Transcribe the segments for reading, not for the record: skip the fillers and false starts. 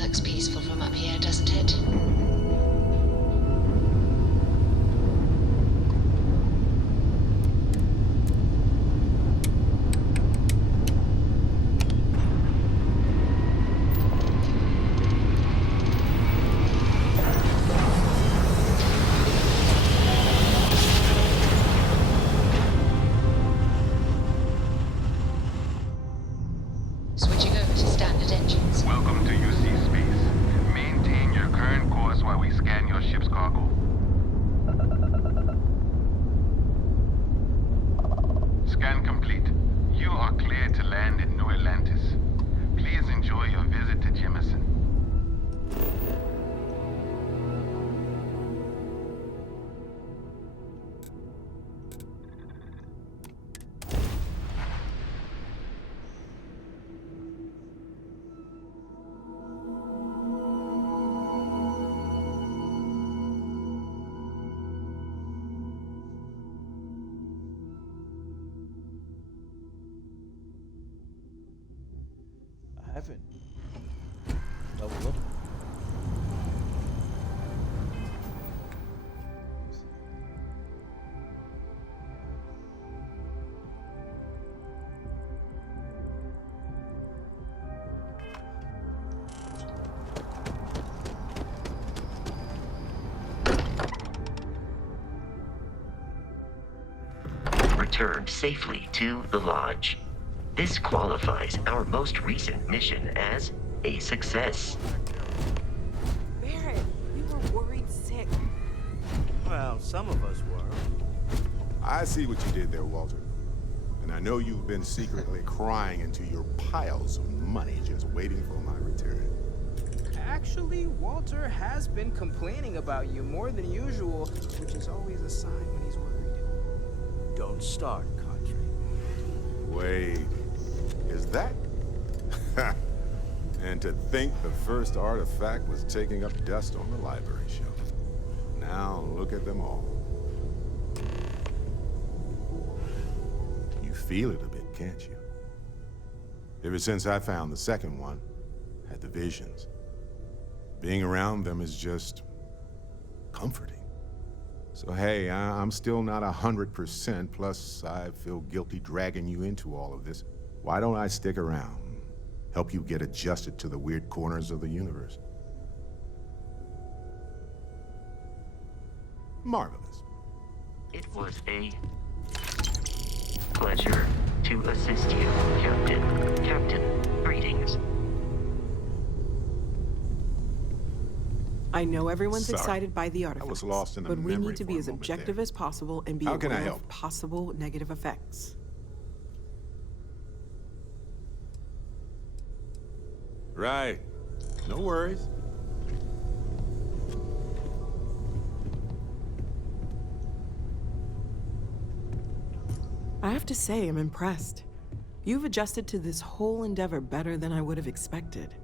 Looks peaceful from up here, doesn't it? Switching over to standard engines. Welcome to UC Space. Maintain your current course while we scan your ship's cargo. Scan complete. You are cleared to land in New Atlantis. Please enjoy your visit to Jemison. I haven't leveled up. Returned safely to the lodge. This qualifies our most recent mission as a success. Barrett, we were worried sick. Well, some of us were. I see what you did there, Walter. And I know you've been secretly crying into your piles of money just waiting for my return. Actually, Walter has been complaining about you more than usual, which is always a sign when he's worried. Don't start, Country. Wait, is that? And to think the first artifact was taking up dust on the library shelf. Now look at them all. You feel it a bit, can't you? Ever since I found the second one, had the visions. Being around them is just comforting. So hey, I'm still not 100%, plus I feel guilty dragging you into all of this. Why don't I stick around? Help you get adjusted to the weird corners of the universe. Marvelous. It was a pleasure to assist you, Captain. Captain, greetings. I know everyone's Sorry. excited by the artifacts, was lost in the but we memory need to for be a as moment objective there. as possible and be How can I aware help? of possible negative effects. Right. No worries. I have to say, I'm impressed. You've adjusted to this whole endeavor better than I would have expected.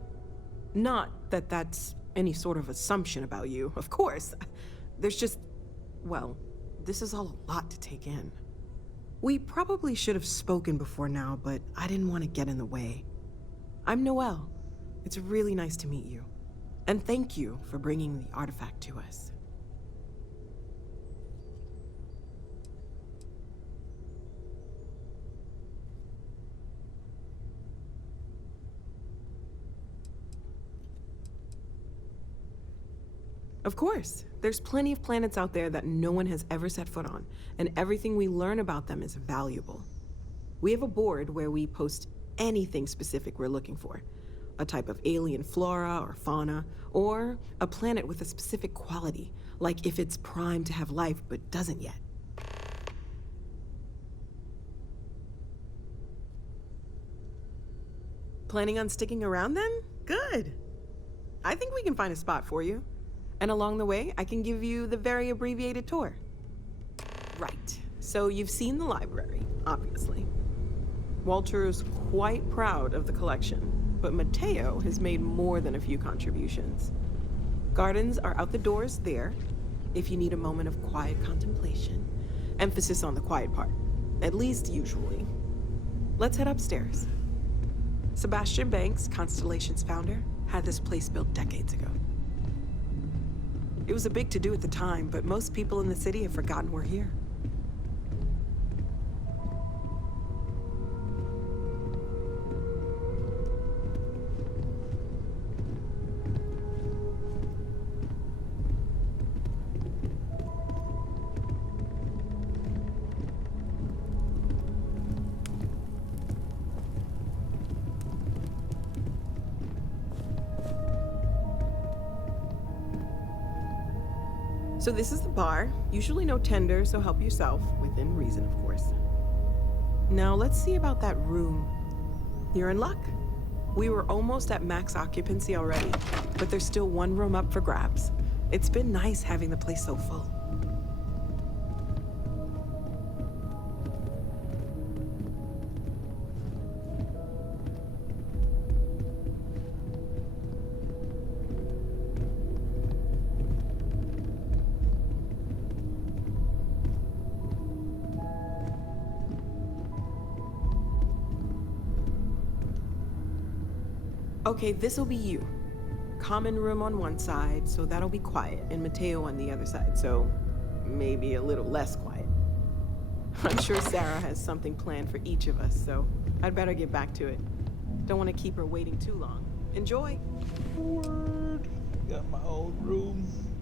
Not that that's any sort of assumption about you, of course. There's just, well, this is all a lot to take in. We probably should have spoken before now, but I didn't want to get in the way. I'm Noelle. It's really nice to meet you. And thank you for bringing the artifact to us. Of course, there's plenty of planets out there that no one has ever set foot on, and everything we learn about them is valuable. We have a board where we post anything specific we're looking for. A type of alien flora or fauna, or a planet with a specific quality, like if it's primed to have life but doesn't yet. Planning on sticking around then? Good. I think we can find a spot for you. And along the way, I can give you the very abbreviated tour. Right. So you've seen the library, obviously. Walter is quite proud of the collection, but Mateo has made more than a few contributions. Gardens are out the doors there, if you need a moment of quiet contemplation. Emphasis on the quiet part, at least usually. Let's head upstairs. Sebastian Banks, Constellation's founder, had this place built decades ago. It was a big to-do at the time, but most people in the city have forgotten we're here. So this is the bar. Usually no tender, so help yourself. Within reason, of course. Now let's see about that room. You're in luck. We were almost at max occupancy already, but there's still one room up for grabs. It's been nice having the place so full. Okay, this'll be you. Common room on one side, so that'll be quiet, and Mateo on the other side, so maybe a little less quiet. I'm sure Sarah has something planned for each of us, so I'd better get back to it. Don't want to keep her waiting too long. Enjoy! Word. Got my own room. Yes.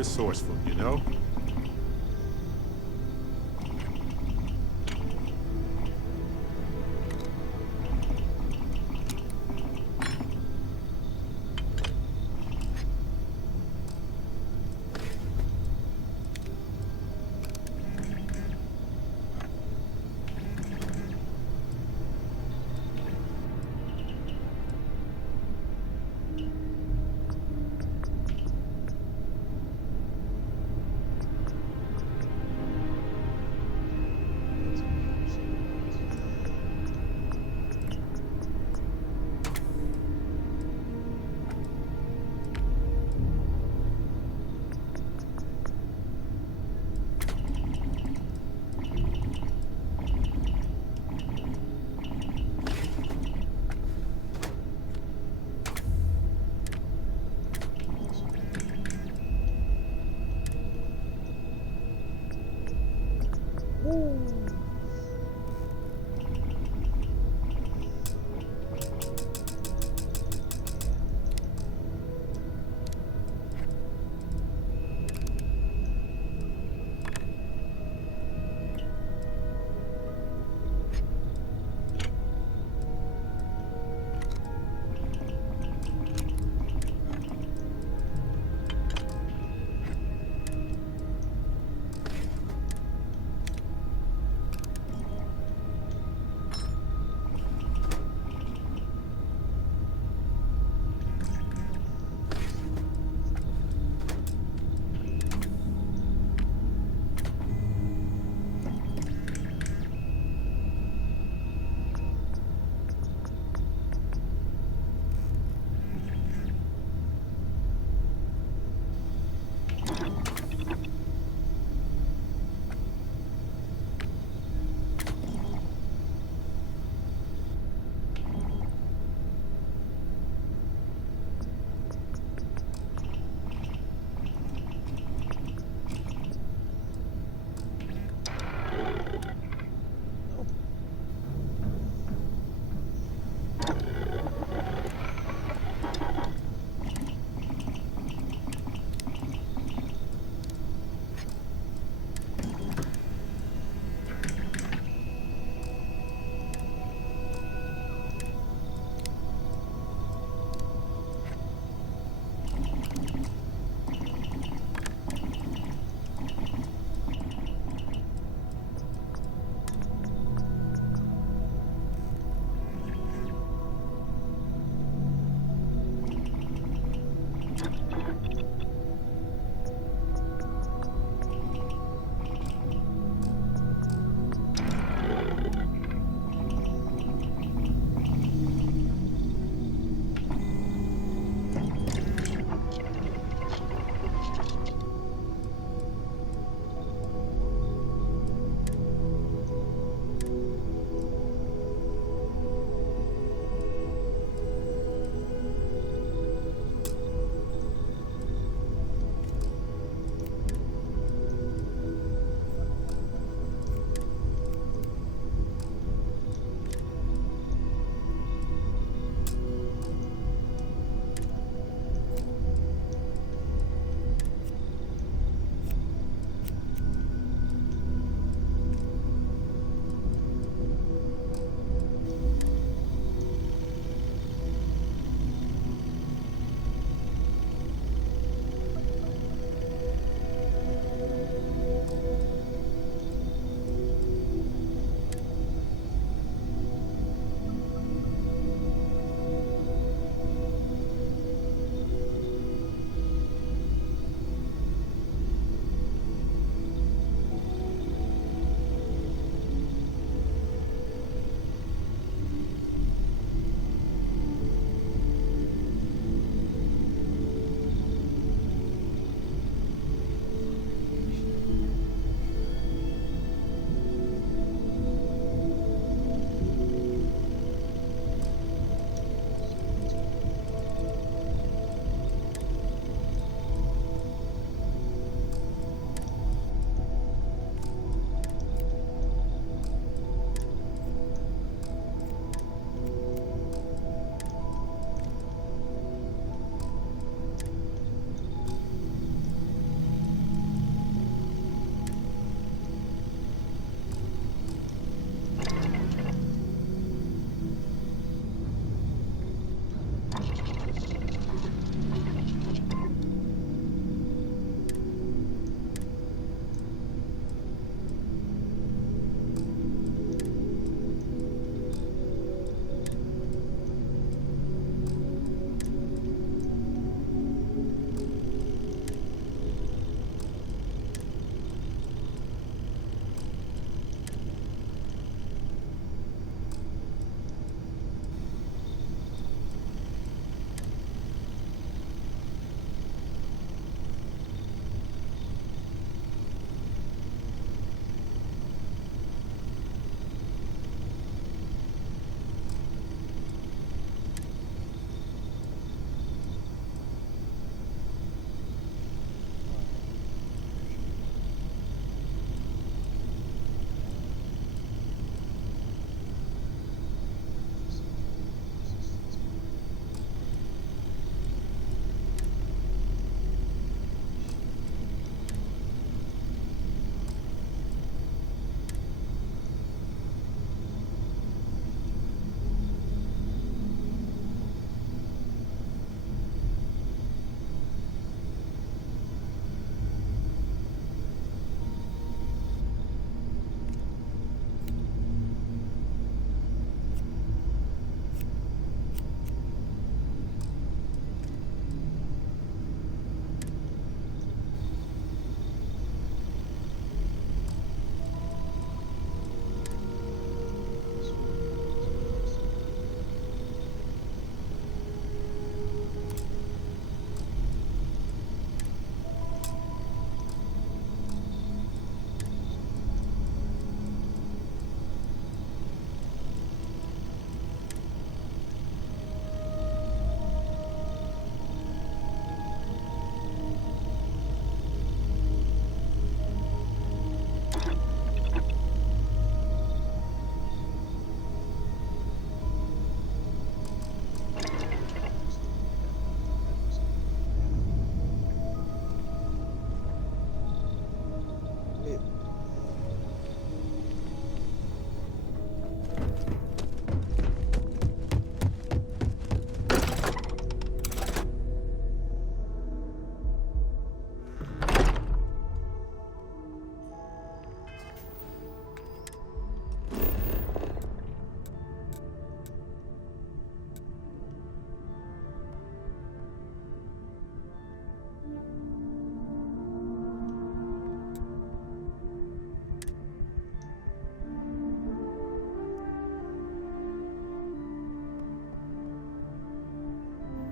resourceful, you know?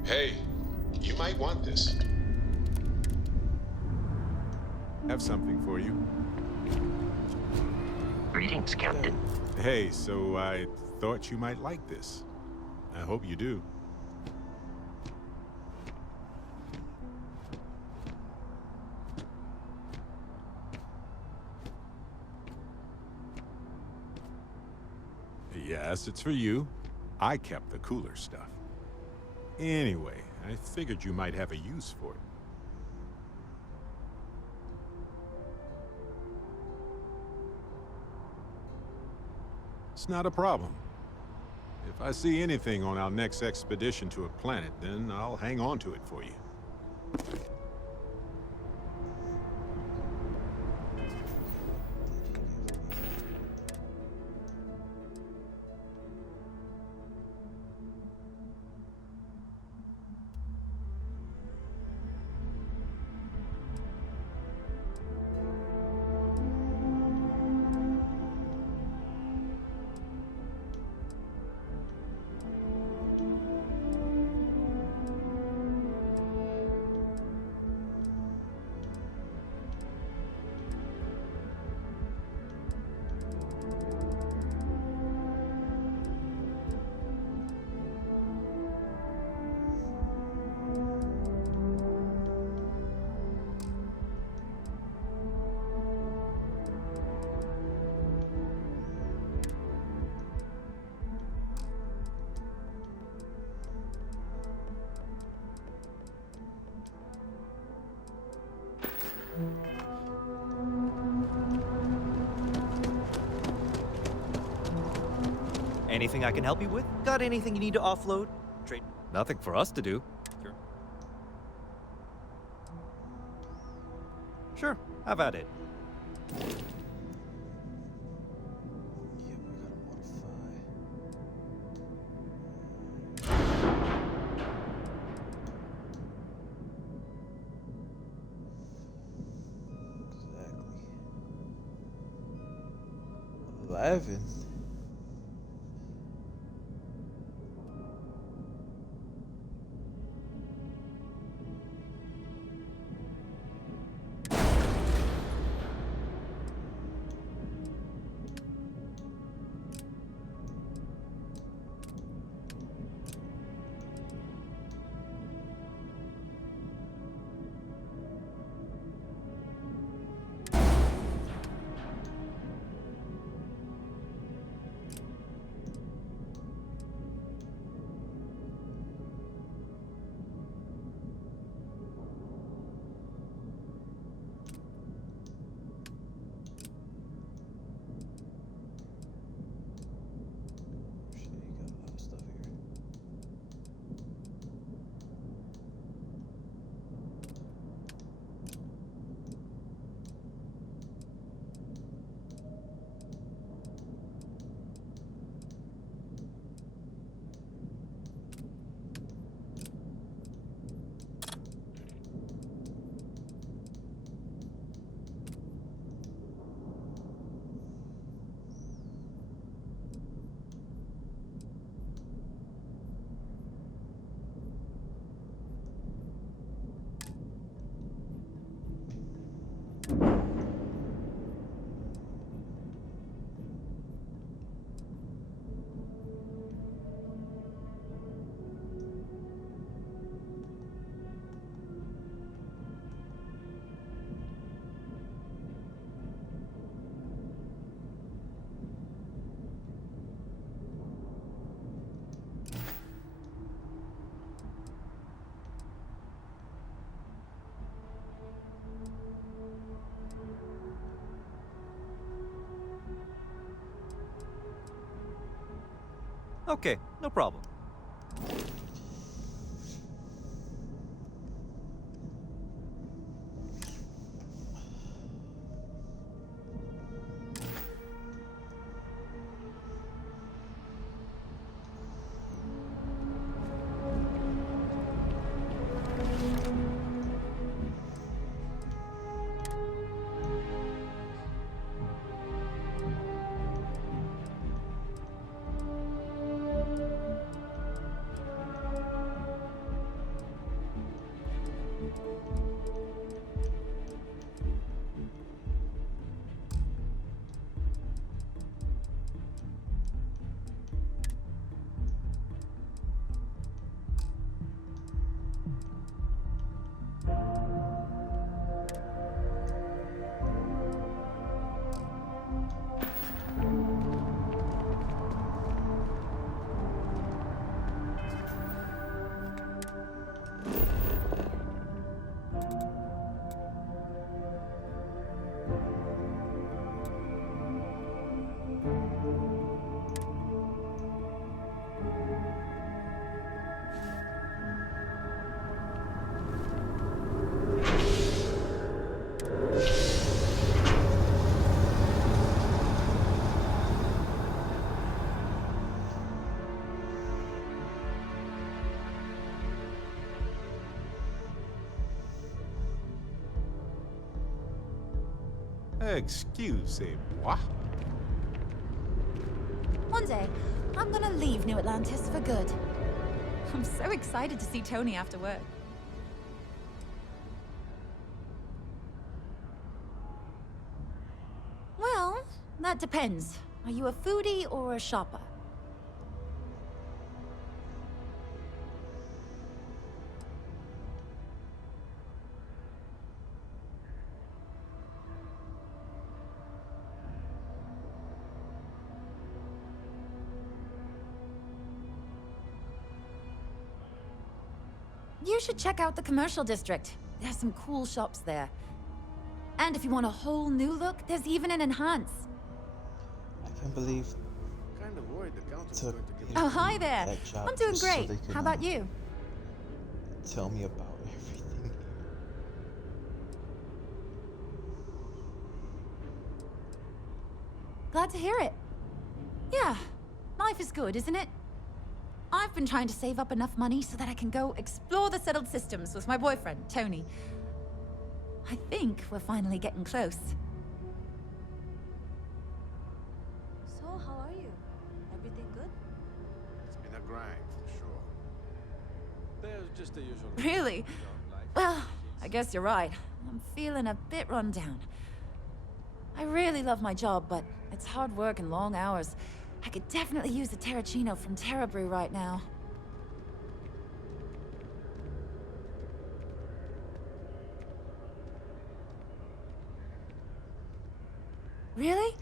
Hey, you might want this. Have something for you. Greetings, Captain. Hey, so I thought you might like this. I hope you do. Yes, it's for you. I kept the cooler stuff. Anyway, I figured you might have a use for it. It's not a problem. If I see anything on our next expedition to a planet, then I'll hang on to it for you. Anything I can help you with? Got anything you need to offload? Trade? Nothing for us to do. Sure, have at it. Yep, I gotta modify. Exactly. 11. Shit, you got a lot of stuff here. Okay, no problem. Excusez-moi. One day, I'm gonna leave New Atlantis for good. I'm so excited to see Tony after work. Well, that depends. Are you a foodie or a shopper? You should check out the commercial district. There's some cool shops there. And if you want a whole new look, there's even an enhance. I can't believe Kind of worried the council's took going to give me Oh, hi there. that job I'm doing just so great. they could, How about you? tell me about everything. Glad to hear it. Yeah, life is good, isn't it? I've been trying to save up enough money so that I can go explore the settled systems with my boyfriend, Tony. I think we're finally getting close. So, how are you? Everything good? It's been a grind, for sure. There's just the usual. Really? Well, I guess you're right. I'm feeling a bit run down. I really love my job, but it's hard work and long hours. I could definitely use a Terracino from Terra Brew right now. Really?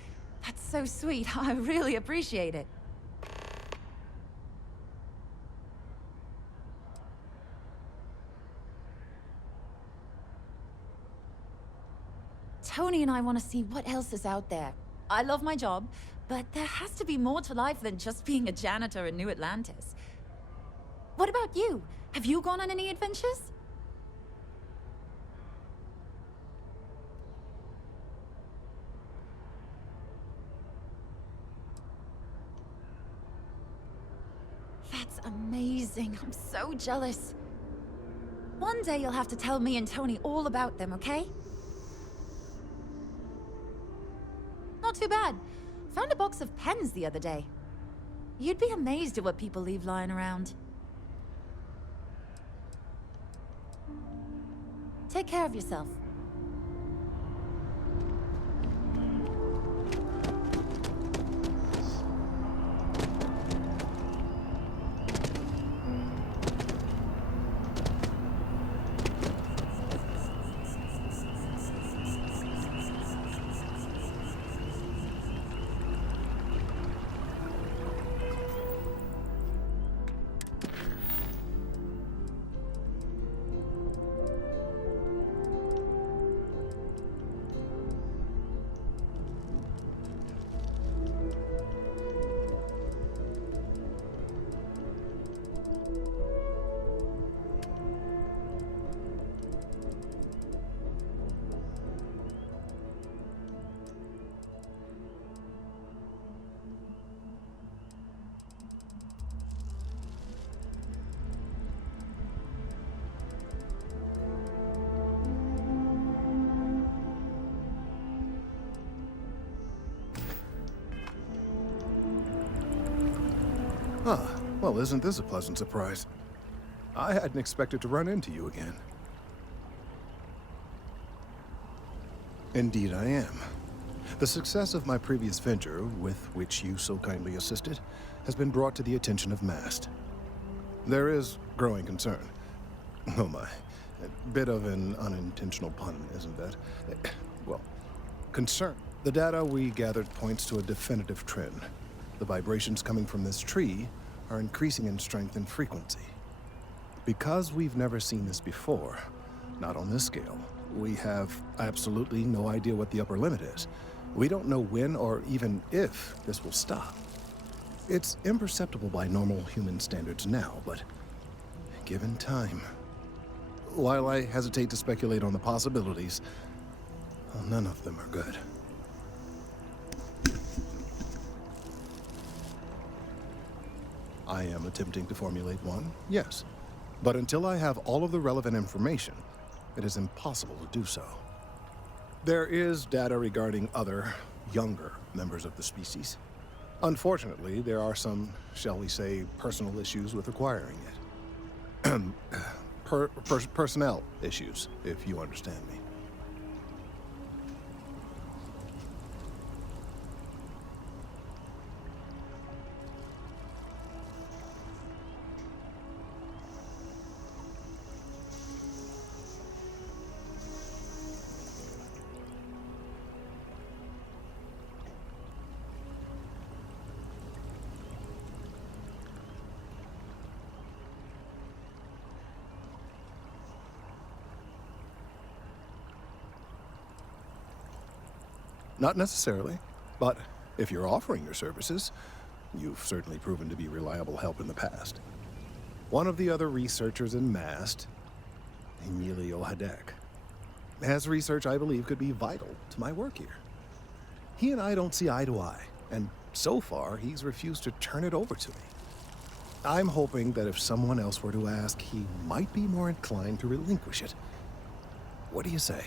That's so sweet. I really appreciate it. Tony and I want to see what else is out there. I love my job, but there has to be more to life than just being a janitor in New Atlantis. What about you? Have you gone on any adventures? That's amazing. I'm so jealous. One day you'll have to tell me and Tony all about them, okay? Not too bad. Found a box of pens the other day. You'd be amazed at what people leave lying around. Take care of yourself. Ah, well, isn't this a pleasant surprise? I hadn't expected to run into you again. Indeed I am. The success of my previous venture, with which you so kindly assisted, has been brought to the attention of MAST. There is growing concern. Oh my, a bit of an unintentional pun, isn't that? Well, concern. The data we gathered points to a definitive trend. The vibrations coming from this tree are increasing in strength and frequency. Because we've never seen this before, not on this scale, we have absolutely no idea what the upper limit is. We don't know when or even if this will stop. It's imperceptible by normal human standards now, but given time. While I hesitate to speculate on the possibilities, well, none of them are good. I am attempting to formulate one, yes. But until I have all of the relevant information, it is impossible to do so. There is data regarding other, younger members of the species. Unfortunately, there are some, shall we say, personal issues with acquiring it. Personnel issues, if you understand me. Not necessarily, but if you're offering your services, you've certainly proven to be reliable help in the past. One of the other researchers in MAST, Emilio Hadek, has research I believe could be vital to my work here. He and I don't see eye to eye, and so far he's refused to turn it over to me. I'm hoping that if someone else were to ask, he might be more inclined to relinquish it. What do you say?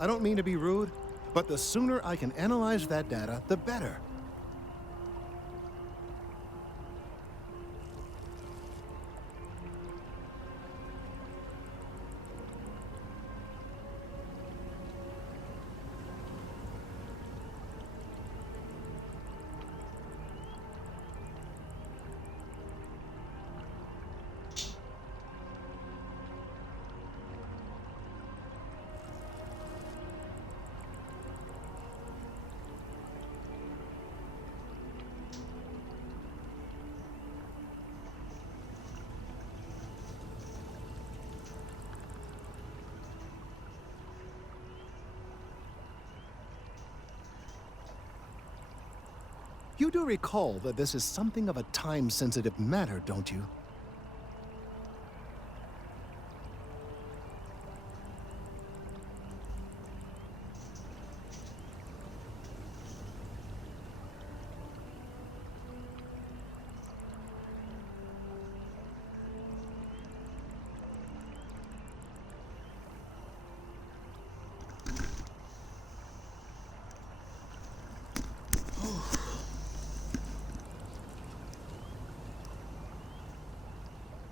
I don't mean to be rude, but the sooner I can analyze that data, the better. You do recall that this is something of a time-sensitive matter, don't you?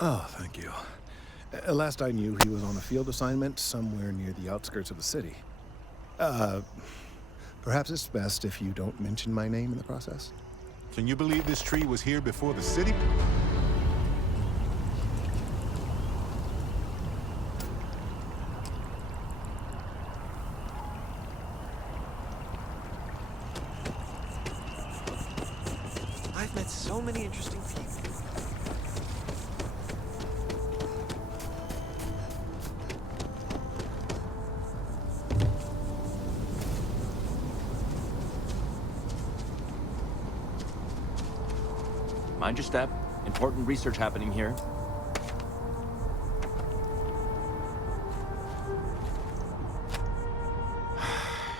Oh, thank you. Last I knew, he was on a field assignment somewhere near the outskirts of the city. Perhaps it's best if you don't mention my name in the process. Can you believe this tree was here before the city? I've met so many interesting people. Mind your step. Important research happening here.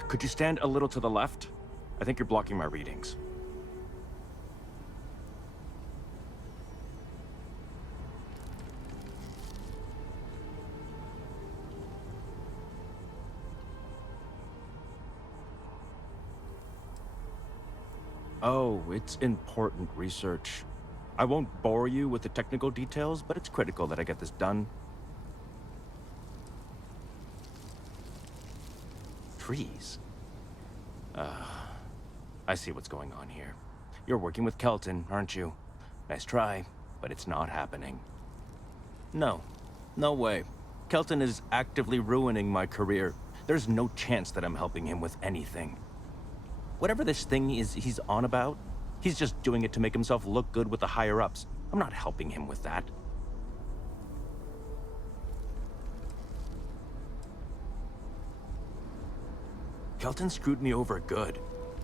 Could you stand a little to the left? I think you're blocking my readings. Oh, it's important research. I won't bore you with the technical details, but it's critical that I get this done. Trees? I see what's going on here. You're working with Kelton, aren't you? Nice try, but it's not happening. No. No way. Kelton is actively ruining my career. There's no chance that I'm helping him with anything. Whatever this thing is he's on about, he's just doing it to make himself look good with the higher-ups. I'm not helping him with that. Kelton screwed me over good.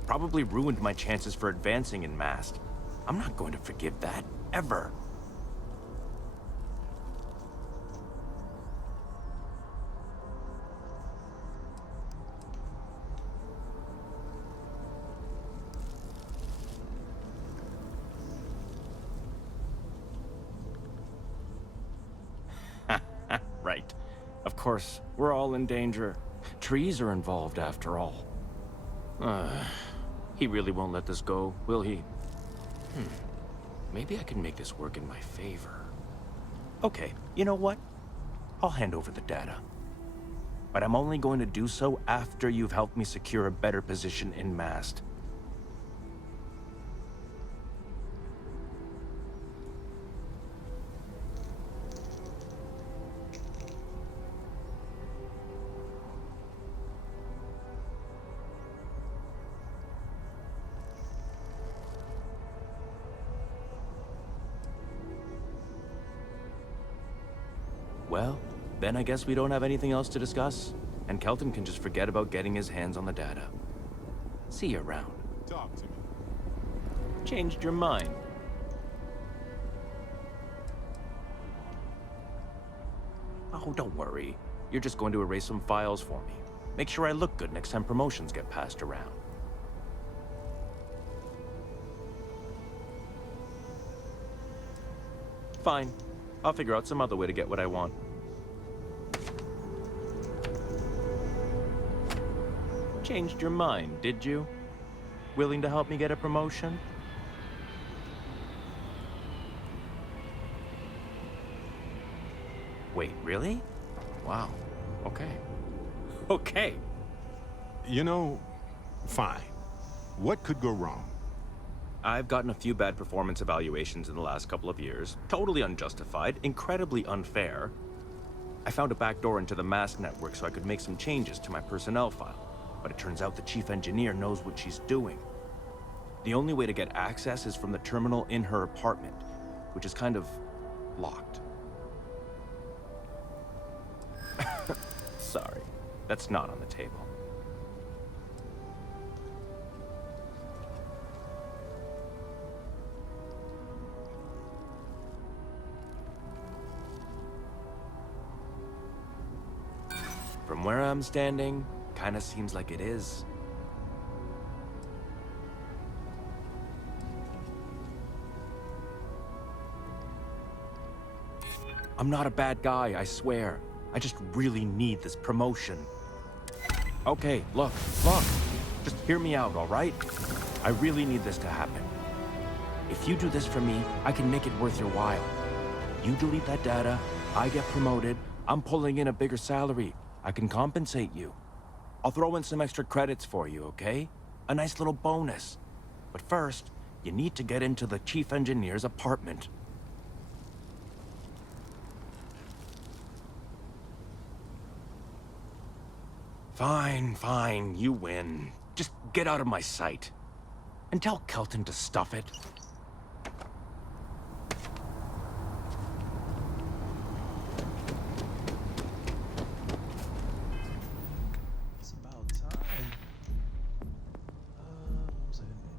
Probably ruined my chances for advancing in Mast. I'm not going to forgive that, ever. Right. Of course, we're all in danger. Trees are involved after all. He really won't let this go, will he? Maybe I can make this work in my favor. Okay, you know what? I'll hand over the data. But I'm only going to do so after you've helped me secure a better position in Mast. Well, then I guess we don't have anything else to discuss, and Kelton can just forget about getting his hands on the data. See you around. Talk to me. Changed your mind. Oh, don't worry. You're just going to erase some files for me. Make sure I look good next time promotions get passed around. Fine. I'll figure out some other way to get what I want. Changed your mind, did you? Willing to help me get a promotion? Wait, really? Wow. Okay. Okay. You know, fine. What could go wrong? I've gotten a few bad performance evaluations in the last couple of years. Totally unjustified, incredibly unfair. I found a backdoor into the Mast network so I could make some changes to my personnel file. But it turns out the chief engineer knows what she's doing. The only way to get access is from the terminal in her apartment, which is kind of locked. Sorry, that's not on the table. From where I'm standing, kinda seems like it is. I'm not a bad guy, I swear. I just really need this promotion. Okay, look. Just hear me out, all right? I really need this to happen. If you do this for me, I can make it worth your while. You delete that data, I get promoted, I'm pulling in a bigger salary. I can compensate you. I'll throw in some extra credits for you, okay? A nice little bonus. But first, you need to get into the chief engineer's apartment. Fine, you win. Just get out of my sight. And tell Kelton to stuff it. It's about time. What was I gonna do?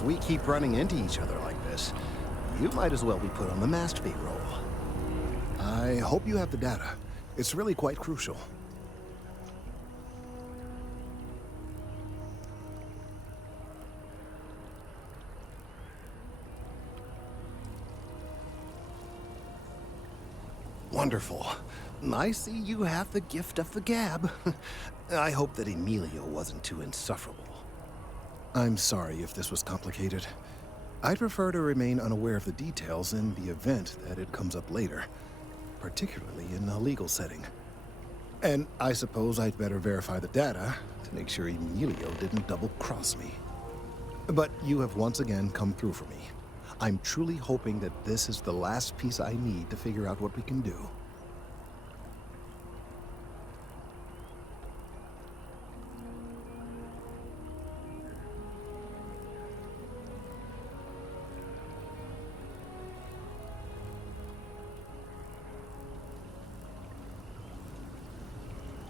If we keep running into each other like this, you might as well be put on the mast payroll. I hope you have the data. It's really quite crucial. Wonderful. I see you have the gift of the gab. I hope that Emilio wasn't too insufferable. I'm sorry if this was complicated. I'd prefer to remain unaware of the details in the event that it comes up later, particularly in a legal setting. And I suppose I'd better verify the data to make sure Emilio didn't double-cross me. But you have once again come through for me. I'm truly hoping that this is the last piece I need to figure out what we can do.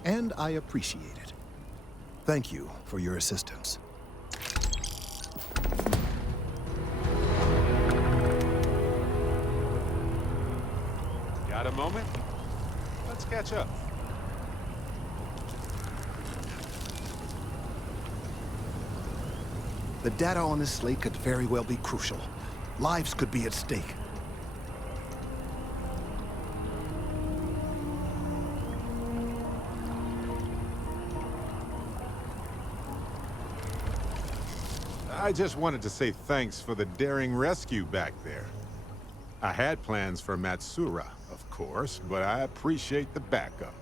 And I appreciate it. Thank you for your assistance. Got a moment? Let's catch up. The data on this slate could very well be crucial. Lives could be at stake. I just wanted to say thanks for the daring rescue back there. I had plans for Matsura, of course, but I appreciate the backup.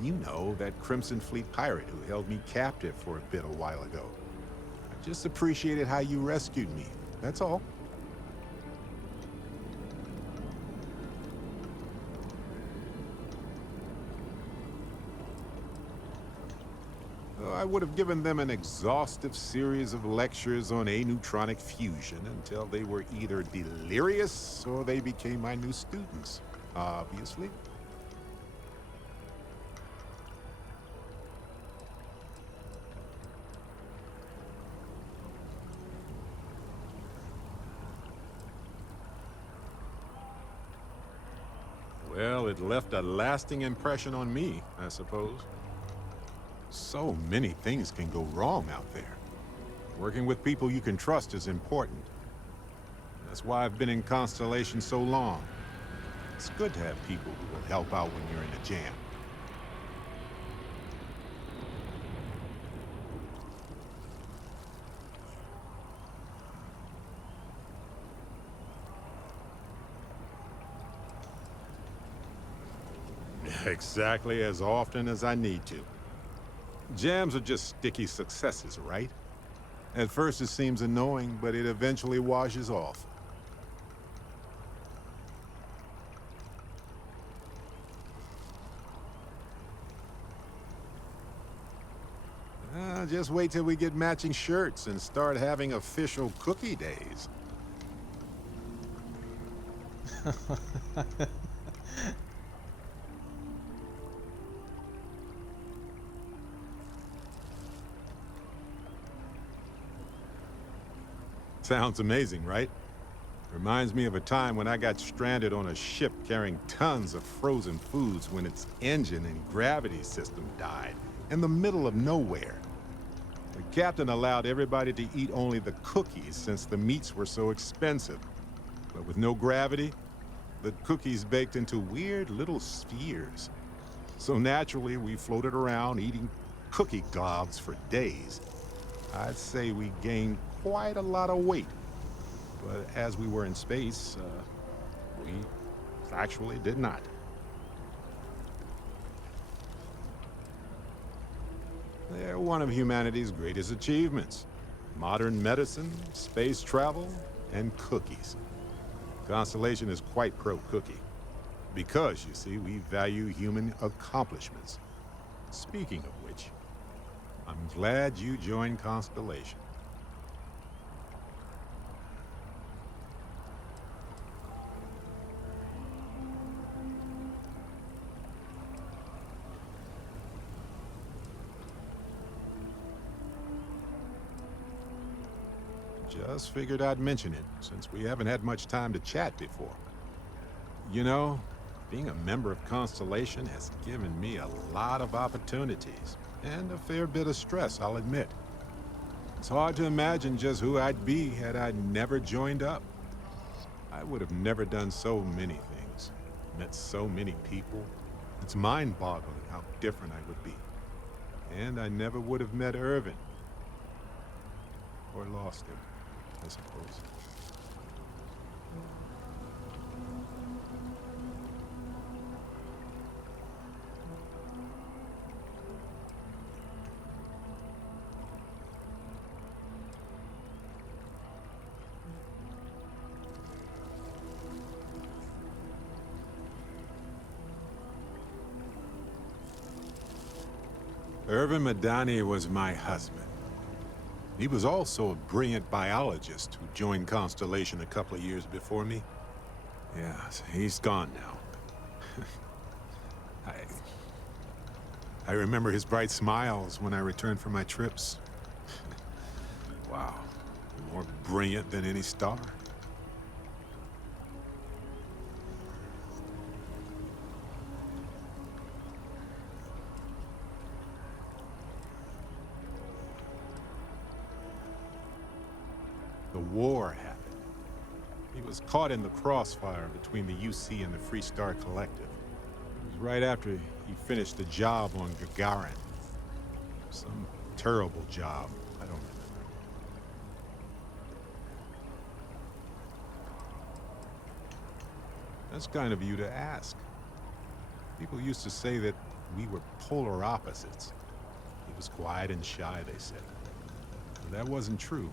You know, that Crimson Fleet pirate who held me captive for a bit a while ago. I just appreciated how you rescued me, that's all. I would have given them an exhaustive series of lectures on aneutronic fusion until they were either delirious or they became my new students, obviously. Well, it left a lasting impression on me, I suppose. So many things can go wrong out there. Working with people you can trust is important. That's why I've been in Constellation so long. It's good to have people who will help out when you're in a jam. Exactly as often as I need to. Jams are just sticky successes, right? At first it seems annoying, but it eventually washes off. Just wait till we get matching shirts and start having official cookie days. Sounds amazing, right? Reminds me of a time when I got stranded on a ship carrying tons of frozen foods when its engine and gravity system died in the middle of nowhere. The captain allowed everybody to eat only the cookies since the meats were so expensive. But with no gravity, the cookies baked into weird little spheres. So naturally, we floated around eating cookie globs for days. I'd say we gained quite a lot of weight. But as we were in space, we actually did not. They're one of humanity's greatest achievements. Modern medicine, space travel, and cookies. Constellation is quite pro-cookie. Because, you see, we value human accomplishments. Speaking of which, I'm glad you joined Constellation. Just figured I'd mention it, since we haven't had much time to chat before. You know, being a member of Constellation has given me a lot of opportunities, and a fair bit of stress, I'll admit. It's hard to imagine just who I'd be had I never joined up. I would have never done so many things, met so many people. It's mind-boggling how different I would be. And I never would have met Irvin. Or lost him, I suppose. Irvin Madani was my husband. He was also a brilliant biologist who joined Constellation a couple of years before me. Yeah, he's gone now. I remember his bright smiles when I returned from my trips. Wow, more brilliant than any star. The war happened. He was caught in the crossfire between the UC and the Free Star Collective. It was right after he finished the job on Gagarin. Some terrible job, I don't remember. That's kind of you to ask. People used to say that we were polar opposites. He was quiet and shy, they said. But that wasn't true.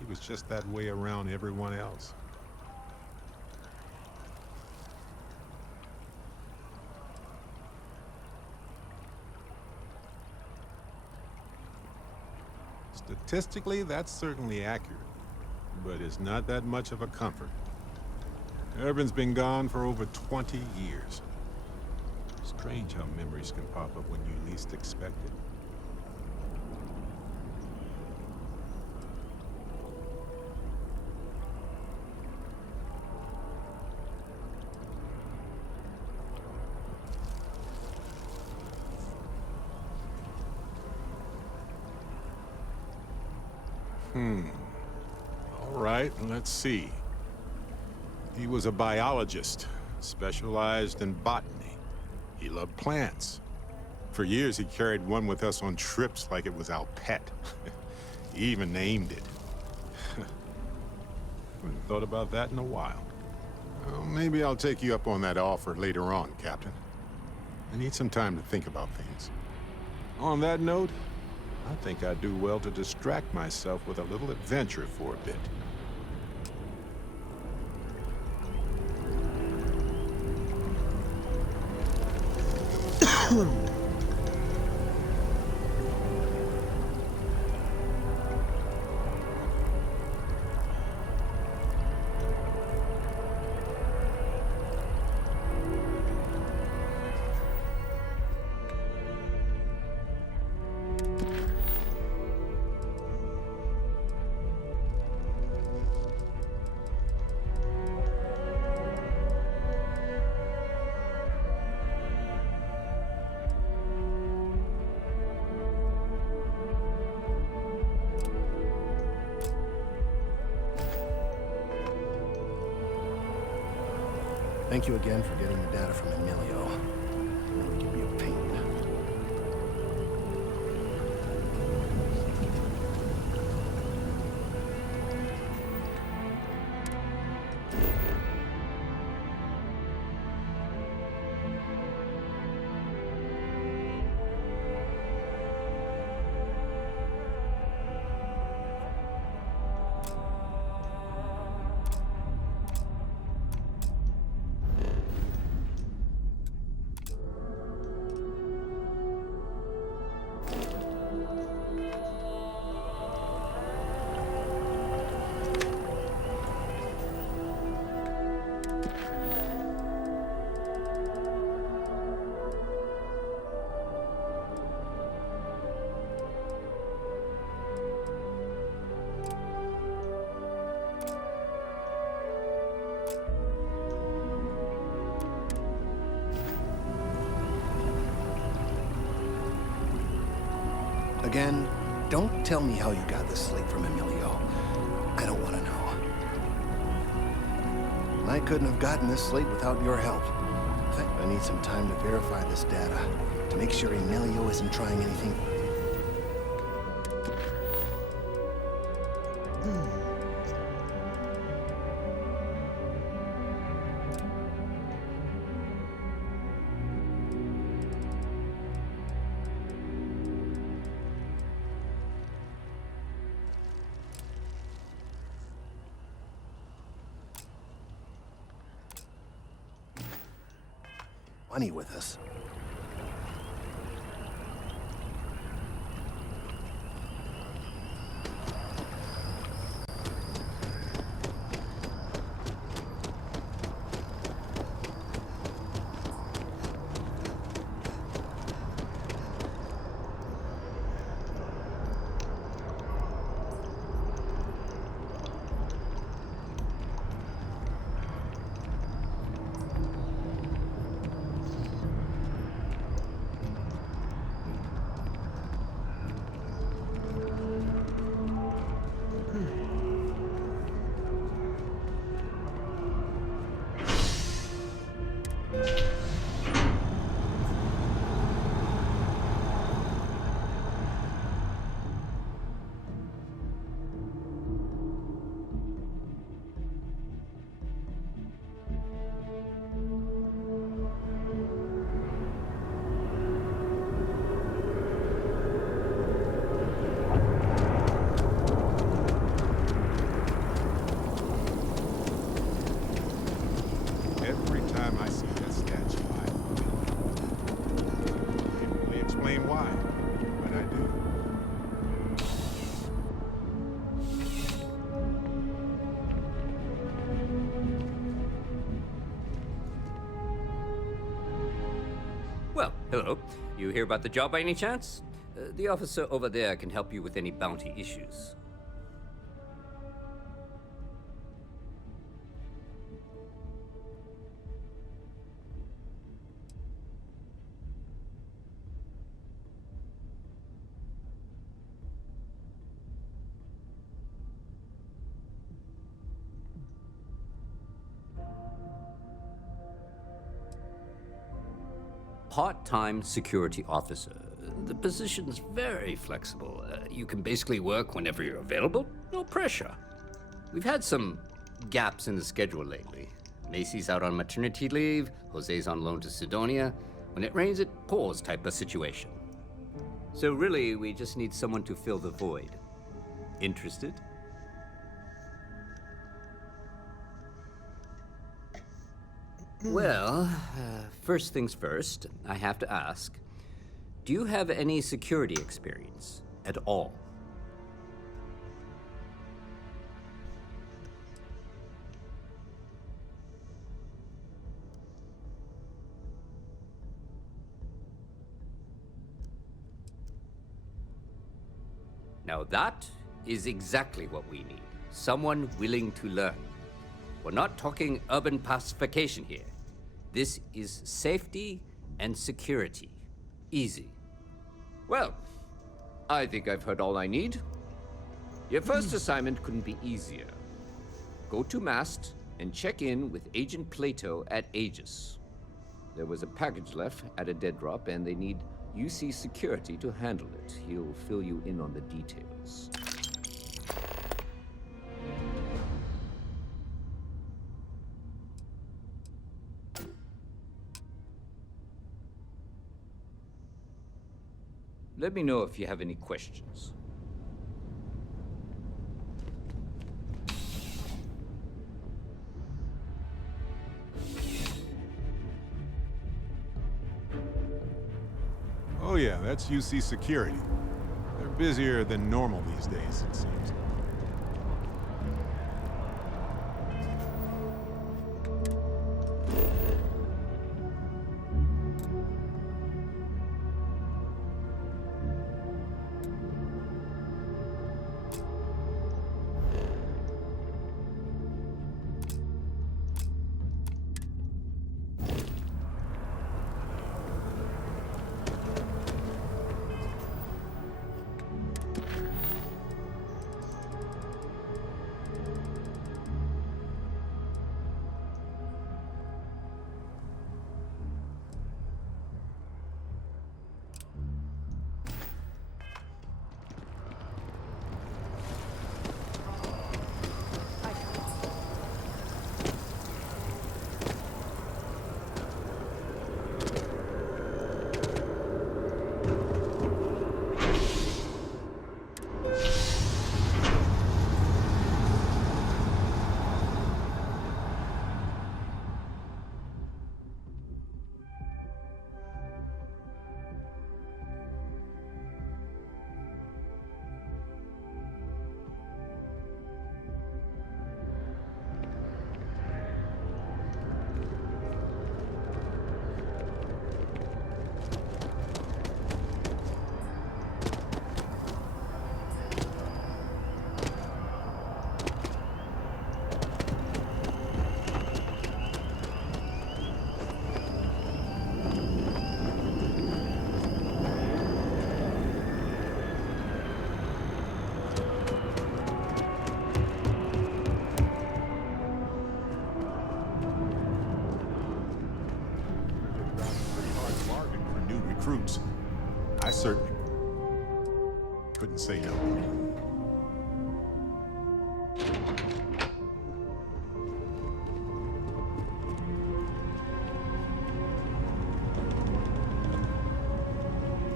He was just that way around everyone else. Statistically, that's certainly accurate, but it's not that much of a comfort. Irvin's been gone for over 20 years. Strange how memories can pop up when you least expect it. All right, let's see. He was a biologist, specialized in botany. He loved plants. For years, he carried one with us on trips like it was our pet. He even named it. Haven't thought about that in a while. Well, maybe I'll take you up on that offer later on, Captain. I need some time to think about things. On that note, I think I'd do well to distract myself with a little adventure for a bit. Thank you again for getting the data from Emilio. It really can be a pain. Again, don't tell me how you got this slate from Emilio. I don't want to know. I couldn't have gotten this slate without your help. In fact, I need some time to verify this data, to make sure Emilio isn't trying anything. Money with us. Every time I see that statue, I can't really explain why, but I do. Well, hello. You hear about the job by any chance? The officer over there can help you with any bounty issues. Part-time security officer. The position's very flexible. You can basically work whenever you're available. No pressure. We've had some gaps in the schedule lately. Macy's out on maternity leave, Jose's on loan to Sidonia. When it rains, it pours type of situation. So really, we just need someone to fill the void. Interested? Well, first things first, I have to ask, do you have any security experience at all? Now that is exactly what we need. Someone willing to learn. We're not talking urban pacification here. This is safety and security. Easy. Well, I think I've heard all I need. Your first assignment couldn't be easier. Go to Mast and check in with Agent Plato at Aegis. There was a package left at a dead drop, and they need UC security to handle it. He'll fill you in on the details. Let me know if you have any questions. Oh yeah, that's UC security. They're busier than normal these days, it seems. bargain for new recruits. I certainly couldn't say no.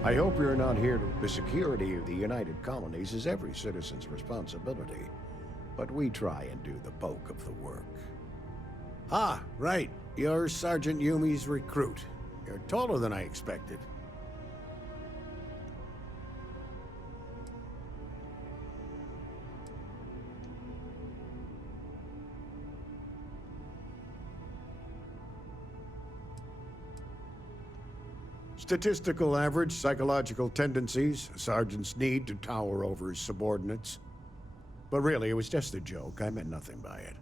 I hope you're not here to... The security of the United Colonies is every citizen's responsibility, but we try and do the bulk of the work. Ah, right. You're Sergeant Yumi's recruit. You're taller than I expected. Statistical average, psychological tendencies, a sergeant's need to tower over his subordinates. But really, it was just a joke. I meant nothing by it.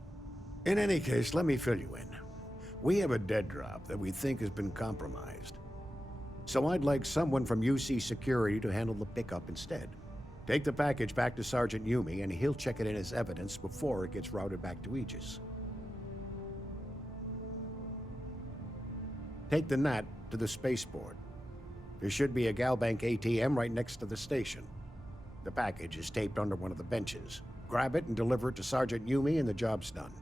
In any case, let me fill you in. We have a dead drop that we think has been compromised. So I'd like someone from UC Security to handle the pickup instead. Take the package back to Sergeant Yumi, and he'll check it in as evidence before it gets routed back to Aegis. Take the Nat to the spaceport. There should be a Galbank ATM right next to the station. The package is taped under one of the benches. Grab it and deliver it to Sergeant Yumi, and the job's done.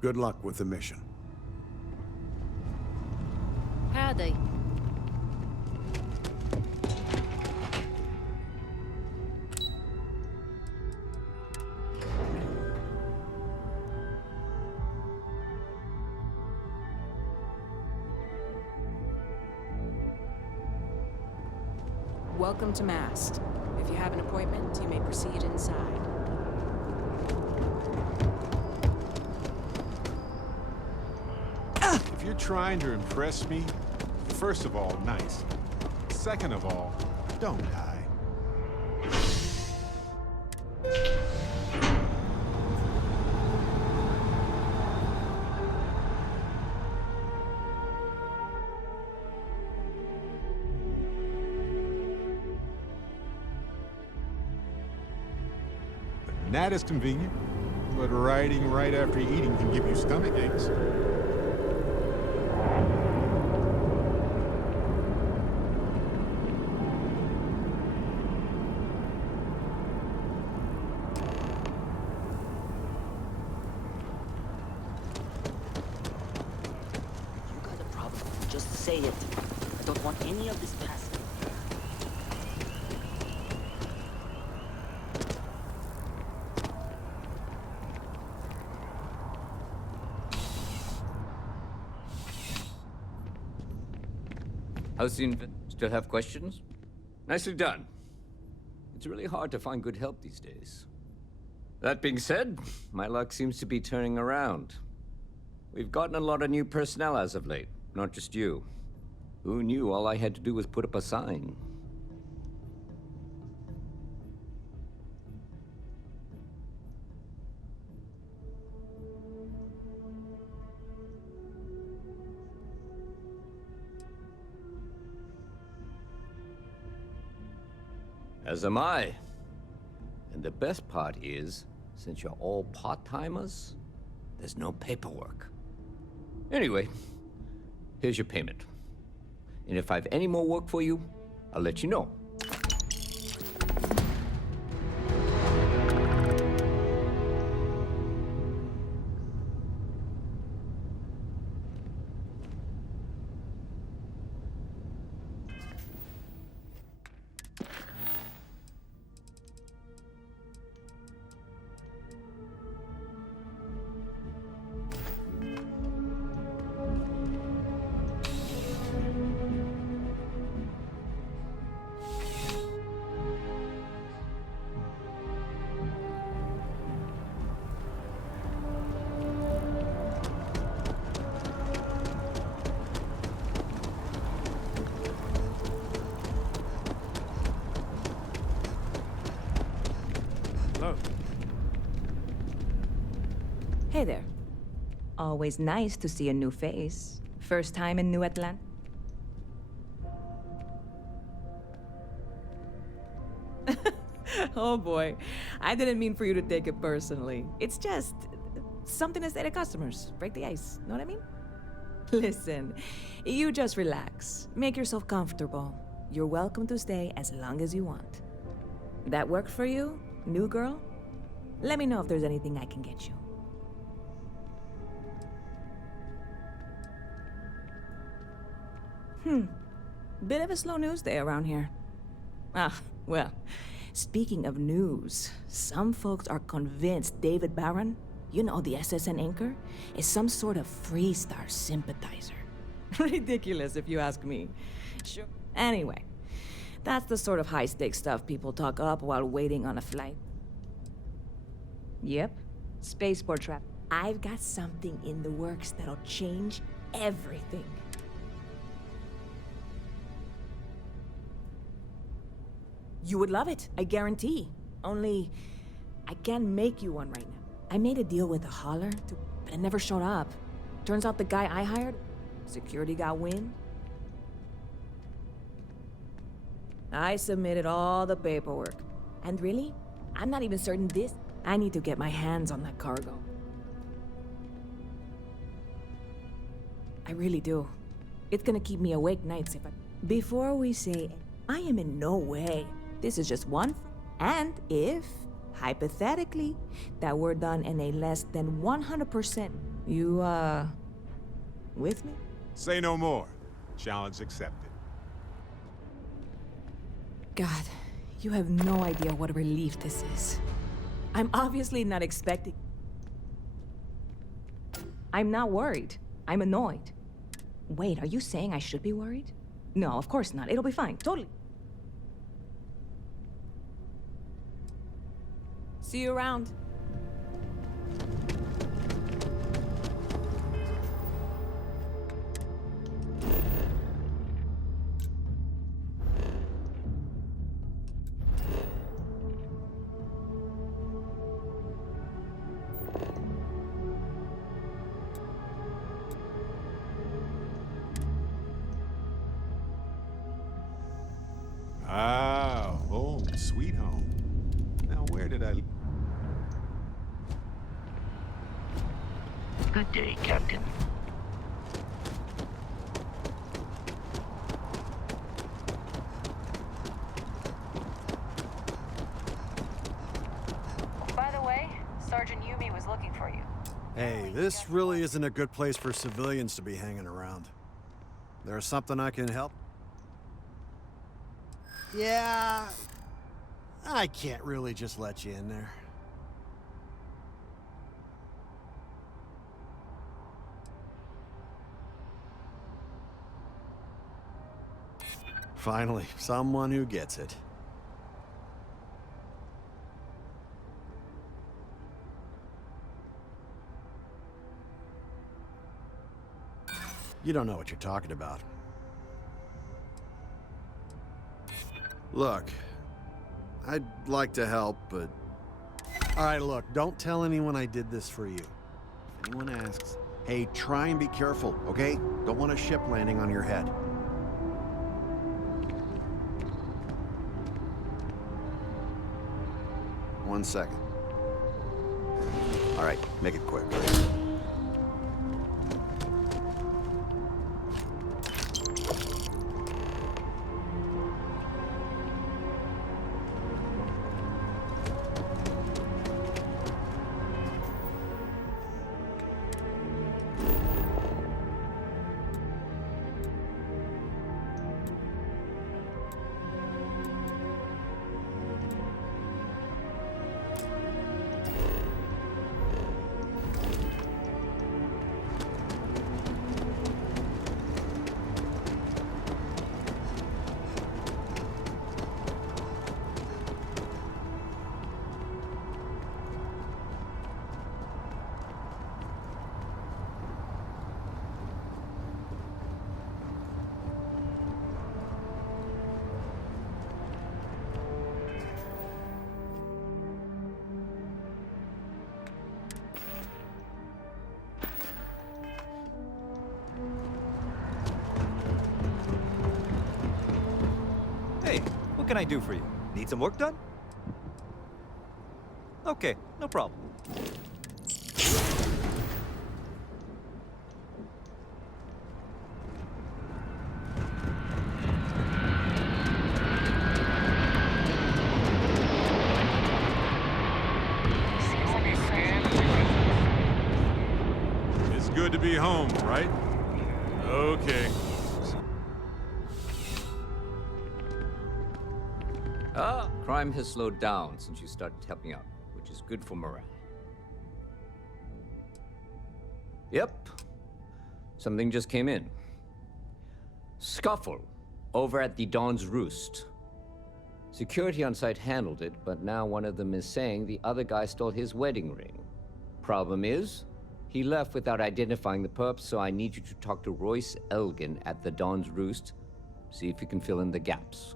Good luck with the mission. Howdy. Welcome to Mast. If you have an appointment, you may proceed inside. If you're trying to impress me, first of all, nice. Second of all, don't die. That is convenient, but riding right after eating can give you stomach aches. You got a problem, just say it. I don't want any of this past. How's the Still have questions? Nicely done. It's really hard to find good help these days. That being said, my luck seems to be turning around. We've gotten a lot of new personnel as of late, not just you. Who knew all I had to do was put up a sign? As am I. And the best part is, since you're all part-timers, there's no paperwork. Anyway, here's your payment. And if I have any more work for you, I'll let you know. Hey there. Always nice to see a new face. First time in New Atlanta? Oh boy, I didn't mean for you to take it personally. It's just Something to say to customers. Break the ice. Know what I mean? Listen, you just relax. Make yourself comfortable. You're welcome to stay as long as you want. That work for you, new girl? Let me know if there's anything I can get you. Bit of a slow news day around here. Ah, well, speaking of news, some folks are convinced David Barron, you know, the SSN anchor, is some sort of Freestar sympathizer. Ridiculous, if you ask me. Sure. Anyway, that's the sort of high-stakes stuff people talk up while waiting on a flight. Yep, spaceport trap. I've got something in the works that'll change everything. You would love it, I guarantee. Only, I can't make you one right now. I made a deal with a hauler, but it never showed up. Turns out the guy I hired, security got wind. I submitted all the paperwork. And really, I'm not even certain this. I need to get my hands on that cargo. I really do. It's gonna keep me awake nights if I... Before we say, I am in no way. This is just one, and if, hypothetically, that were done in a less than 100%, you, with me? Say no more. Challenge accepted. God, you have no idea what a relief this is. I'm obviously not expecting... I'm not worried. I'm annoyed. Wait, are you saying I should be worried? No, of course not. It'll be fine. Totally. See you around. Ah, home, sweet home. Now where did I... Good day, Captain. By the way, Sergeant Yumi was looking for you. Hey, this really isn't a good place for civilians to be hanging around. There's something I can help? Yeah, I can't really just let you in there. Finally, someone who gets it. You don't know what you're talking about. Look, I'd like to help, but... Alright, look, don't tell anyone I did this for you. If anyone asks, hey, try and be careful, okay? Don't want a ship landing on your head. One second. Alright, make it quick. Hey, what can I do for you? Need some work done? Okay, no problem. good to be home, right? Okay. Crime has slowed down since you started helping out, which is good for morale. Yep. Something just came in. Scuffle over at the Dawn's Roost. Security on site handled it, but now one of them is saying the other guy stole his wedding ring. Problem is, he left without identifying the perp, so I need you to talk to Royce Elgin at the Dawn's Roost. See if you can fill in the gaps.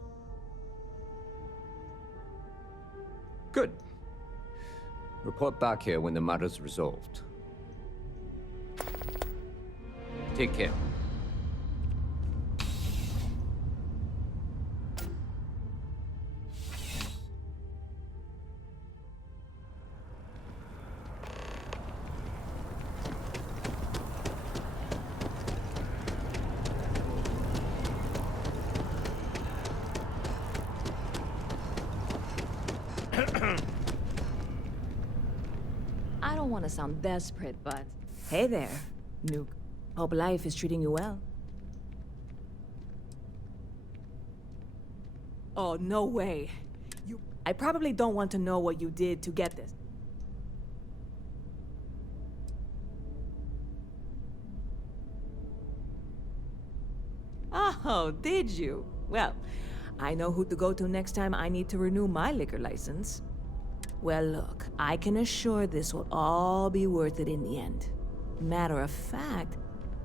Good. Report back here when the matter's resolved. Take care. I don't want to sound desperate, but hey there, Nuke. Hope life is treating you well. Oh, no way. I probably don't want to know what you did to get this. Oh, did you? Well, I know who to go to next time I need to renew my liquor license. Well, look, I can assure this will all be worth it in the end. Matter of fact,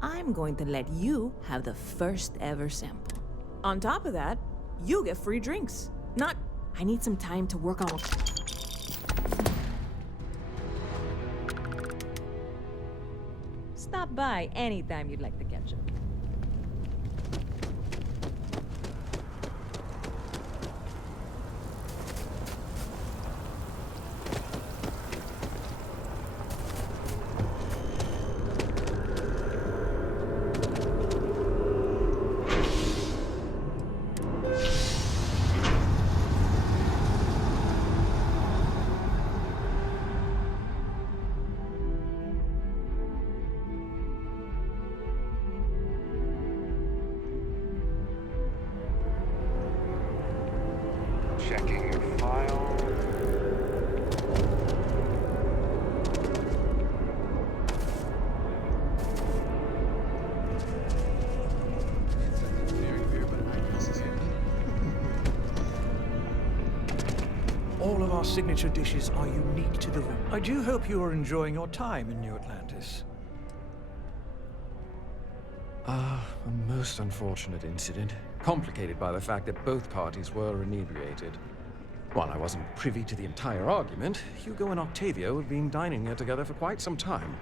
I'm going to let you have the first ever sample. On top of that, you get free drinks. I need some time to work on... Stop by anytime you'd like to catch up. Checking your file. All of our signature dishes are unique to the room. I do hope you are enjoying your time in New Atlantis. A most unfortunate incident, complicated by the fact that both parties were inebriated. While I wasn't privy to the entire argument, Hugo and Octavio had been dining here together for quite some time.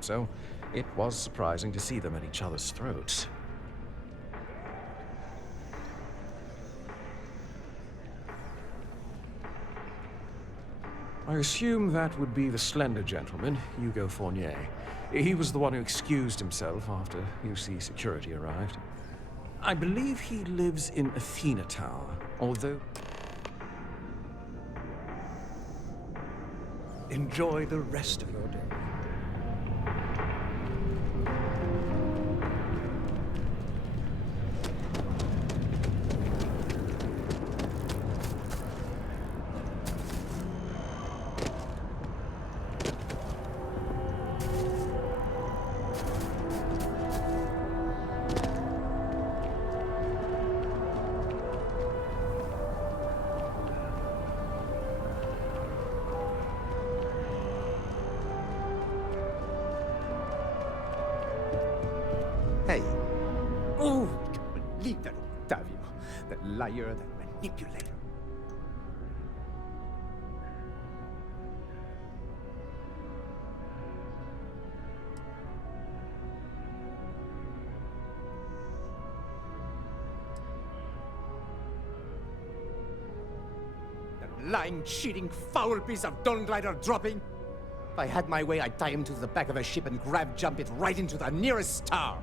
So, it was surprising to see them at each other's throats. I assume that would be the slender gentleman, Hugo Fournier. He was the one who excused himself after UC security arrived. I believe he lives in Athena Tower, although... Enjoy the rest of your day. Hey. Oh, I can't believe that Octavio. That liar, that manipulator. That lying, cheating, foul piece of Dawn Glider dropping. If I had my way, I'd tie him to the back of a ship and jump it right into the nearest star.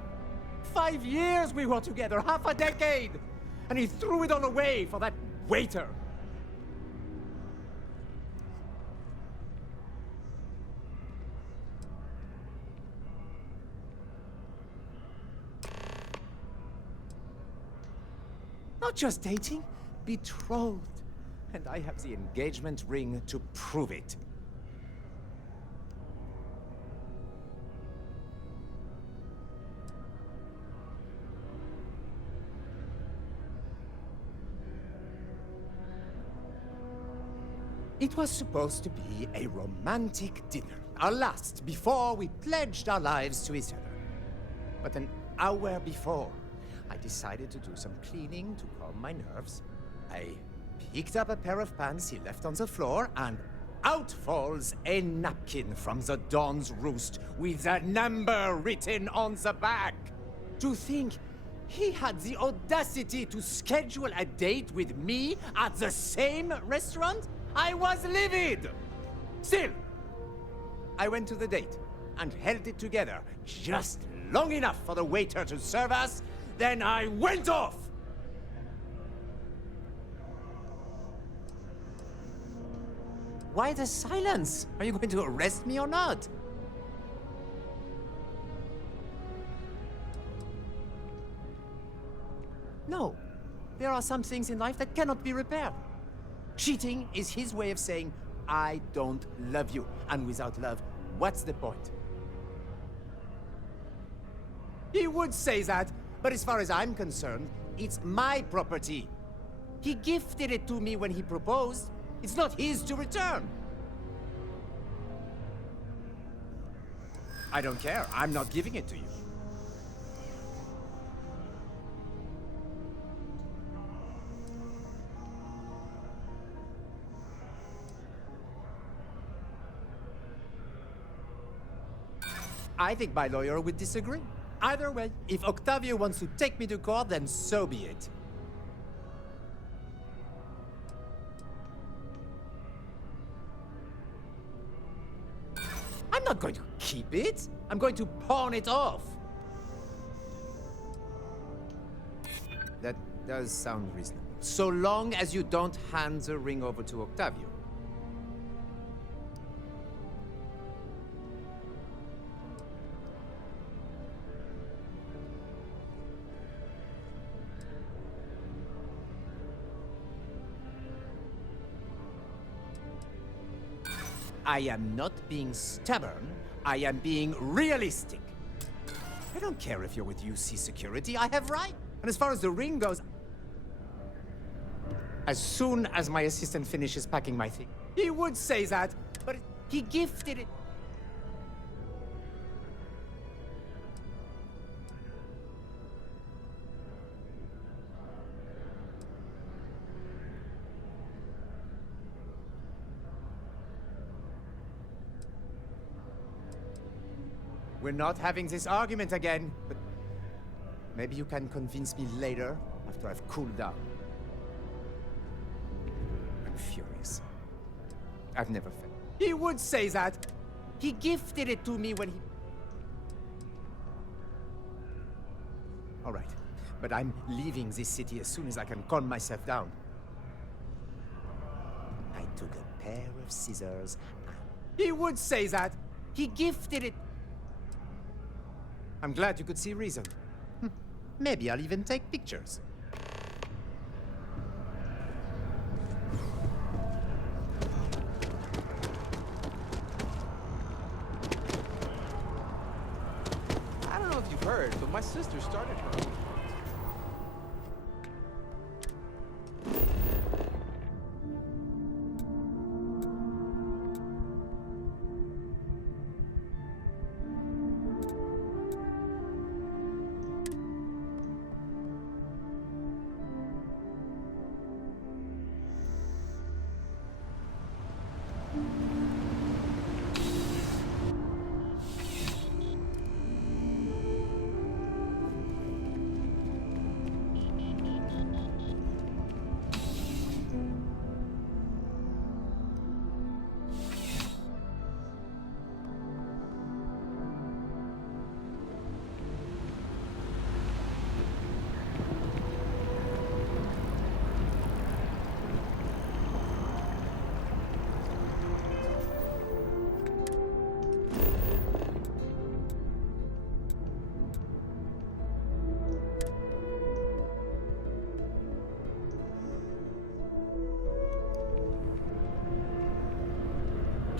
5 years we were together, half a decade! And he threw it all away for that waiter! Not just dating, betrothed. And I have the engagement ring to prove it. It was supposed to be a romantic dinner, our last before we pledged our lives to each other. But an hour before, I decided to do some cleaning to calm my nerves. I picked up a pair of pants he left on the floor, and out falls a napkin from the Dawn's Roost with a number written on the back. To think he had the audacity to schedule a date with me at the same restaurant? I was livid! Still, I went to the date and held it together just long enough for the waiter to serve us, then I went off! Why the silence? Are you going to arrest me or not? No. There are some things in life that cannot be repaired. Cheating is his way of saying, I don't love you. And without love, what's the point? He would say that, but as far as I'm concerned, it's my property. He gifted it to me when he proposed. It's not his to return. I don't care. I'm not giving it to you. I think my lawyer would disagree. Either way, if Octavio wants to take me to court, then so be it. I'm not going to keep it. I'm going to pawn it off. That does sound reasonable. So long as you don't hand the ring over to Octavio. I am not being stubborn. I am being realistic. I don't care if you're with UC Security. I have right. And as far as the ring goes, as soon as my assistant finishes packing my thing, he would say that, but he gifted it. We're not having this argument again, but maybe you can convince me later, after I've cooled down. I'm furious. I've never felt. He would say that. He gifted it to me when he... All right, but I'm leaving this city as soon as I can calm myself down. I took a pair of scissors and... He would say that. He gifted it... I'm glad you could see reason. Maybe I'll even take pictures. I don't know if you've heard, but my sister started her own.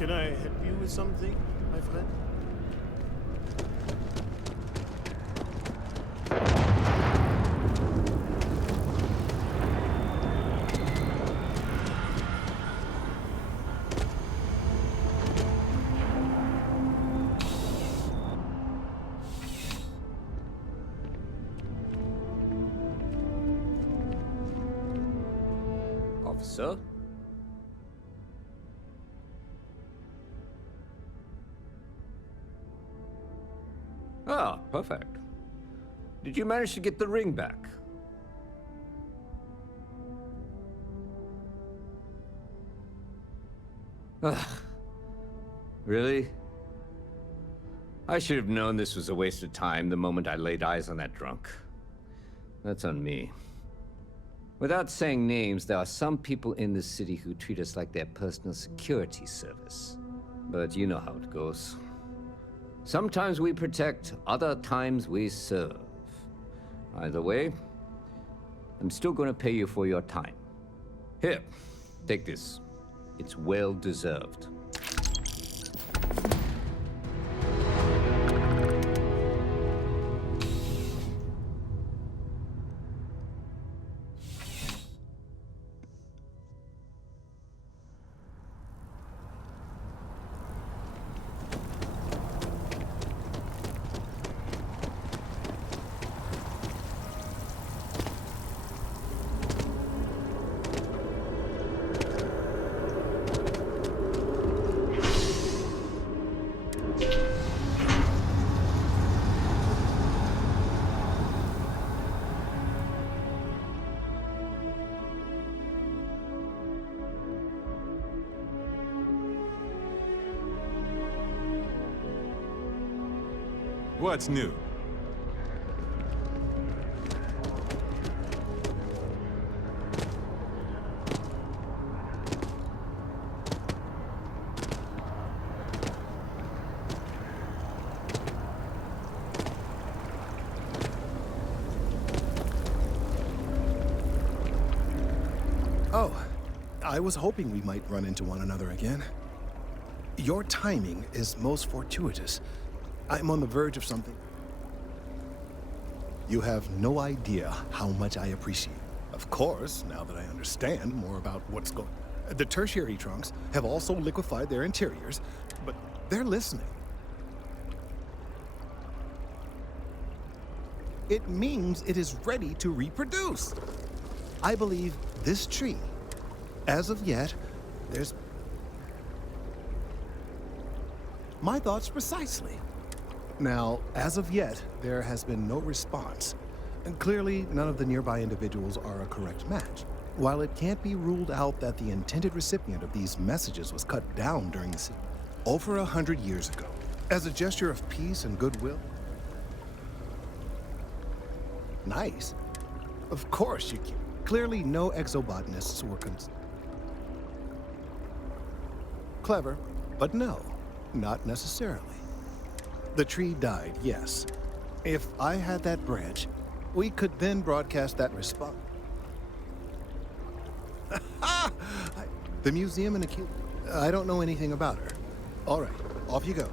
Can I help you with something, my friend? Officer? Ah, perfect. Did you manage to get the ring back? Ugh. Really? I should have known this was a waste of time the moment I laid eyes on that drunk. That's on me. Without saying names, there are some people in this city who treat us like their personal security service. But you know how it goes. Sometimes we protect, other times we serve. Either way, I'm still going to pay you for your time. Here, take this. It's well deserved. What's new? Oh, I was hoping we might run into one another again. Your timing is most fortuitous. I'm on the verge of something. You have no idea how much I appreciate. Of course, now that I understand more about what's going on. The tertiary trunks have also liquefied their interiors, but they're listening. It means it is ready to reproduce. I believe this tree, as of yet, there's... My thoughts precisely. Now, as of yet, there has been no response. And clearly, none of the nearby individuals are a correct match. While it can't be ruled out that the intended recipient of these messages was cut down during the over 100 years ago, as a gesture of peace and goodwill. Nice. Of course you can. Clearly, no exobotanists were clever, but no, not necessarily. The tree died, yes. If I had that branch, we could then broadcast that response. The museum in Akil. I don't know anything about her. All right, off you go.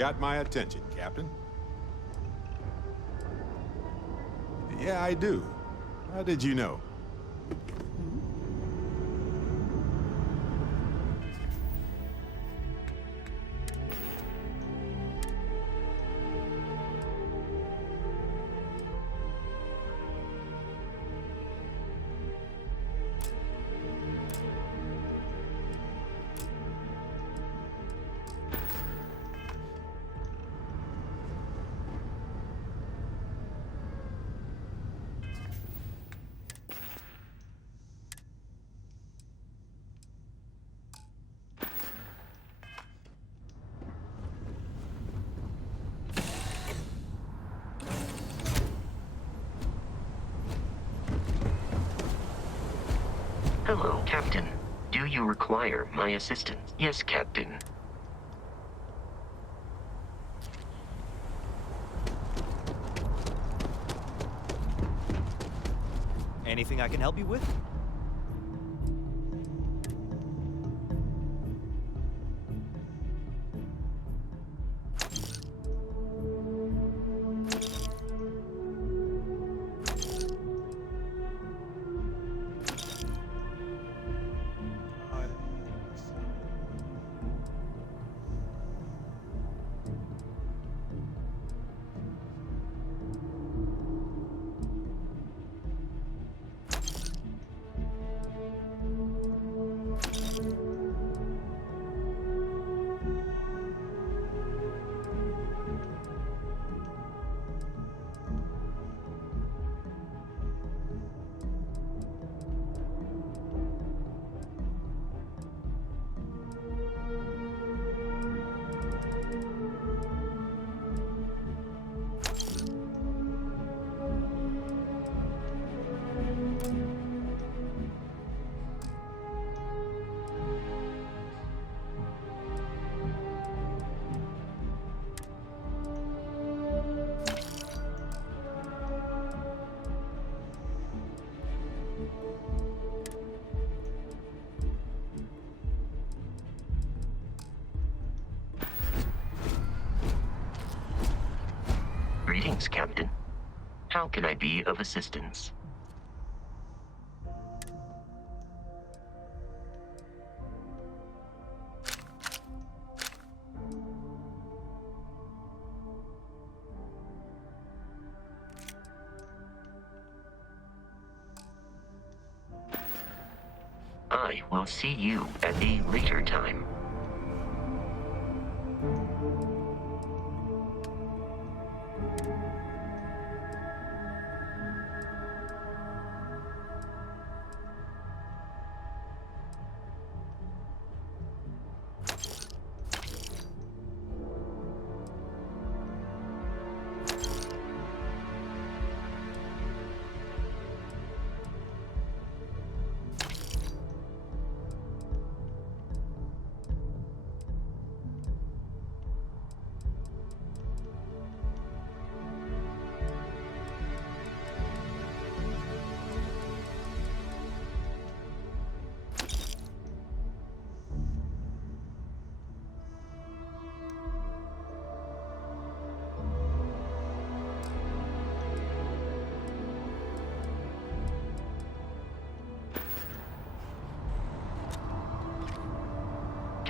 got my attention, Captain. Yeah, I do. How did you know? Hello, Captain. Do you require my assistance? Yes, Captain. Anything I can help you with? Greetings, Captain. How can I be of assistance? I will see you at a later time.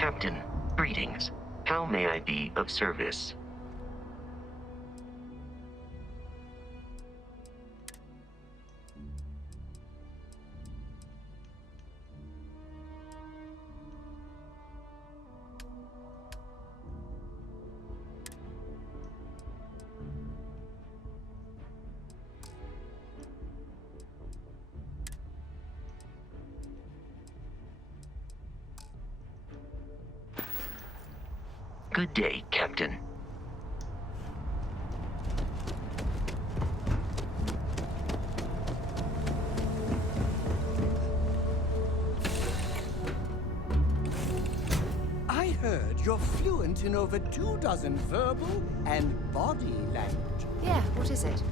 Captain, greetings. How may I be of service? Good day, Captain. I heard you're fluent in over 24 verbal and body language. Yeah, what is it?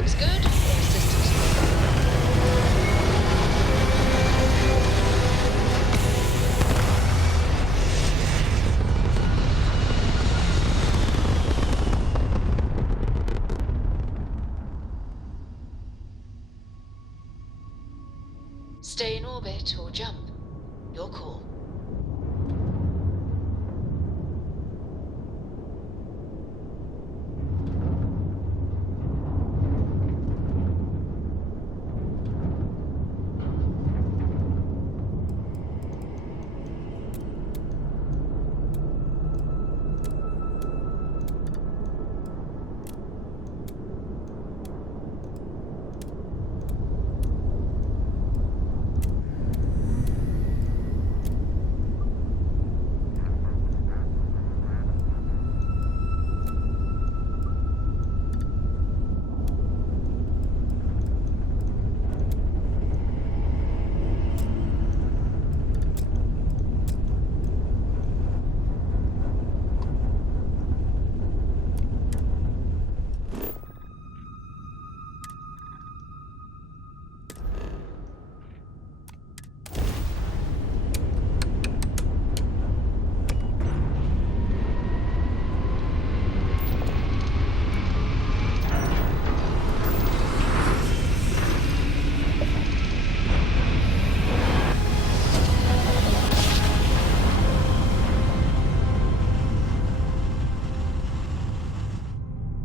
looks good. All systems Stay in orbit or jump. Your call.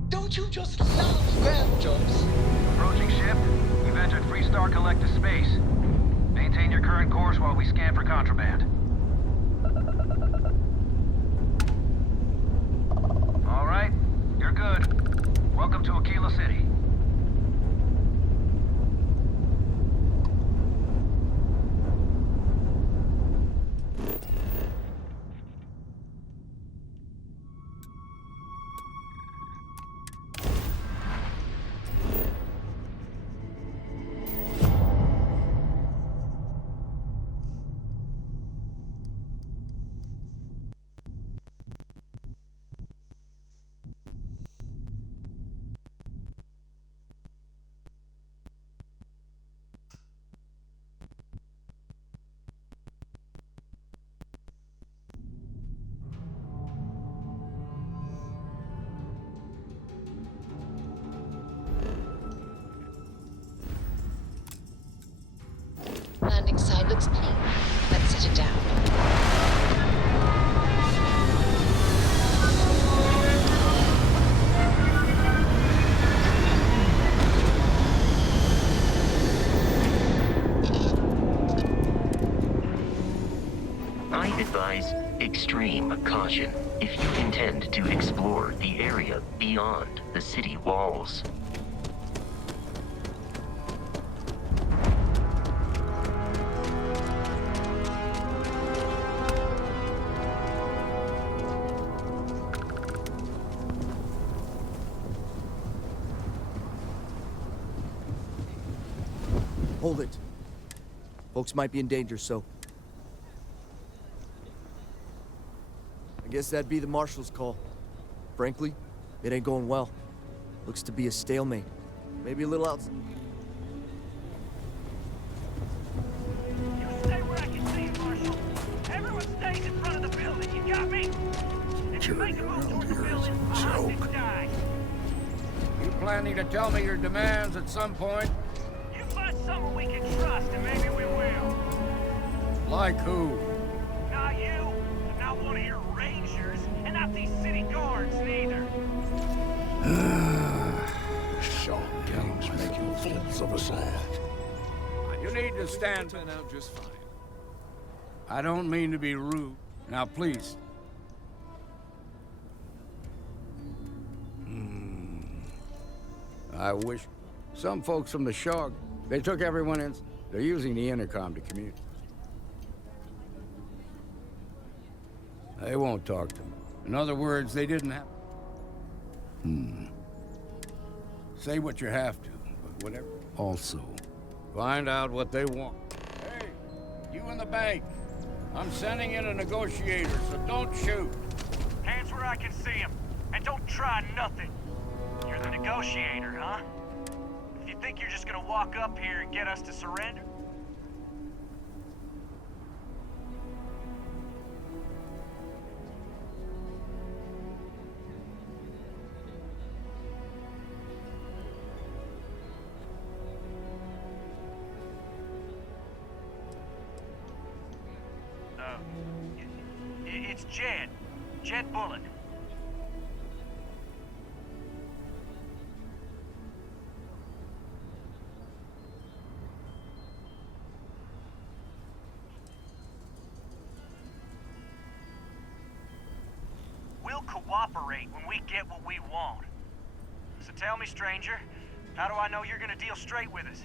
Don't you just love ground jobs? Approaching ship. You've entered Freestar Collective space. Maintain your current course while we scan for contraband. All right, you're good. Welcome to Aquila City. Landing side looks clean. Let's set it down. I advise extreme caution if you intend to explore the area beyond the city walls. Hold it. Folks might be in danger, so... I guess that'd be the marshal's call. Frankly, it ain't going well. Looks to be a stalemate. Maybe a little outside. You stay where I can see you, Marshal. Everyone stays in front of the building, you got me? If you make a move toward the building, I'll have to die. You planning to tell me your demands at some point? You find someone we can trust, and maybe we will. Like who? Not you, not one of your rangers, and not these city guards, neither. Short games making fools of us all. You need to stand. Turn out just fine. I don't mean to be rude. Now, please. I wish some folks from the Shog, they took everyone in. They're using the intercom to communicate. They won't talk to me. In other words, they didn't have... Say what you have to, but whatever. Also, find out what they want. Hey, you in the bank. I'm sending in a negotiator, so don't shoot. Hands where I can see him, and don't try nothing. You're the negotiator, huh? You think you're just gonna walk up here and get us to surrender? It's Jed. Jed Bullock. We'll cooperate when we get what we want. So tell me, stranger, how do I know you're gonna deal straight with us?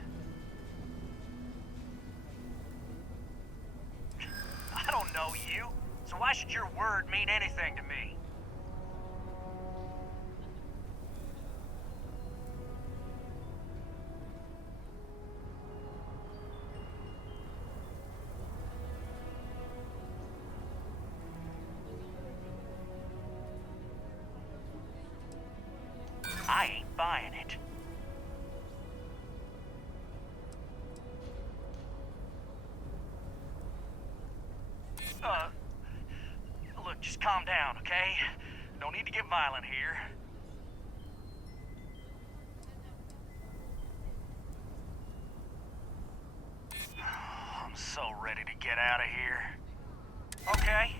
I don't know you, so why should your word mean anything to me? I ain't buying it. Look, just calm down, okay? Don't need to get violent here. I'm so ready to get out of here. Okay,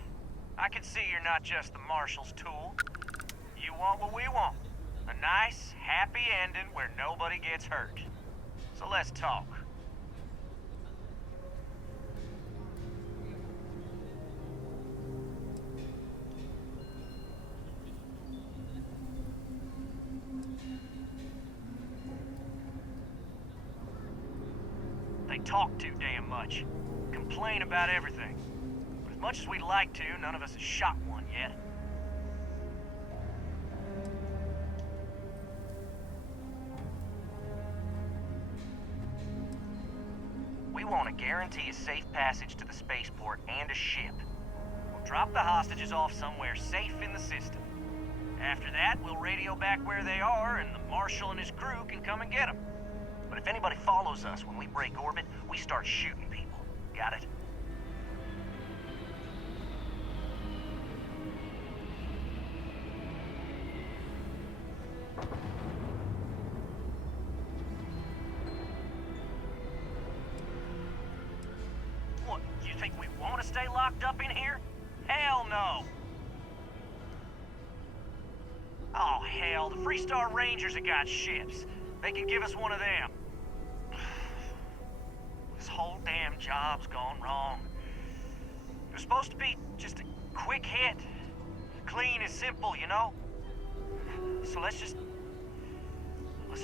I can see you're not just the Marshal's tool. You want what we want. A nice, happy ending where nobody gets hurt. So let's talk. They talk too damn much. Complain about everything. But as much as we'd like to, none of us has shot one yet. We want to guarantee a safe passage to the spaceport and a ship. We'll drop the hostages off somewhere safe in the system. After that, we'll radio back where they are, and the Marshal and his crew can come and get them. But if anybody follows us when we break orbit, we start shooting people. Got it? What, you think we want to stay locked up in here? Hell no! Oh, hell, the Freestar Rangers have got ships. They can give us one of them. This whole damn job's gone wrong. It was supposed to be just a quick hit. Clean and simple, you know? So let's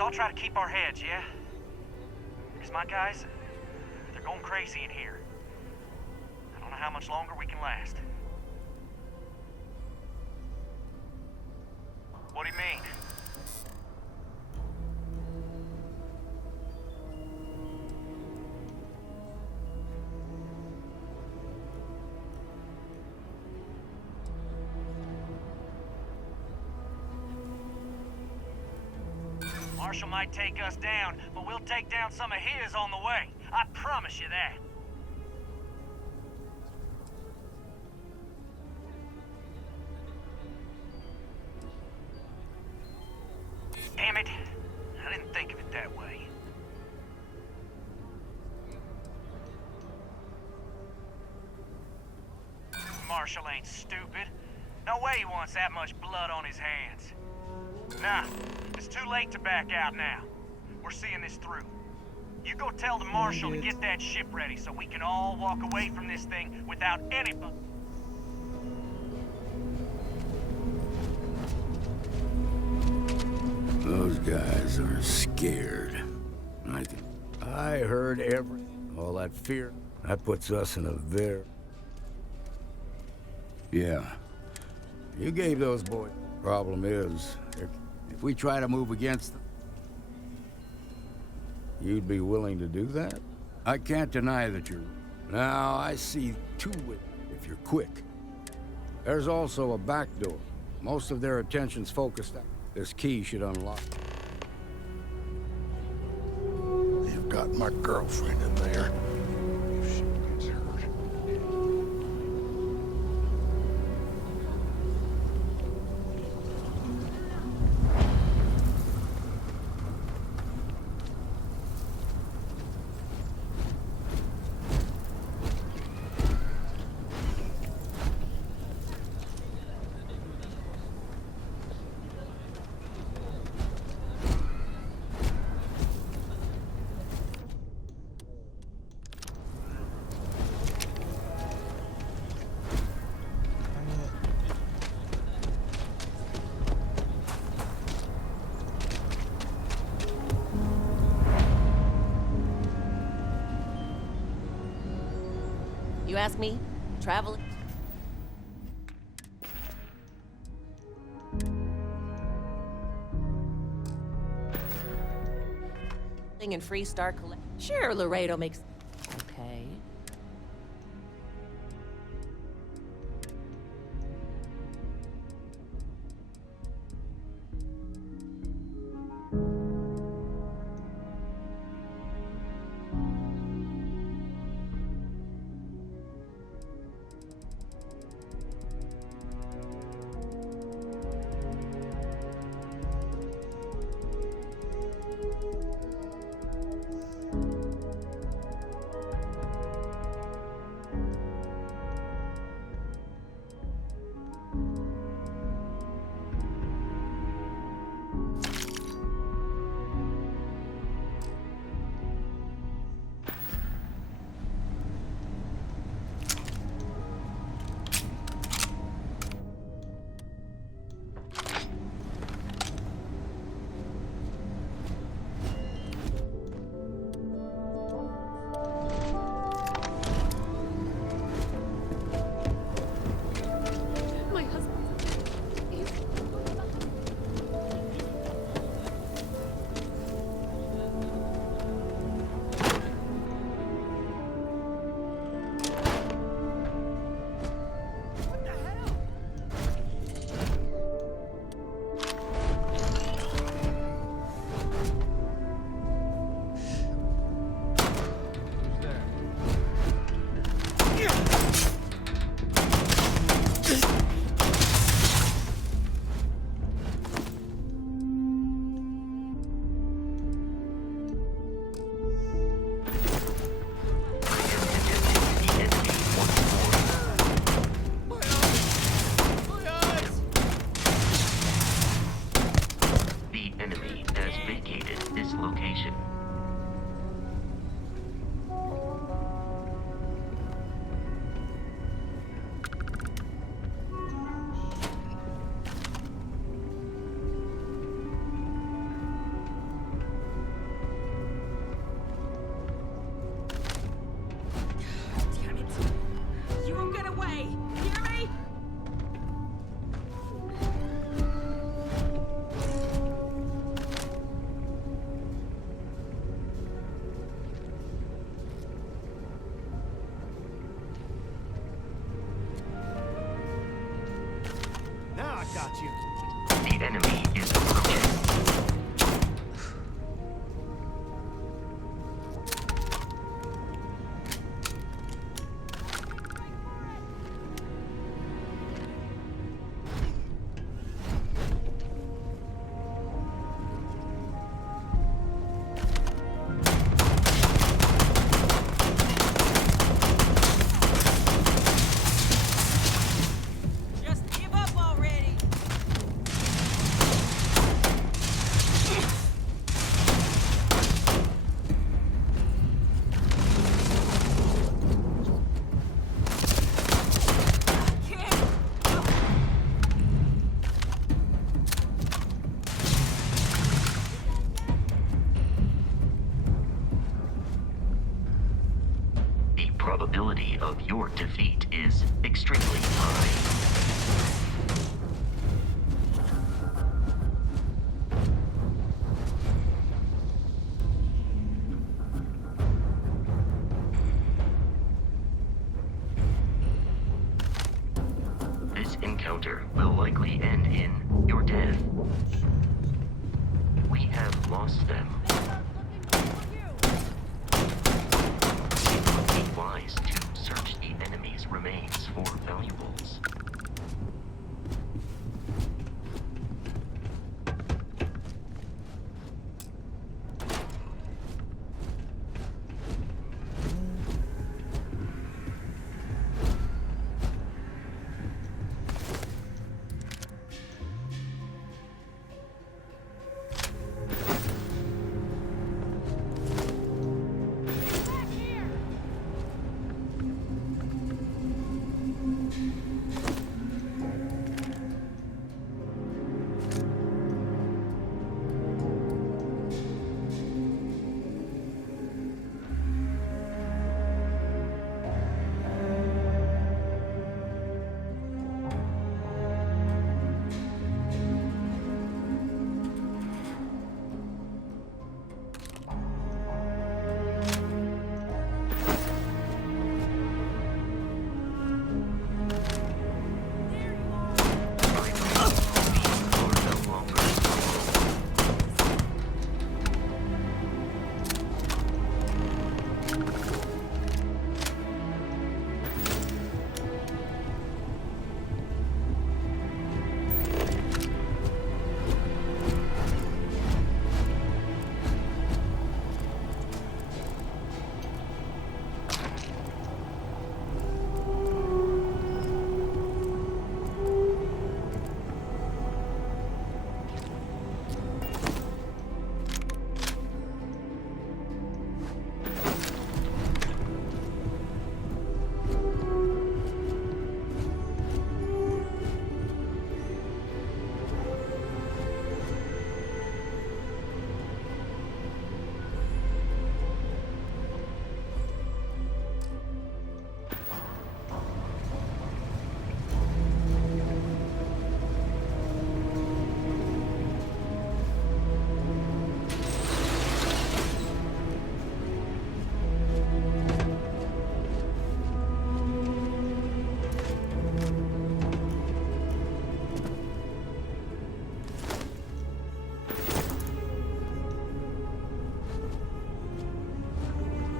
all try to keep our heads, yeah? Because my guys, they're going crazy in here. I don't know how much longer we can last. What do you mean? Marshal might take us down, but we'll take down some of his on the way. I promise you that. Damn it. I didn't think of it that way. Marshal ain't stupid. No way he wants that much blood on his hands. Nah, it's too late to back out now. We're seeing this through. You go tell the Marshal to get that ship ready so we can all walk away from this thing without anybody. Those guys are scared. I heard all that fear. That puts us in a very... Yeah. You gave those boys... Problem is, if we try to move against them, you'd be willing to do that? I can't deny that you're... Now, I see two ways if you're quick. There's also a back door. Most of their attention's focused on... This key should unlock. forgot my girlfriend in there. If she gets hurt. You ask me? Traveling? And free Star Collect. Sure, Laredo makes. Okay. Got you. The enemy is approaching. Probability of your defeat is extremely high. This encounter will likely end in your death. We have lost them.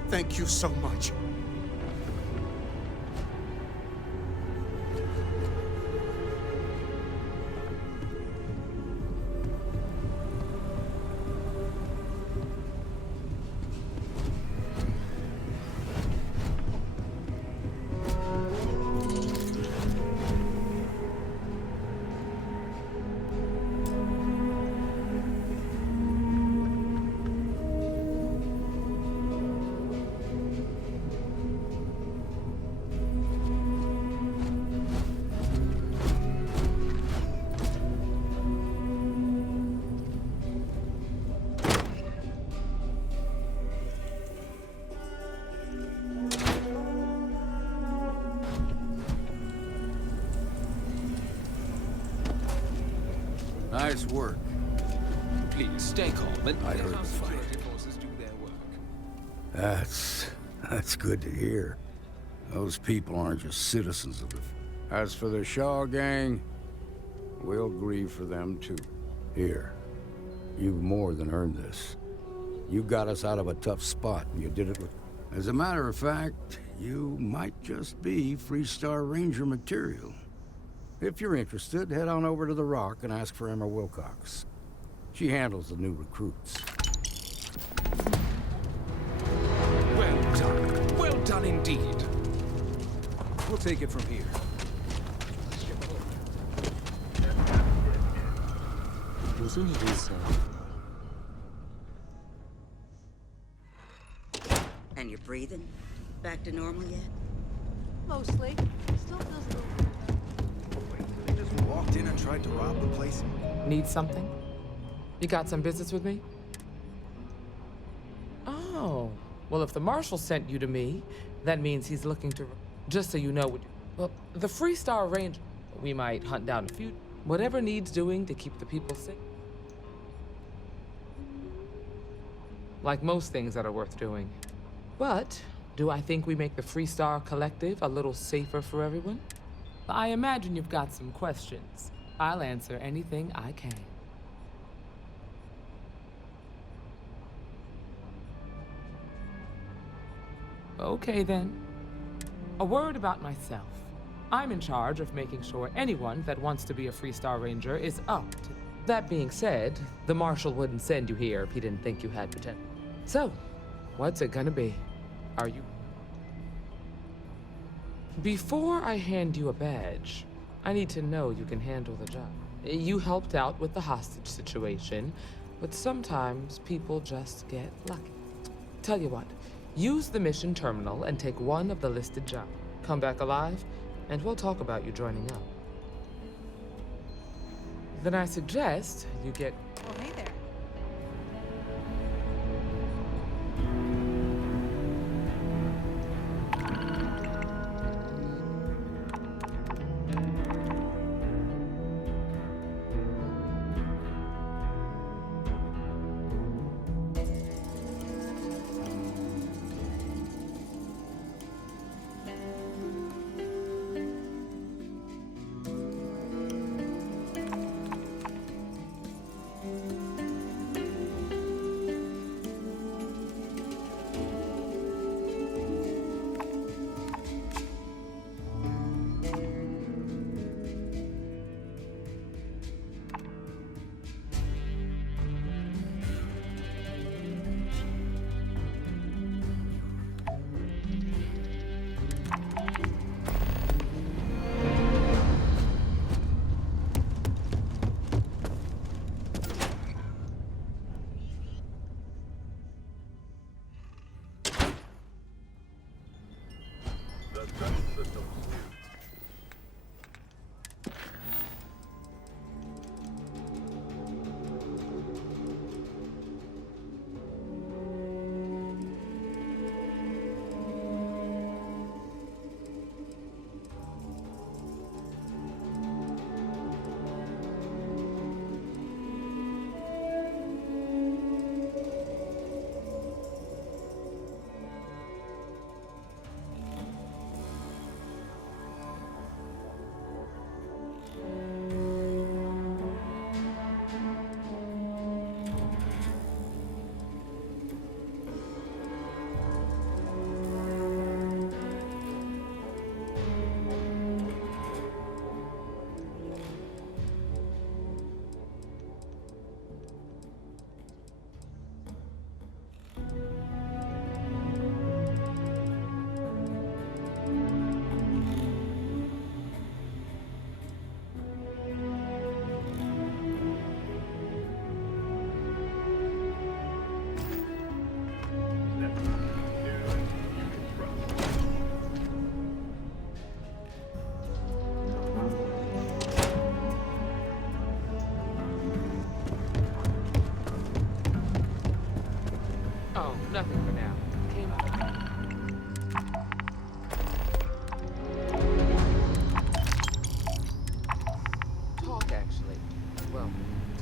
Thank you so much. Nice work. Please, stay calm and I let heard our the fight. security forces do their work. That's good to hear. Those people aren't just citizens of the... As for the Shaw gang, we'll grieve for them too. Here, you've more than earned this. You got us out of a tough spot, and you did it with... As a matter of fact, you might just be Freestar Ranger material. If you're interested, head on over to the Rock and ask for Emma Wilcox. She handles the new recruits. Well done. Well done indeed. We'll take it from here. 무슨 일이 있어요? And you're breathing? Back to normal yet? Mostly. Still feels a little weird. They just walked in and tried to rob the place. Need something? You got some business with me? Oh. Well, if the Marshal sent you to me, that means he's looking to... Just so you know, well, the Freestar Ranger, we might hunt down a few... Whatever needs doing to keep the people safe. Like most things that are worth doing. But, do I think we make the Freestar Collective a little safer for everyone? I imagine you've got some questions. I'll answer anything I can. Okay, then. A word about myself. I'm in charge of making sure anyone that wants to be a Freestar Ranger is up to... That being said, the Marshal wouldn't send you here if he didn't think you had potential. So, what's it gonna be? Are you... Before I hand you a badge, I need to know you can handle the job. You helped out with the hostage situation, but sometimes people just get lucky. Tell you what, use the mission terminal and take one of the listed jobs. Come back alive, and we'll talk about you joining up. Then I suggest you get... Oh, hey there.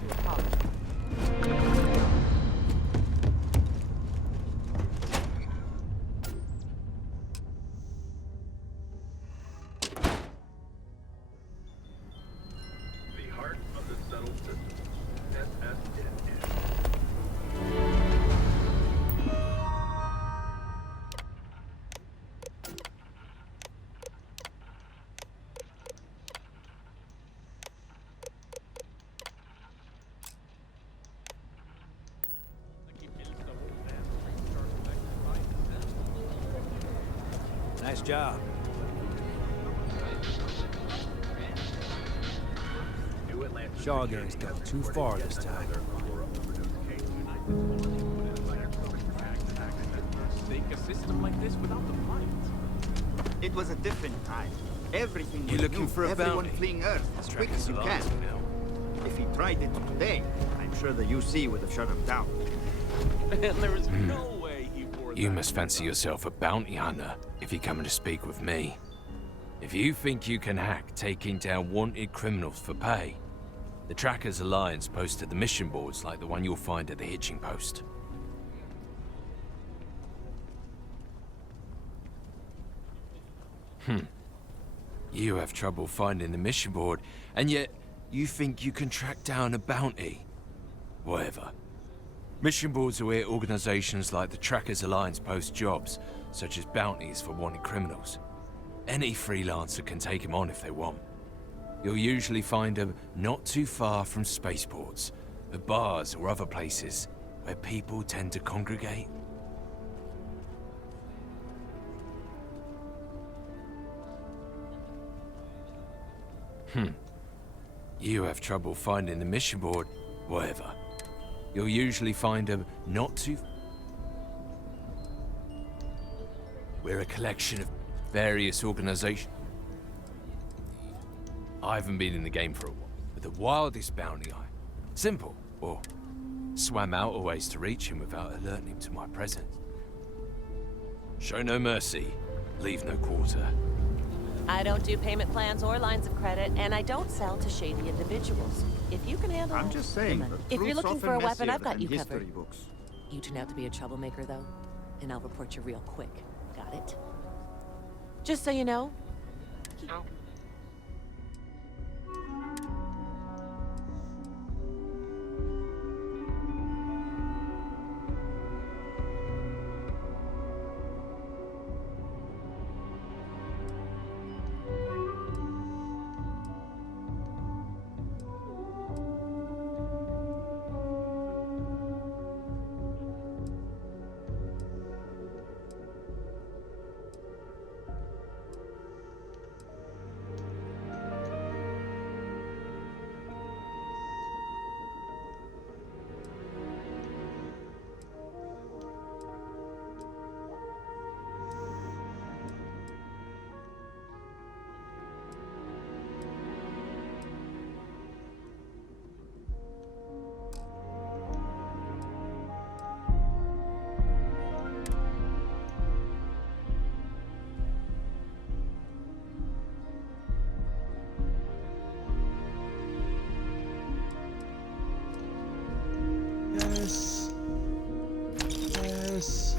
to apologize. The heart of the settled system. SSN. Nice job. Shaw Gang's gone too far this time. Stake a system like this without the mines. It was a different time. Everything You was looking new. for a Everyone bounty? fleeing Earth as quick as you can. If he tried it today, I'm sure the UC would have shut him down. And there is no way he wore You must fancy yourself a bounty hunter if you're coming to speak with me. If you think you can hack taking down wanted criminals for pay, the Trackers Alliance posted the mission boards like the one you'll find at the hitching post. You have trouble finding the mission board, and yet you think you can track down a bounty. Whatever. Mission boards are where organizations like the Trackers Alliance post jobs, such as bounties for wanted criminals. Any freelancer can take them on if they want. You'll usually find them not too far from spaceports, at bars or other places where people tend to congregate. You have trouble finding the mission board? Whatever. You'll usually find them not too... We're a collection of various organizations. I haven't been in the game for a while, but the wildest bounty simple, or swam out a ways to reach him without alerting him to my presence. Show no mercy, leave no quarter. I don't do payment plans or lines of credit, and I don't sell to shady individuals. If you can handle I'm it, just saying, good money. the If you're truth's looking for a often weapon, I've messier got you than covered. history books. You turn out to be a troublemaker, though, and I'll report you real quick. Got it? Just so you know, Yes. Yes.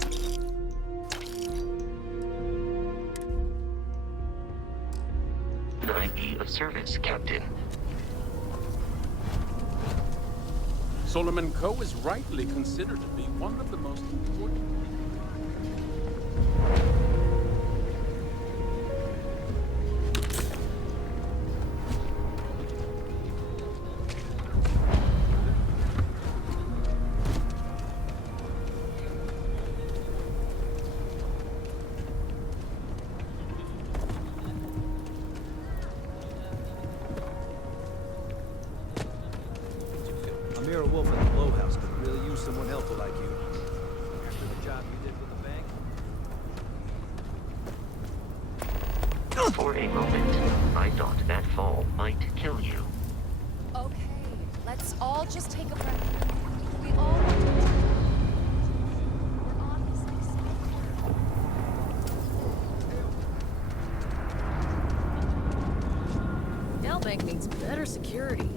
I be of service, Captain. Solomon Co. is rightly considered to be one of the most important. Amira Wolf at the Blow House could really use someone helpful like you. After the job you did with the bank? For a moment, I thought that fall might kill you. Okay, let's all just take a breath. We all want to. We're obviously Delbank needs better security.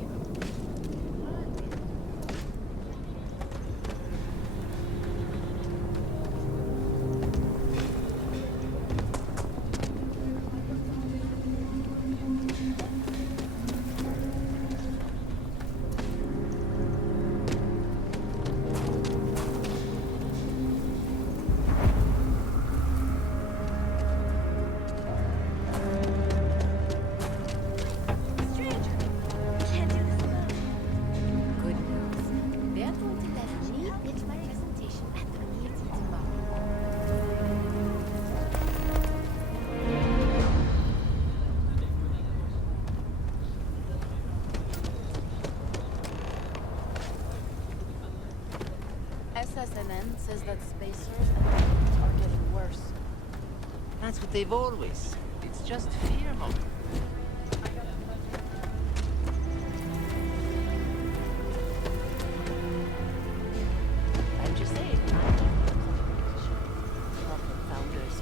SSNN says that spacers and aliens are getting worse. That's what they've always said. It's just fear mongering. I'm just saying. Founders.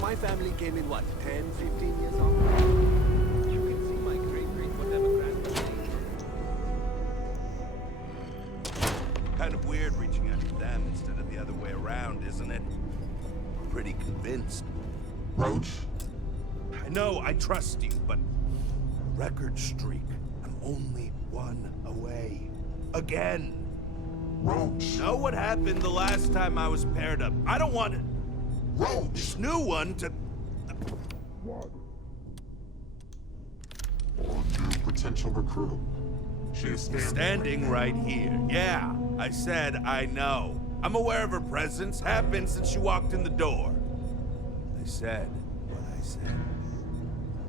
My family came in, what, 10, 15 years old? You can see my great-great-whatever-grandmother. Kind of weird reaching out to them instead of the other way around, isn't it? I'm pretty convinced. Roach? I know, I trust you, but... Record streak. I'm only one away. Again. Roach. Know what happened the last time I was paired up? I don't want it. Roach. This new one to... Or new potential recruit. She is Standing right here. Yeah, I said I know. I'm aware of her presence, have been since she walked in the door. I said what I said.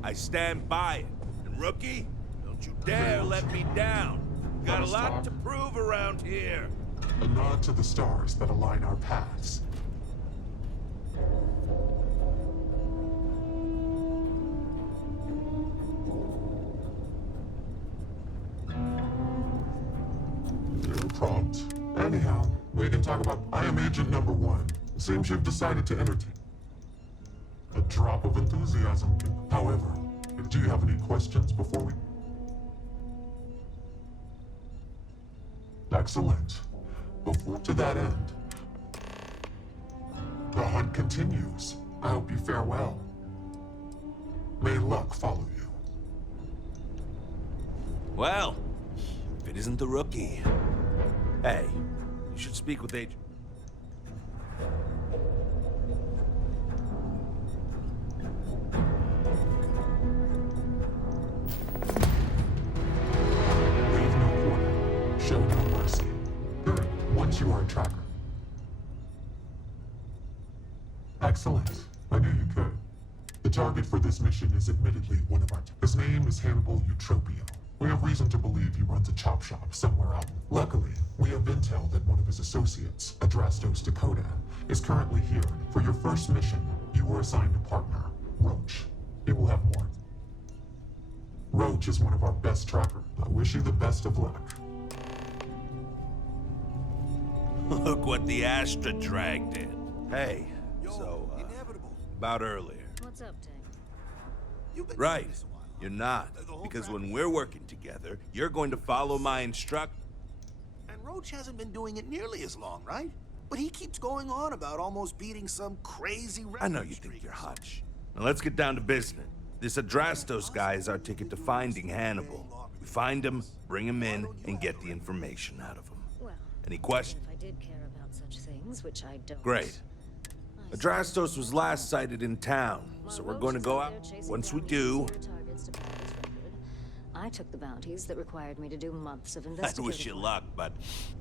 I stand by it. And rookie, don't you dare let me down. Got a lot to prove around here. A nod to the stars that align our paths. New prompt. Anyhow, we can talk about I am agent number 1. Seems you've decided to entertain. A drop of enthusiasm. However, do you have any questions before we... Excellent. To that end, the hunt continues. I hope you fare well. May luck follow you. Well, if it isn't the rookie. Hey, you should speak with Agent. Leave no quarter. Show no mercy. Once you are a tracker. Excellent. I knew you could. The target for this mission is admittedly one of our... His name is Hannibal Eutropio. We have reason to believe he runs a chop shop somewhere out. Luckily, we have intel that one of his associates, Adrastos Dakota, is currently here. For your first mission, you were assigned a partner, Roach. He will have more. Roach is one of our best trackers. I wish you the best of luck. Look what the Astra dragged in. Hey, so, about earlier. What's up, Tank? Right, you're not. Because when we're working together, you're going to follow my instruct... And Roach hasn't been doing it nearly as long, right? But he keeps going on about almost beating some crazy... I know you think you're hotch. Now let's get down to business. This Adrastos guy is our ticket to finding Hannibal. We find him, bring him in, and get the information out of him. Well, any questions? if I did care about such things, which I don't... Great. Adrastos was last sighted in town, so we're going to go out. Once we do... I took the bounties that required me to do months of I investigating. wish you luck, but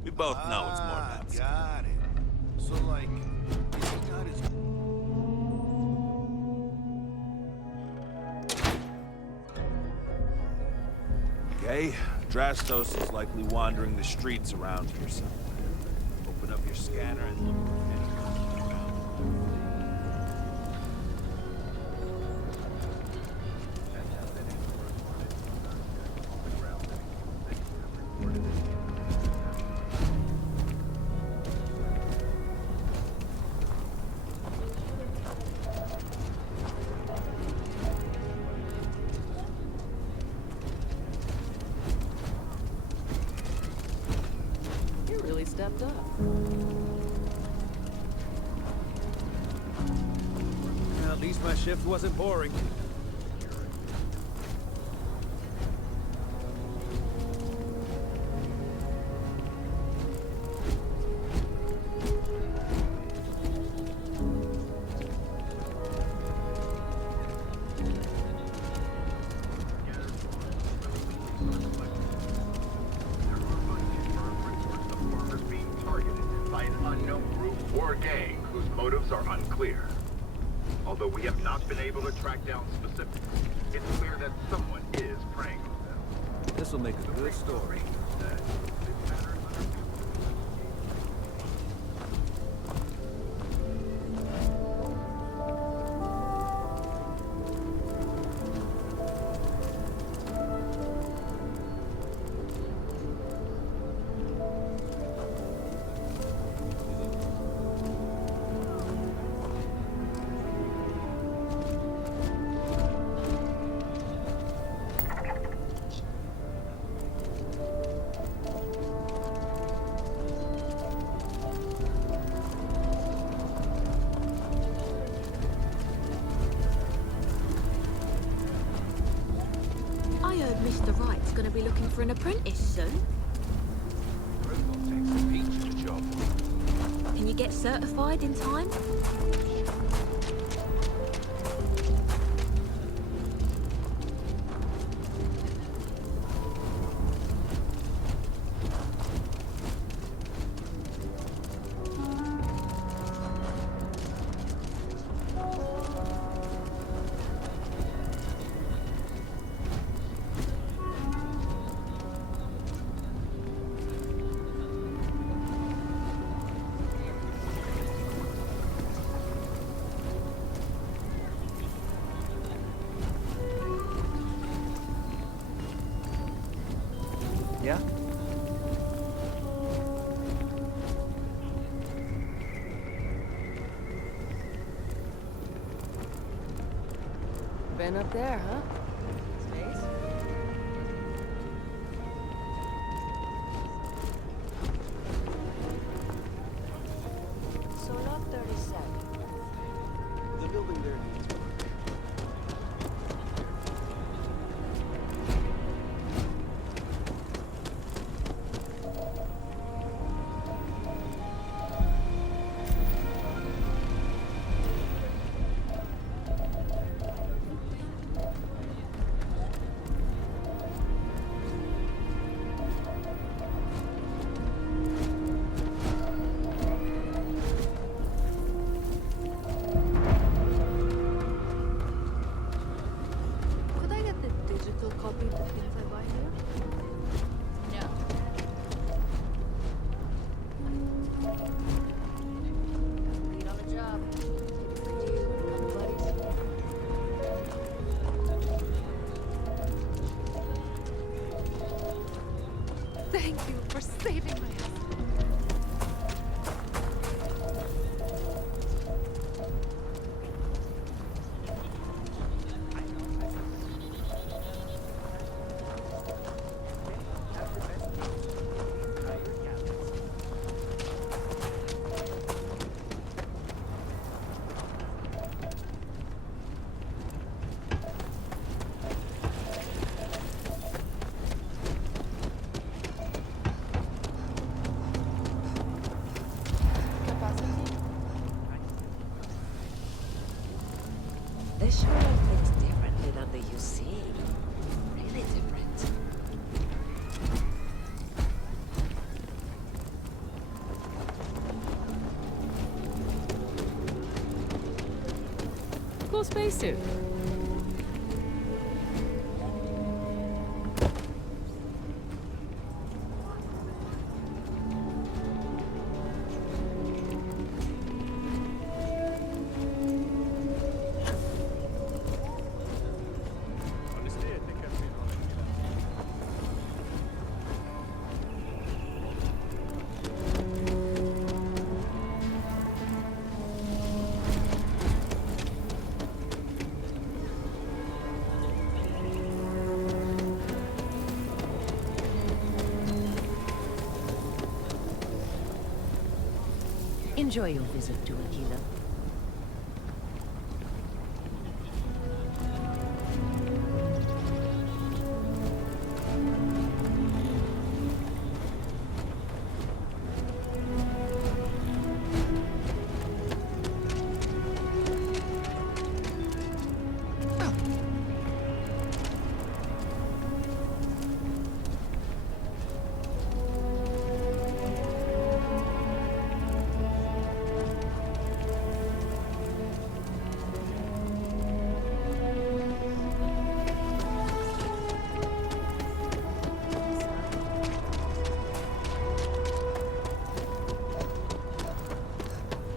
we both know it's more nuts. Got it. So, like, he got his... Okay, Adrastos is likely wandering the streets around here somewhere. Open up your scanner and look for any... You really stepped up. At least my shift wasn't boring. Or gang whose motives are unclear. Although we have not been able to track down specifics, it's clear that someone is preying on them. This will make a good story. be looking for an apprentice soon. Robot takes a peach at a job. Can you get certified in time? Yeah? Been up there, huh? Space? So lot 37. The building there needs work. Could I get the digital copy of the things I buy here? No. Lead on the job. For you and a couple buddies. Thank you for saving my ass. This sure fits differently than the UC. Really different. Cool spacesuit. Enjoy your visit to Aquila.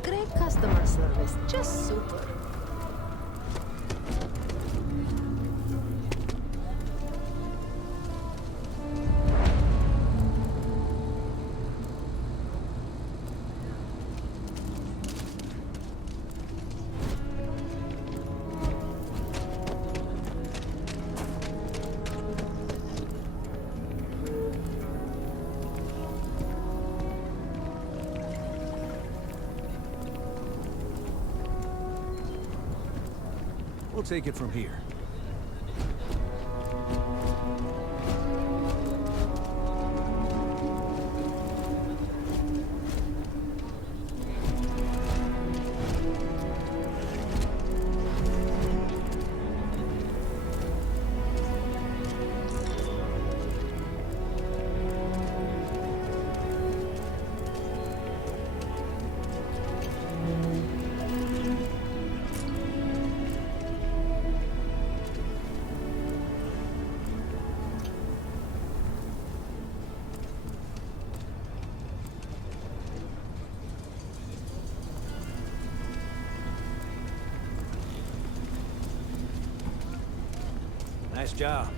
Great customer service, just super. We'll take it from here. Nice job.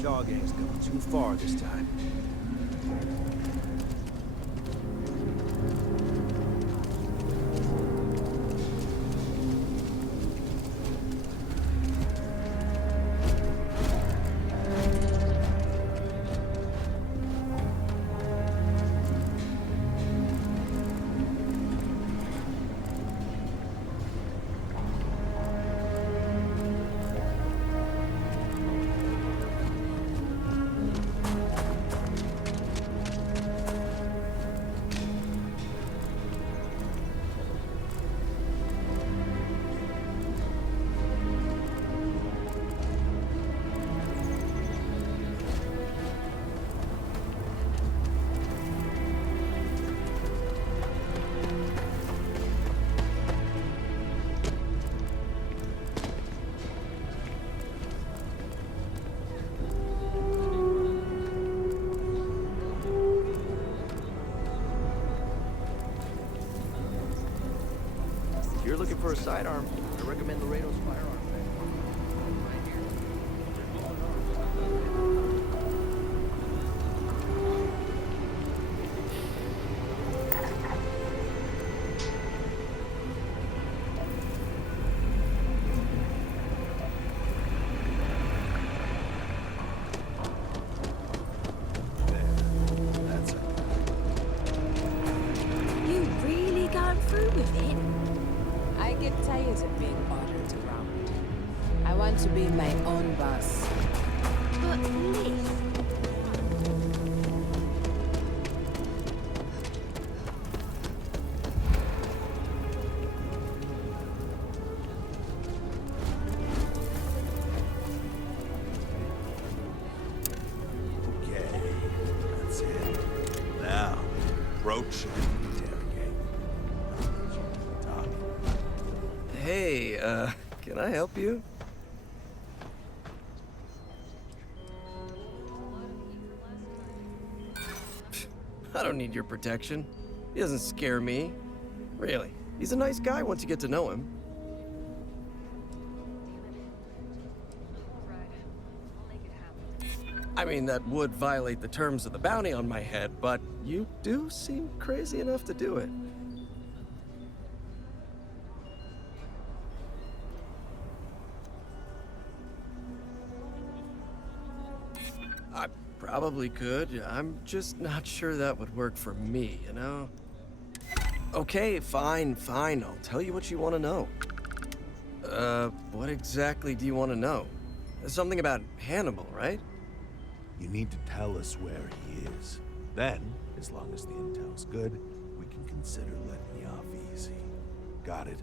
Shaw gang's gone too far this time. If you're looking for a sidearm, I recommend Laredo's firearm. You really going through with it? I get tired of being ordered around. I want to be my own boss. But Liz... Okay, that's it. Now, approach and interrogate. Hey, can I help you? I don't need your protection. He doesn't scare me. Really. He's a nice guy once you get to know him. I mean, that would violate the terms of the bounty on my head, but you do seem crazy enough to do it. I probably could. I'm just not sure that would work for me, you know? Okay, fine. I'll tell you what you want to know. What exactly do you want to know? Something about Hannibal, right? You need to tell us where he is. Then, as long as the intel's good, we can consider letting you off easy. Got it?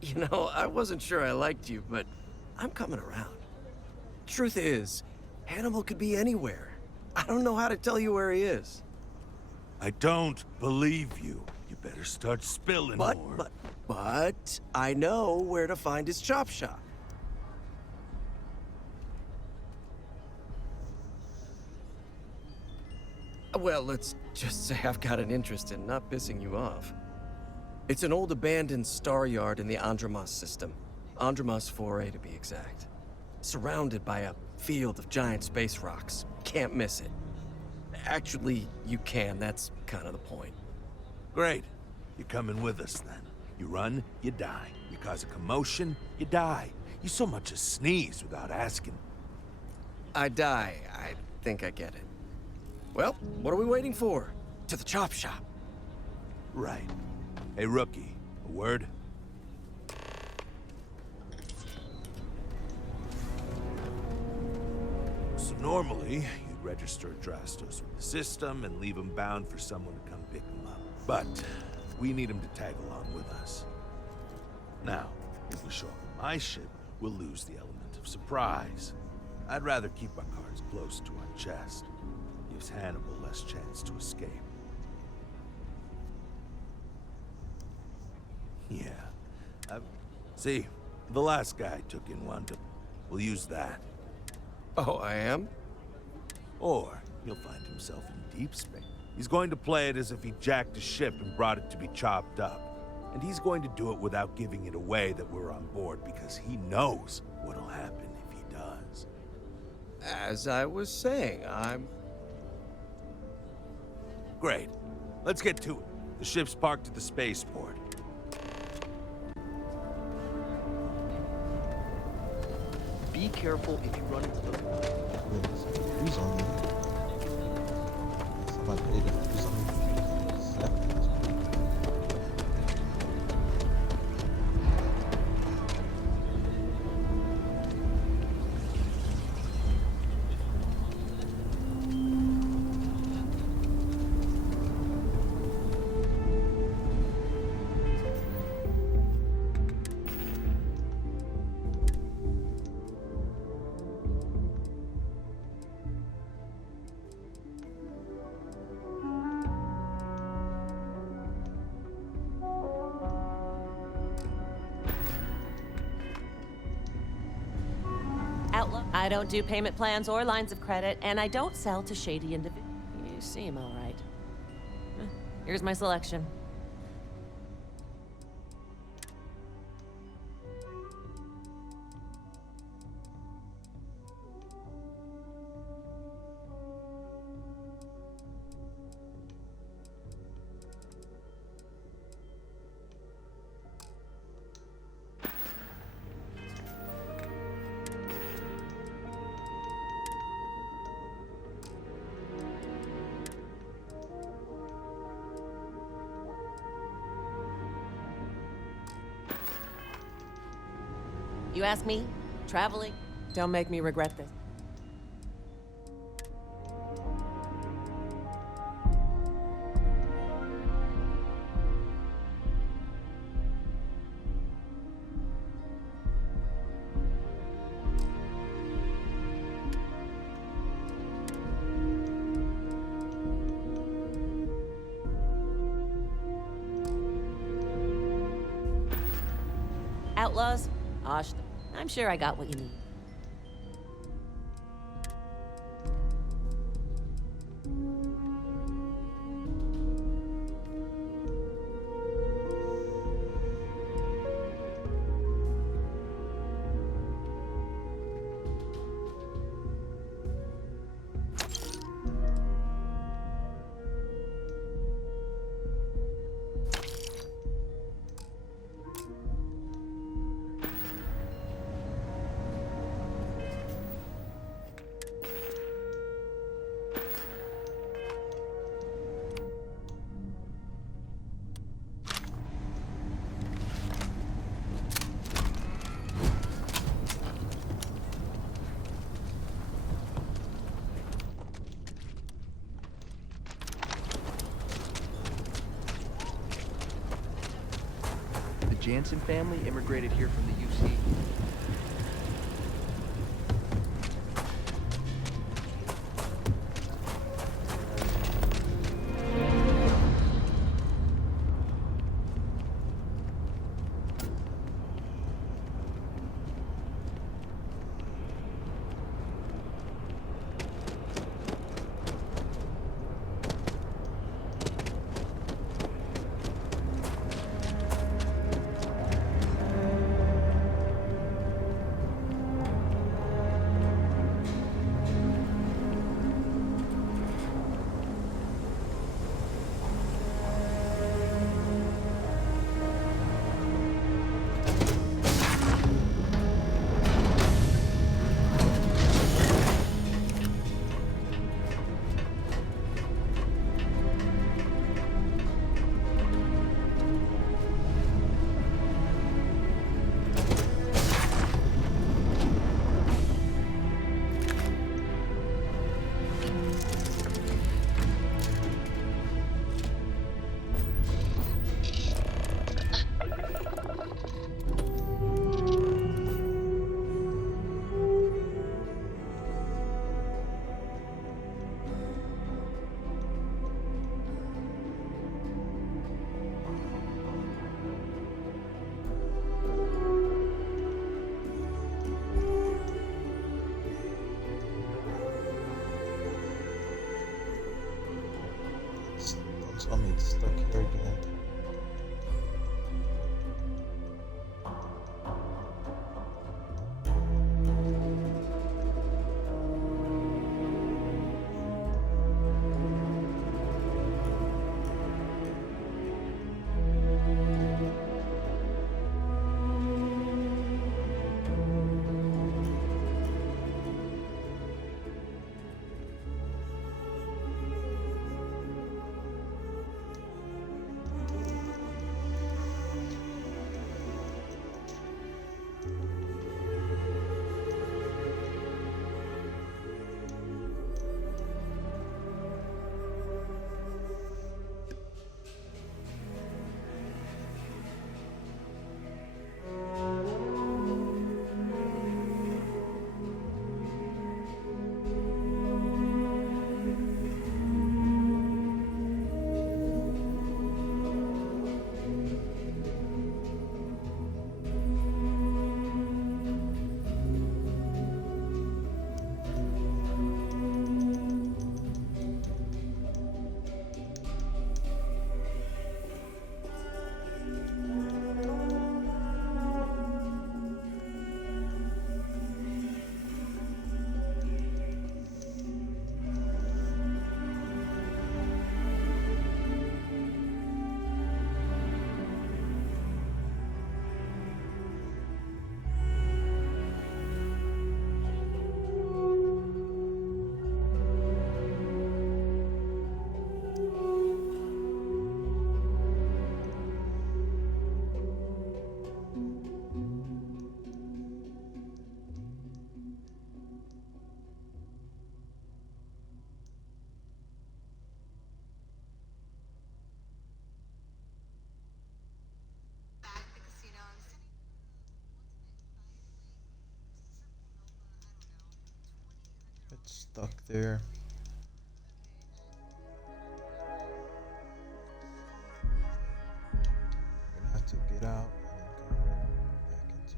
You know, I wasn't sure I liked you, but I'm coming around. Truth is, Hannibal could be anywhere. I don't know how to tell you where he is. I don't believe you. You better start spilling more. But I know where to find his chop shop. Well, let's just say I've got an interest in not pissing you off. It's an old abandoned star yard in the Andromos system. Andromos 4A to be exact. Surrounded by a field of giant space rocks. Can't miss it. Actually, you can. That's kind of the point. Great. You're coming with us, then. You run, you die. You cause a commotion, you die. You so much as sneeze without asking. I die. I think I get it. Well, what are we waiting for? To the chop shop. Right. Hey, rookie. A word? So normally, you'd register Adrastos with the system and leave him bound for someone to come pick him up. But we need him to tag along with us. Now, if we show up on my ship, we'll lose the element of surprise. I'd rather keep our cards close to our chest. Gives Hannibal less chance to escape. Yeah. See, the last guy took in one. We'll use that. Oh, I am? Or he'll find himself in deep space. He's going to play it as if he jacked a ship and brought it to be chopped up. And he's going to do it without giving it away that we're on board because he knows what'll happen if he does. As I was saying, I'm... Great. Let's get to it. The ship's parked at the spaceport. Be careful if you run into the... Who's on there? Somebody did it. Who's on there? I don't do payment plans or lines of credit, and I don't sell to shady individuals. You seem all right. Here's my selection. You ask me, traveling, don't make me regret this. Outlaws, Osh, I'm sure I got what you need. The Jansen family immigrated here from the UC. stuck there. I'm gonna have to get out and then go back into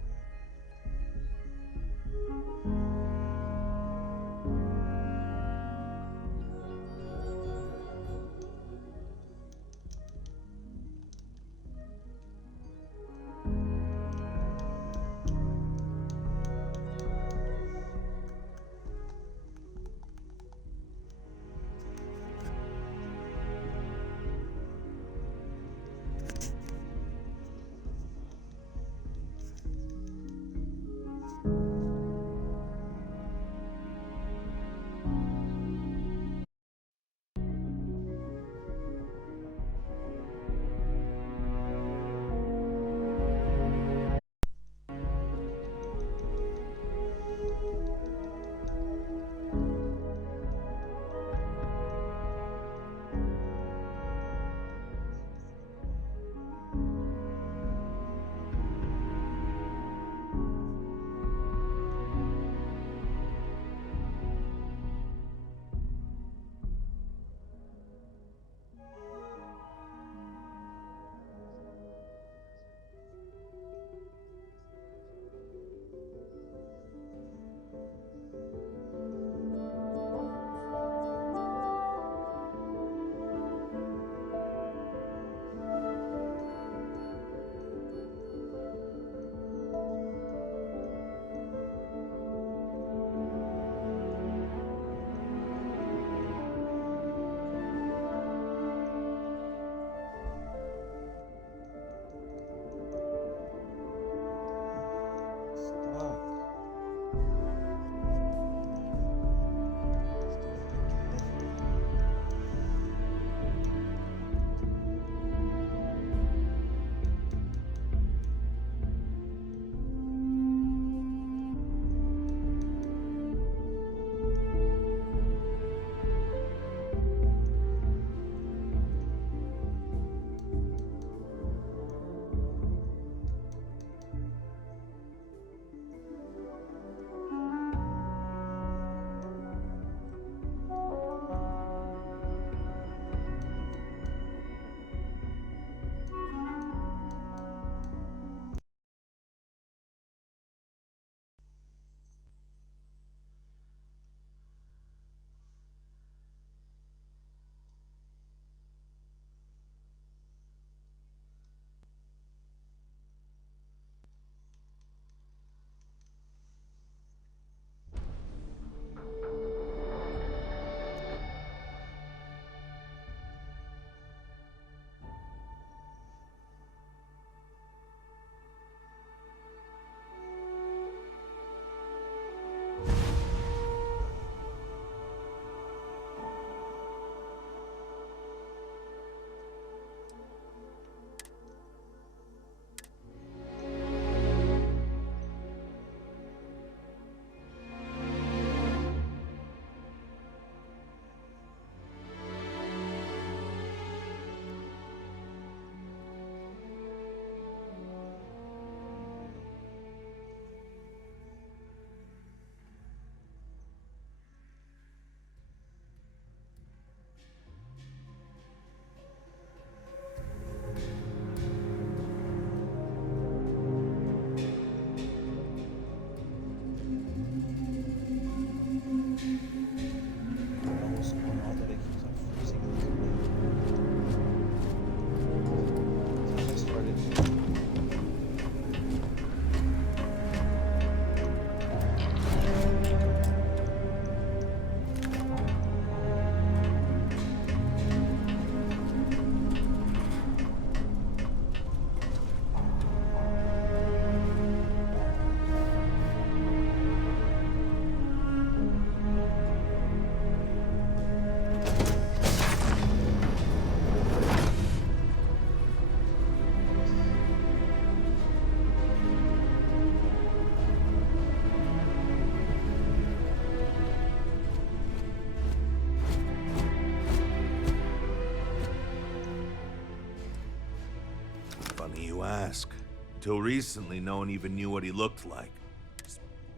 Funny you ask. Until recently, no one even knew what he looked like.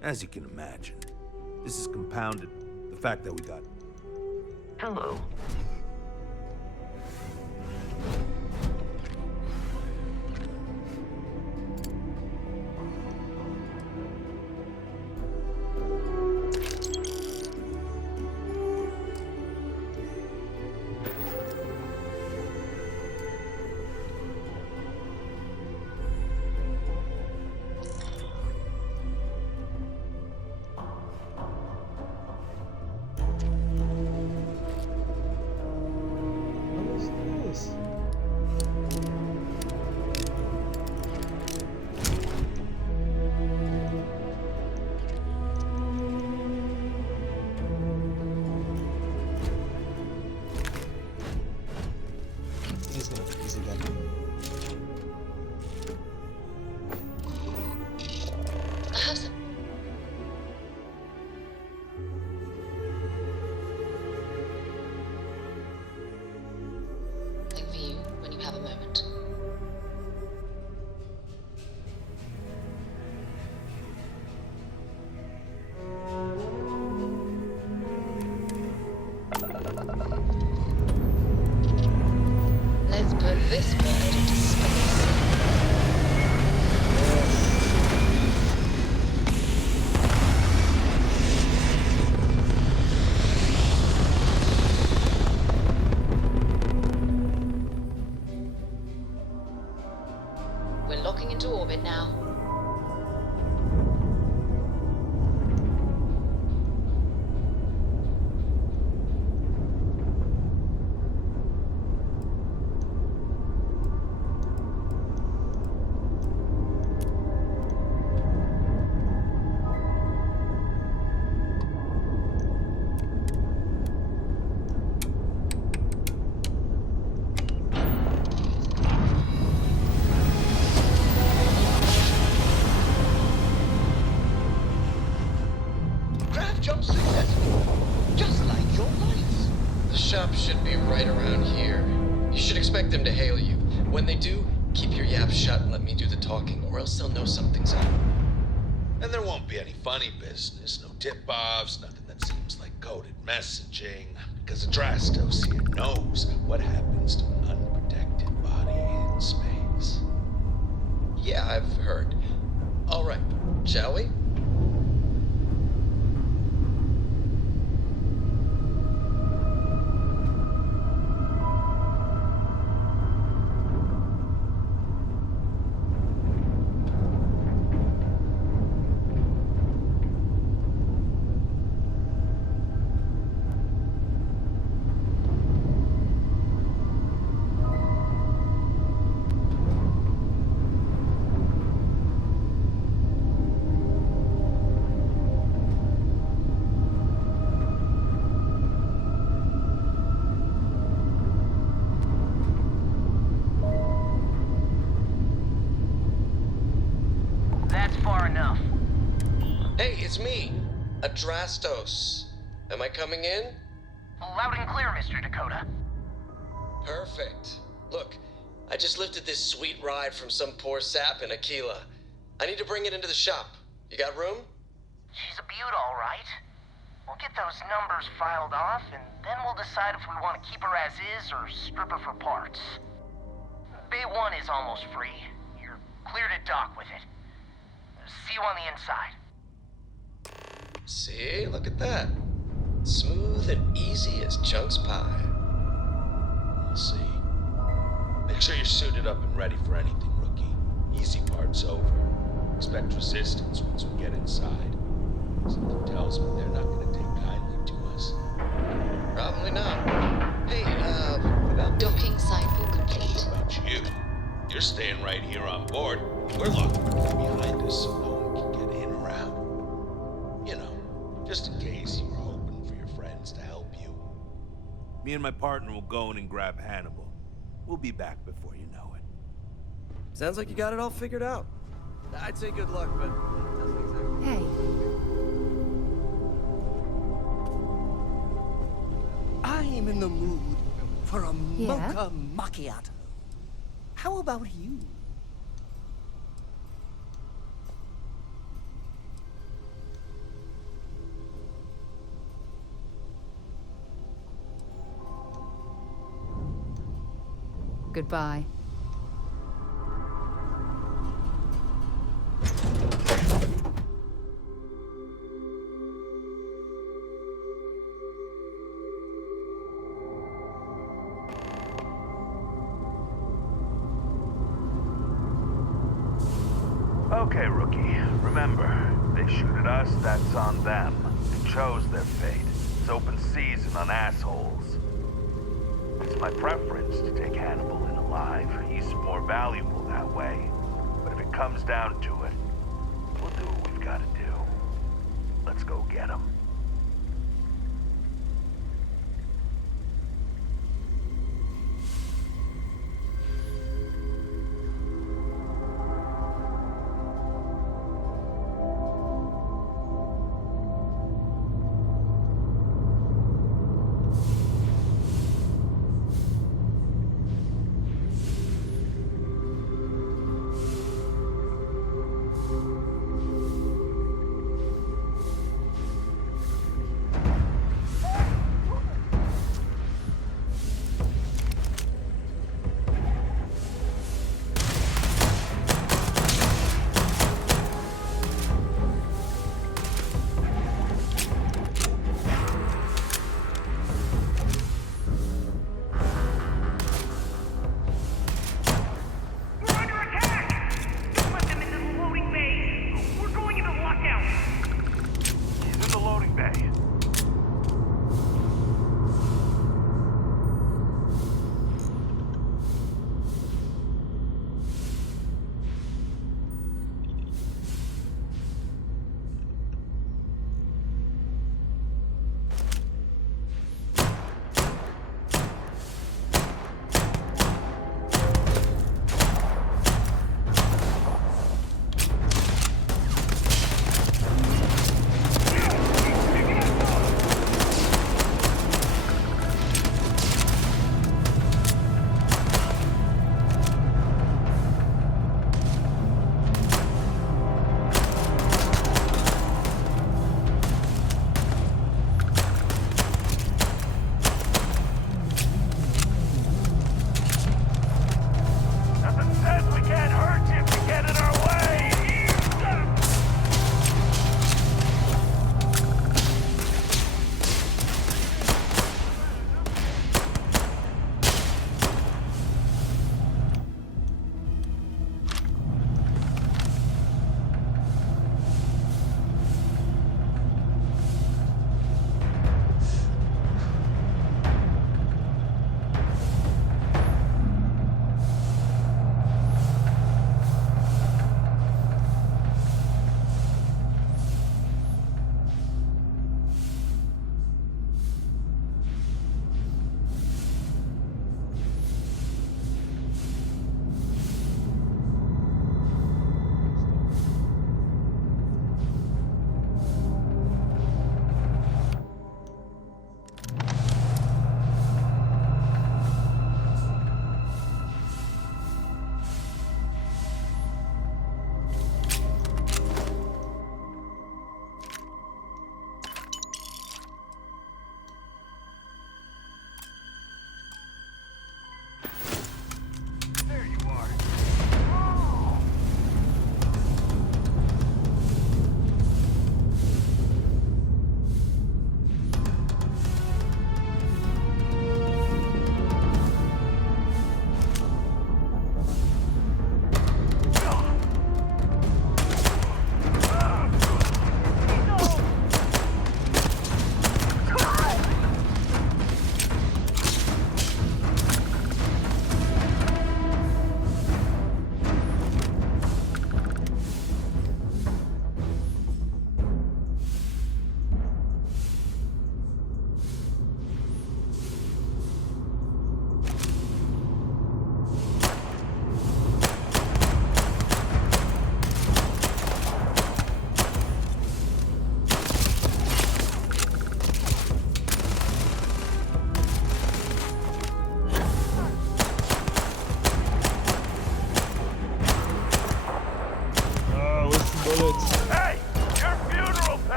As you can imagine, this has compounded the fact that we got. Hello. Easy then. I have some. For you when you have a moment. Let's put this bird into space. We're locking into orbit now. Craft jump successful, just like your lights. The shop should be right around here. You should expect them to hail you. When they do, keep your yaps shut and let me do the talking, or else they'll know something's up. And there won't be any funny business, no tip-offs, nothing that seems like coded messaging, because Adrastos here knows what happens to an unprotected body in space. Yeah, I've heard. All right, shall we? That's far enough. Hey, it's me, Adrastos. Am I coming in? Loud and clear, Mr. Dakota. Perfect. Look, I just lifted this sweet ride from some poor sap in Aquila. I need to bring it into the shop. You got room? She's a beaut, all right. We'll get those numbers filed off, and then we'll decide if we want to keep her as is or strip her for parts. Bay 1 is almost free. You're clear to dock with it. See you on the inside. See, look at that. Smooth and easy as Chunk's pie. We'll see. Make sure you're suited up and ready for anything, rookie. Easy part's over. Expect resistance once we get inside. Something tells me they're not gonna take kindly to us. Probably not. Hey, what about docking cycle complete? What about you? You're staying right here on board. We're locking the door behind us so no one can get in or out. You know, just in case you were hoping for your friends to help you. Me and my partner will go in and grab Hannibal. We'll be back before you know it. Sounds like you got it all figured out. I'd say good luck, but it doesn't exactly... Hey. I'm in the mood for a Yeah? mocha macchiato. How about you? goodbye. Okay, rookie. Remember, they shoot at us, that's on them. They chose their fate. It's open season on assholes. It's my preference to take Hannibal in alive. He's more valuable that way. But if it comes down to it, we'll do what we've got to do. Let's go get him.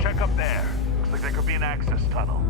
Check up there. Looks like there could be an access tunnel.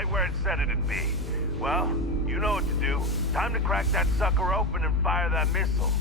right where it said it'd be. Well, you know what to do. Time to crack that sucker open and fire that missile.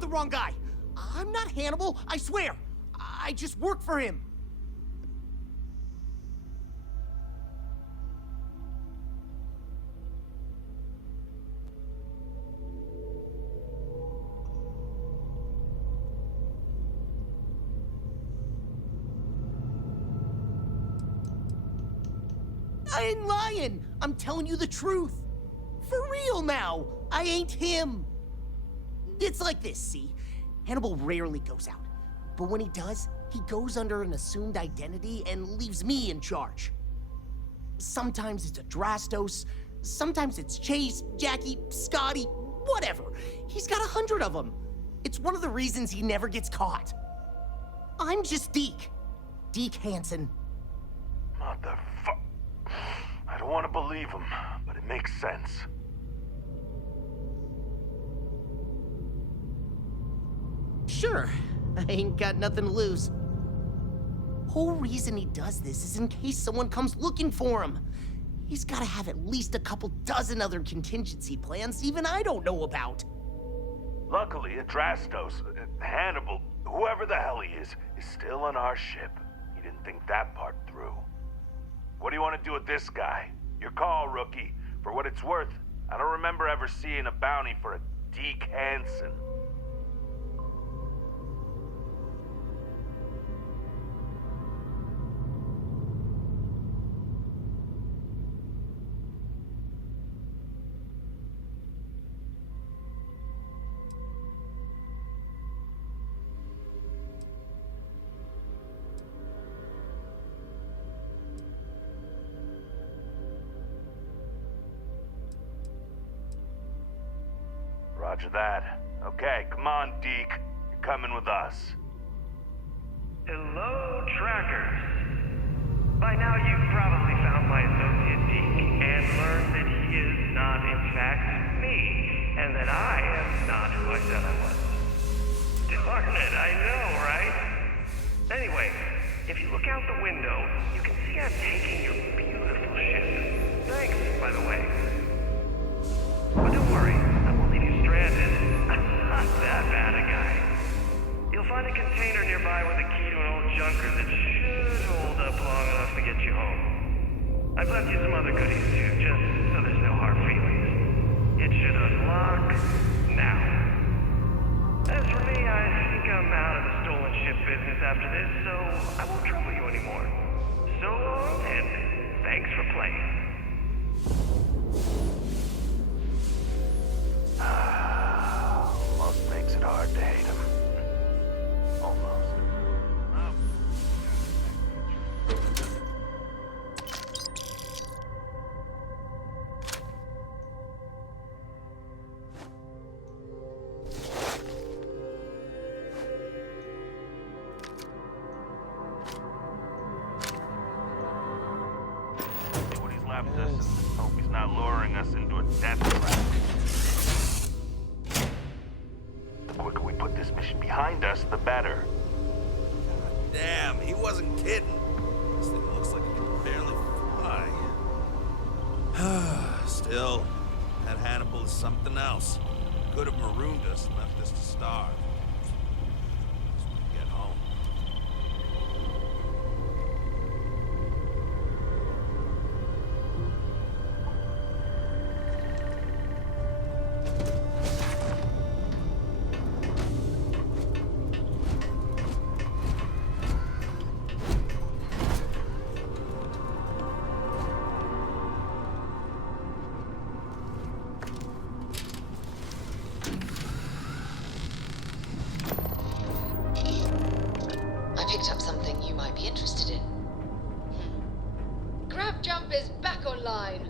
got the wrong guy. I'm not Hannibal, I swear. I just work for him. I ain't lying. I'm telling you the truth. For real now. I ain't him. It's like this, see? Hannibal rarely goes out. But when he does, he goes under an assumed identity and leaves me in charge. Sometimes it's a Drastos, sometimes it's Chase, Jackie, Scotty, whatever. He's got 100 of them. It's one of the reasons he never gets caught. I'm just Deke. Deke Hansen. Motherfuck. I don't want to believe him, but it makes sense. Sure, I ain't got nothing to lose. Whole reason he does this is in case someone comes looking for him. He's gotta have at least a couple dozen other contingency plans even I don't know about. Luckily, Adrastos, Hannibal, whoever the hell he is still on our ship. He didn't think that part through. What do you want to do with this guy? Your call, rookie. For what it's worth, I don't remember ever seeing a bounty for a Deke Hansen. Roger that. Okay, come on, Deke. You're coming with us. Hello, trackers. By now you've probably found my associate Deke and learned that he is not in fact me, and that I am not who I said I was. Darn it, I know, right? Anyway, if you look out the window, you can see I'm taking your beautiful ship. Thanks, by the way. But don't worry, I won't leave you stranded. I'm not that bad a guy. You'll find a container nearby with a key to an old junker that should hold up long enough to get you home. I've left you some other goodies too, just so there's no hard feelings. It should unlock now. As for me, I think I'm out of the stolen ship business after this, so I won't trouble you anymore. So long, and thanks for playing. Almost makes it hard to hate him. Almost. What he's left us. Hope he's not luring us into a death trap. The quicker we put this mission behind us, the better. Damn, he wasn't kidding. This thing looks like it can barely fly. Still, that Hannibal is something else. Could have marooned us and left us to starve. Just want to get home. I picked up something you might be interested in. Grab Jump is back online.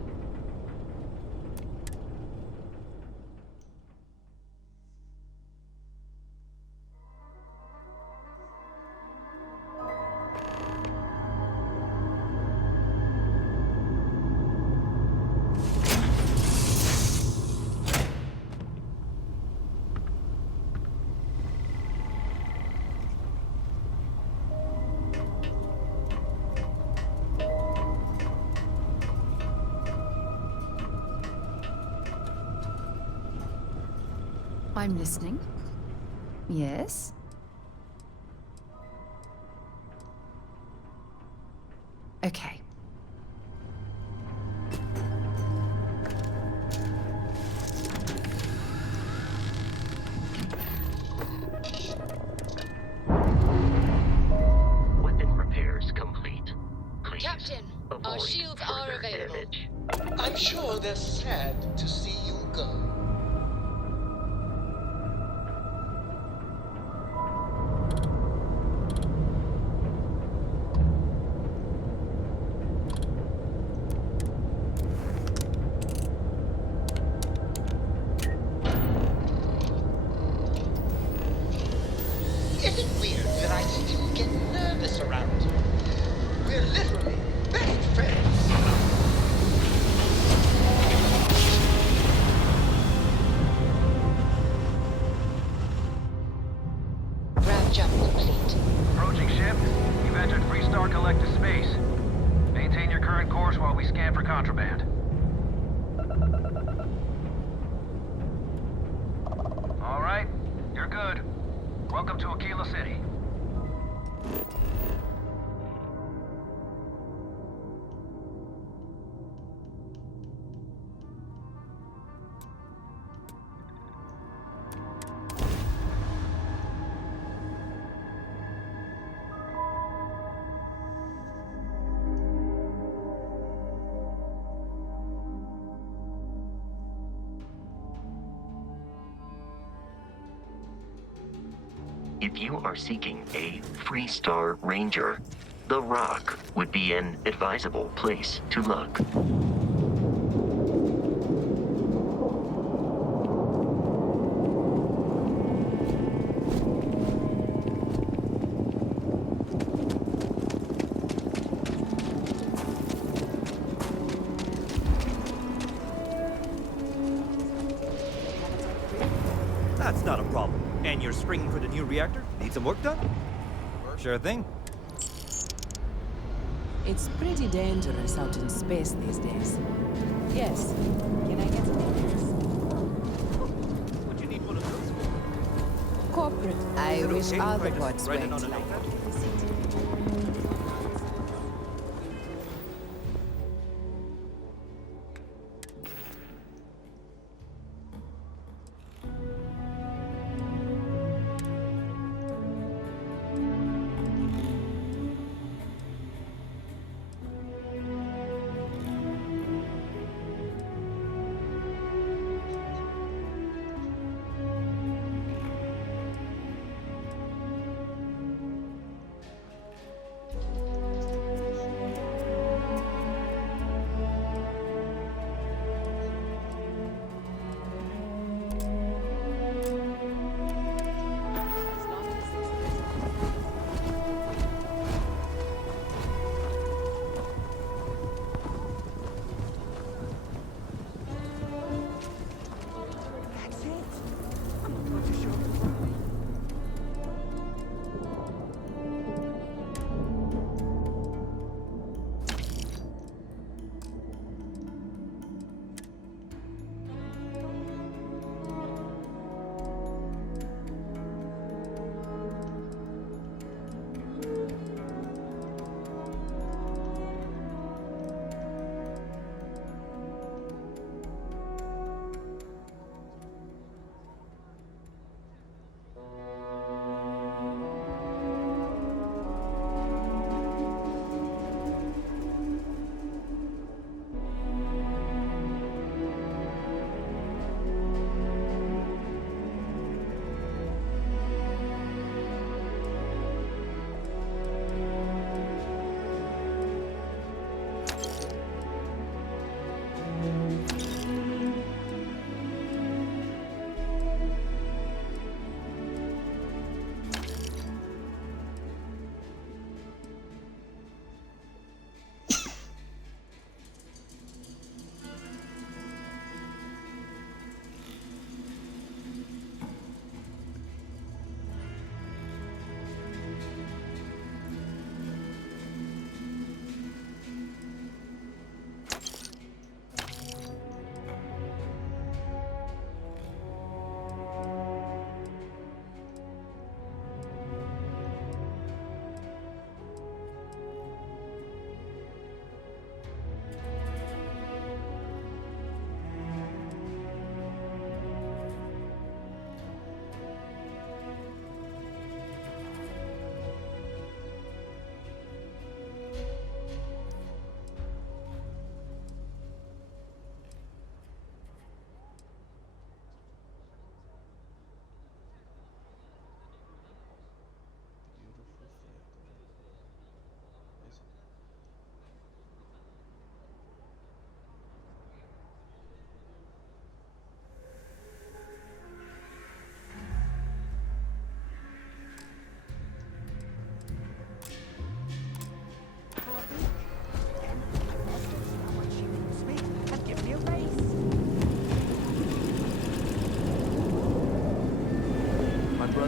I'm listening. Yes? Okay. Weapon repairs complete. Please Captain, our avoid shields are further available. damage. I'm sure they're sad to see you go. Is it weird that I still get nervous around you? We're literally best friends. Grav jump complete. Approaching ship. You've entered Freestar Collective space. Maintain your current course while we scan for contraband. All right, you're good. Welcome to Aquila City. If you are seeking a Freestar Ranger, the Rock would be an advisable place to look. That's not a problem. And you're springing for the new reactor? Need some work done? Sure thing. It's pretty dangerous out in space these days. Yes. Can I get some repairs? Would you need one of those? Corporate. I wish Okay, other right, just pods write it went on a like notepad.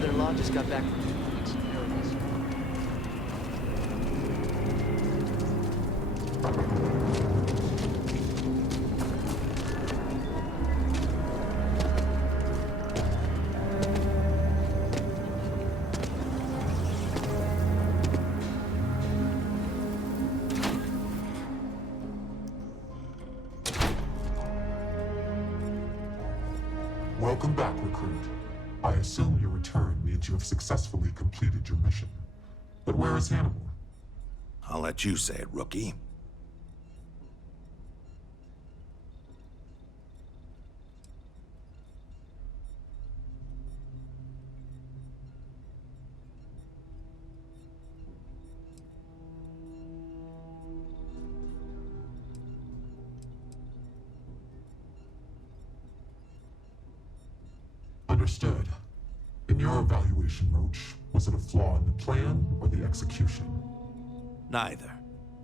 mother-in-law just got back from 2 weeks in paradise. Welcome back, recruit. I assume your return means you have successfully completed your mission. But where is Hannibal? I'll let you say it, rookie. Understood. In your evaluation, Roach, was it a flaw in the plan or the execution? Neither.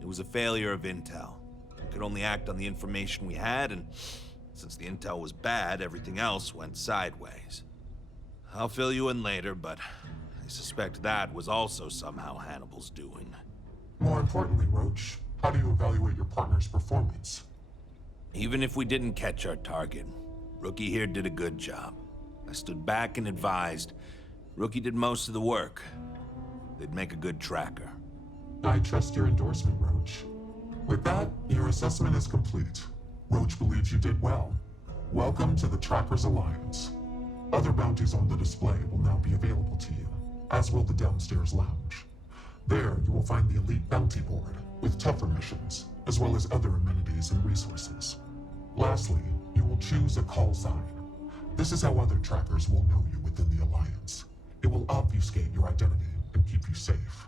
It was a failure of intel. We could only act on the information we had, and since the intel was bad, everything else went sideways. I'll fill you in later, but I suspect that was also somehow Hannibal's doing. More importantly, Roach, how do you evaluate your partner's performance? Even if we didn't catch our target, Rookie here did a good job. I stood back and advised. Rookie did most of the work. They'd make a good tracker. I trust your endorsement, Roach. With that, your assessment is complete. Roach believes you did well. Welcome to the Trackers Alliance. Other bounties on the display will now be available to you, as will the downstairs lounge. There, you will find the Elite Bounty Board, with tougher missions, as well as other amenities and resources. Lastly, you will choose a call sign. This is how other trackers will know you within the Alliance. It will obfuscate your identity and keep you safe.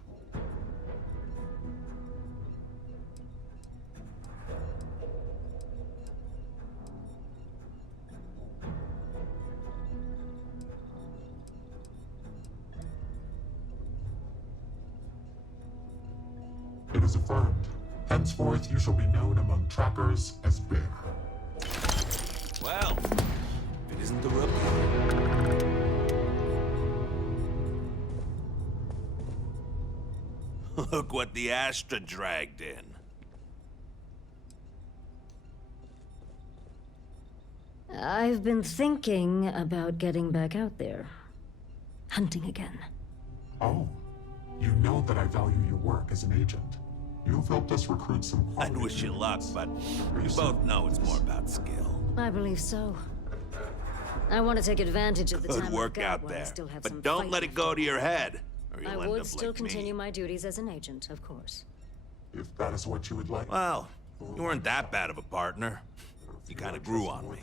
It is affirmed. Henceforth, you shall be known among trackers as Bear. Well, if it isn't the rookie. Look what the Astra dragged in. I've been thinking about getting back out there. Hunting again. Oh, you know that I value your work as an agent. You've helped us recruit some I'd wish you luck, but we both know it's more about skill. I believe so. I want to take advantage of the Good time work I've got out while I there, still have but some don't fight let it go to your head, or I you'll end would up still like continue me. my duties as an agent, of course. If that is what you would like. Well, you weren't that bad of a partner. You kind of grew on me.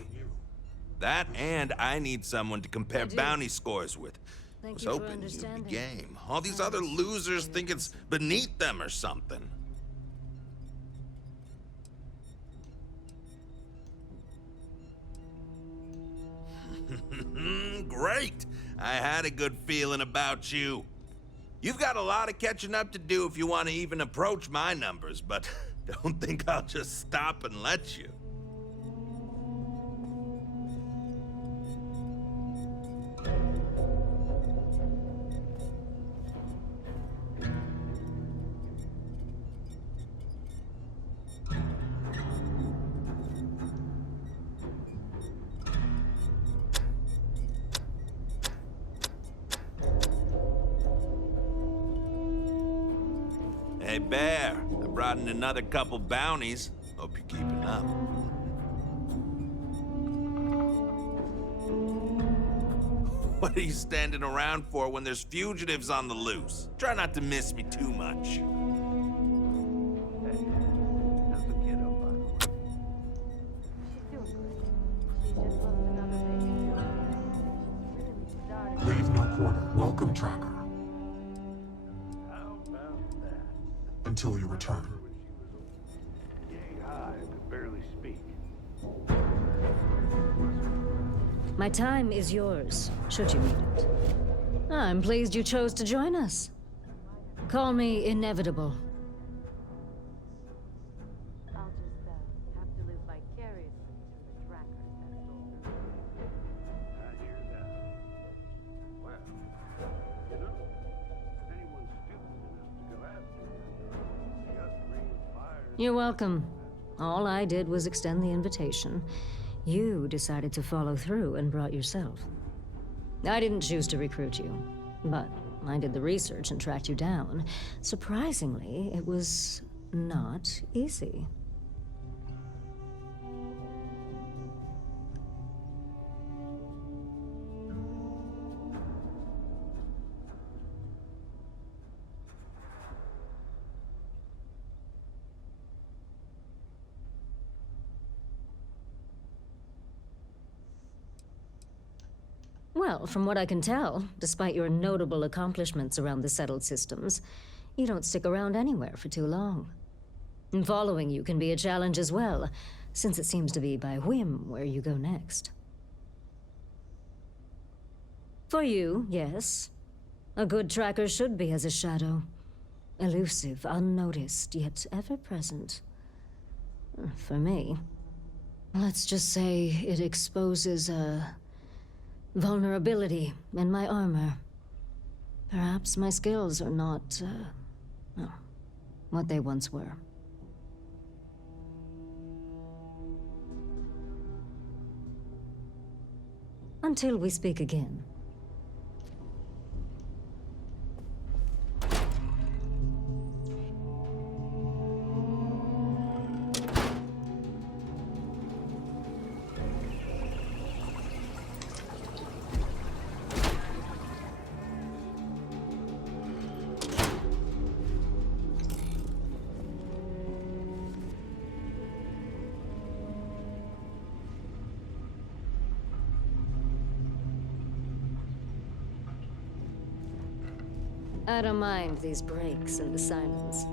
That and I need someone to compare bounty scores with. I was you for hoping you'd be understanding. game. All these other losers think it's beneath them or something. Great! I had a good feeling about you. You've got a lot of catching up to do if you want to even approach my numbers, but don't think I'll just stop and let you. Hey, Bear, I brought in another couple bounties. Hope you're keeping up. What are you standing around for when there's fugitives on the loose? Try not to miss me too much. Leave no quarter. Welcome, Tracker. Until you return. I could barely speak. My time is yours, should you need it. I'm pleased you chose to join us. Call me inevitable. I'll just have to live vicariously through the trackers, that's all. I hear that. Well, You're welcome. All I did was extend the invitation. You decided to follow through and brought yourself. I didn't choose to recruit you, but I did the research and tracked you down. Surprisingly, it was not easy. Well, from what I can tell, despite your notable accomplishments around the settled systems, you don't stick around anywhere for too long. And following you can be a challenge as well, since it seems to be by whim where you go next. For you, yes. A good tracker should be as a shadow. Elusive, unnoticed, yet ever-present. For me, let's just say it exposes a vulnerability in my armor. Perhaps my skills are not, what they once were. Until we speak again. I don't mind these breaks in the silence.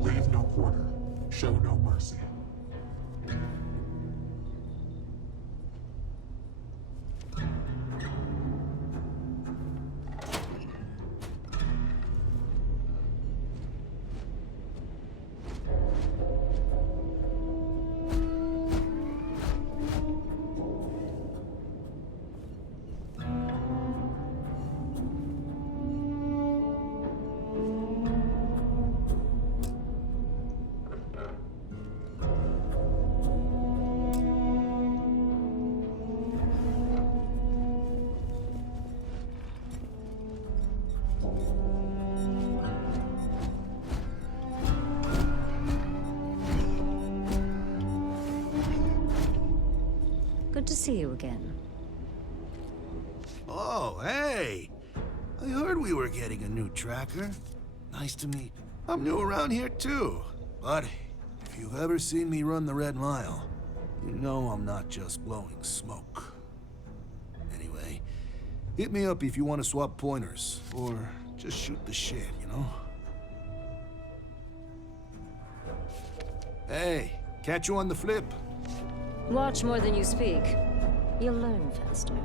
Leave no quarter. Show no mercy. Good to see you again. Oh, hey! I heard we were getting a new tracker. Nice to meet. I'm new around here too. But if you've ever seen me run the Red Mile, you know I'm not just blowing smoke. Anyway, hit me up if you want to swap pointers, or just shoot the shit, you know? Hey, catch you on the flip. Watch more than you speak. You'll learn faster.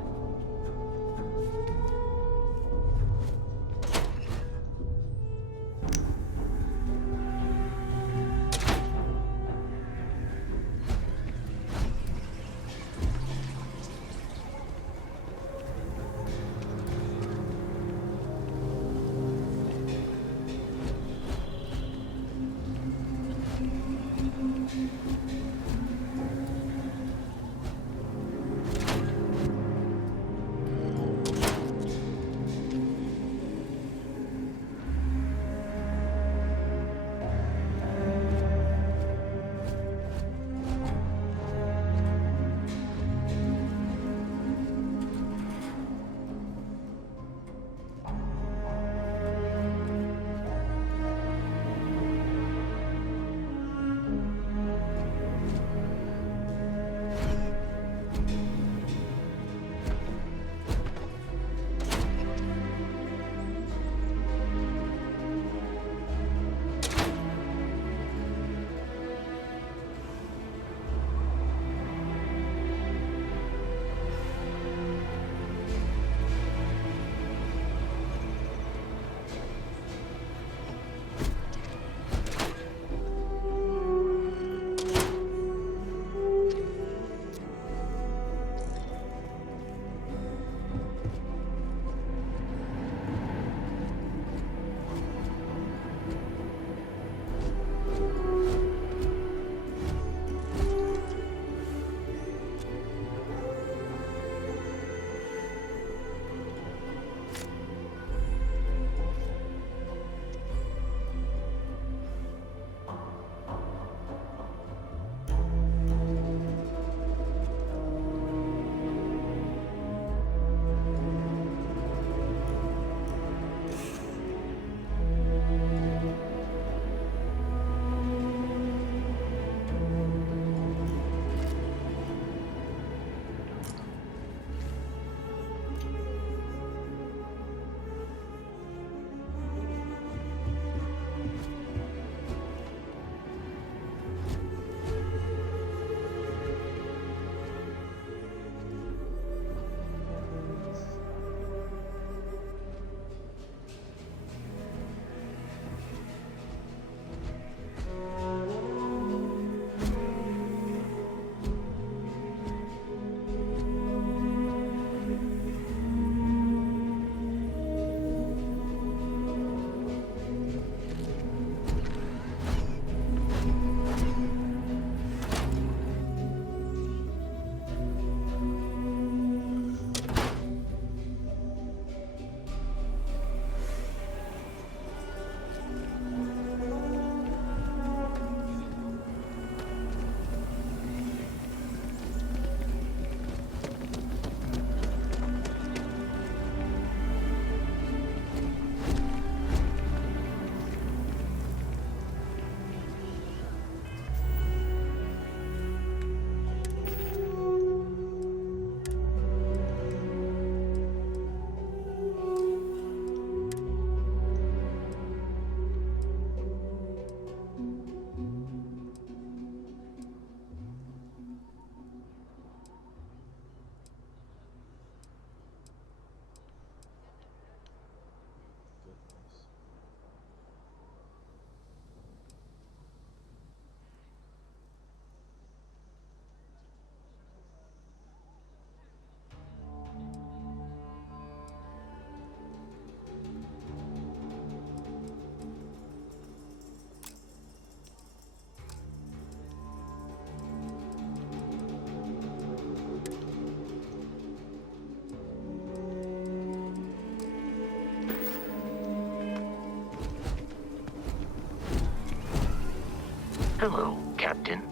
Hello, Captain.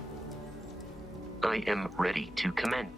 I am ready to commence.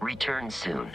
Return soon.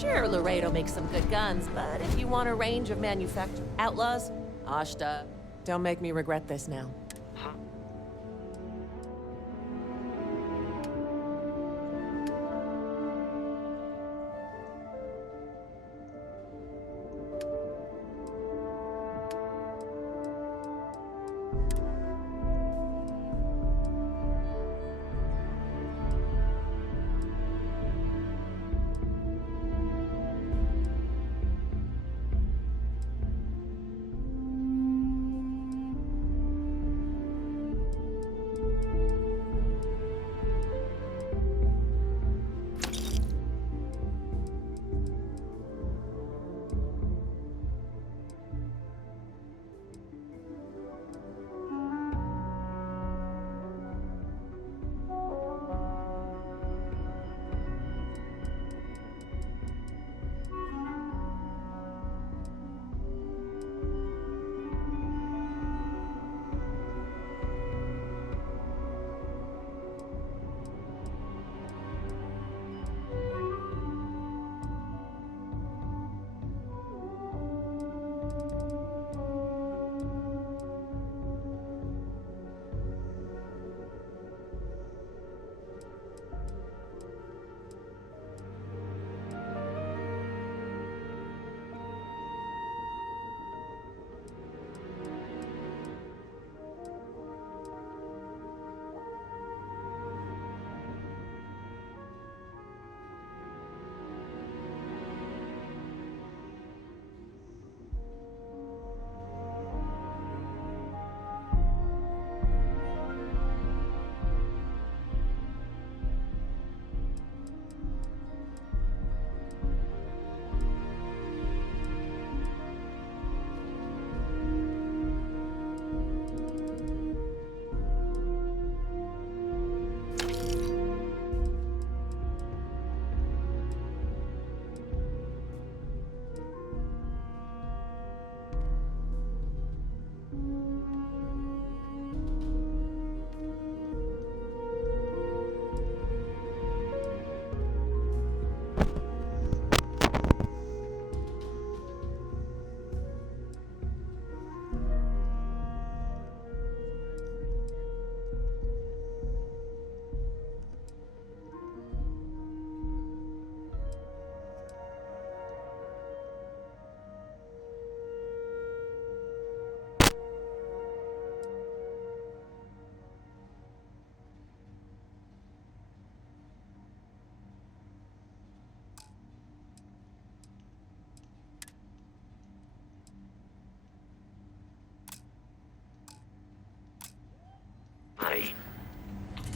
Sure, Laredo makes some good guns, but if you want a range of manufacture outlaws, Ashta, don't make me regret this now.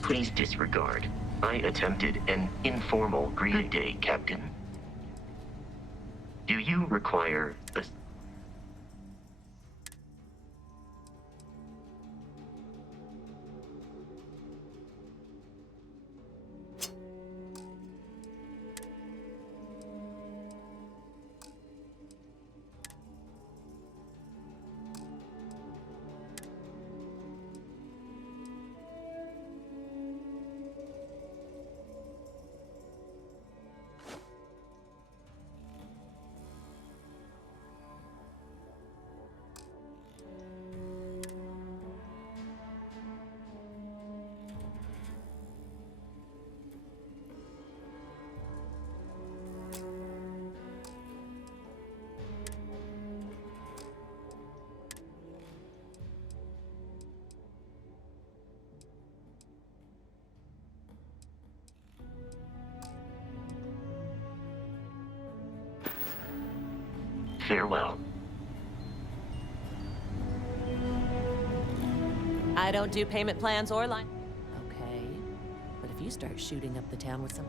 Please disregard. I attempted an informal greeting. Good day, Captain. Do you require a... Farewell. I don't do payment plans or line. Okay, but if you start shooting up the town with some...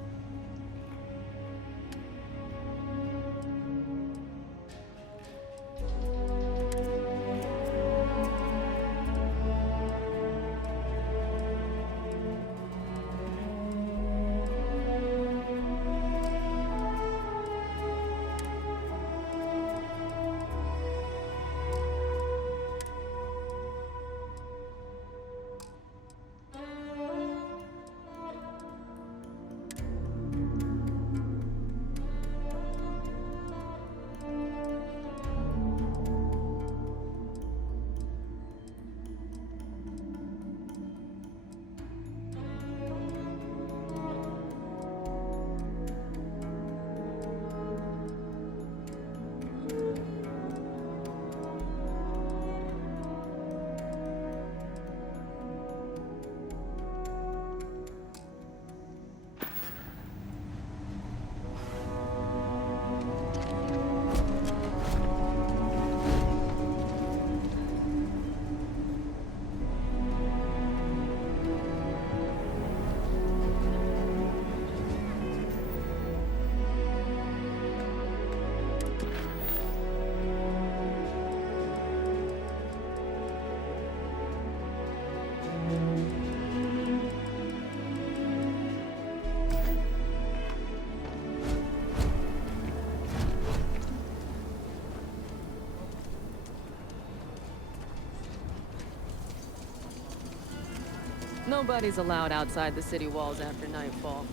Nobody's allowed outside the city walls after nightfall.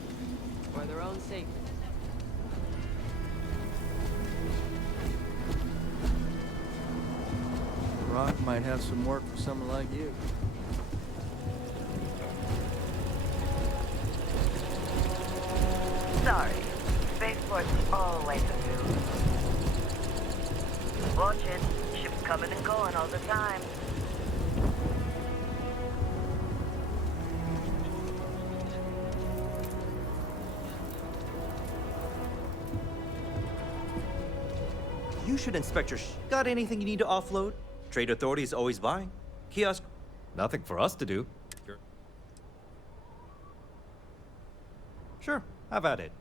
For their own safety. The Rock might have some work for someone like you. Sorry. Spaceport's always a zoo. Watch it. Ships coming and going all the time. You should inspect your Got anything you need to offload? Trade Authority is always buying. Kiosk. Nothing for us to do. Sure, have at it.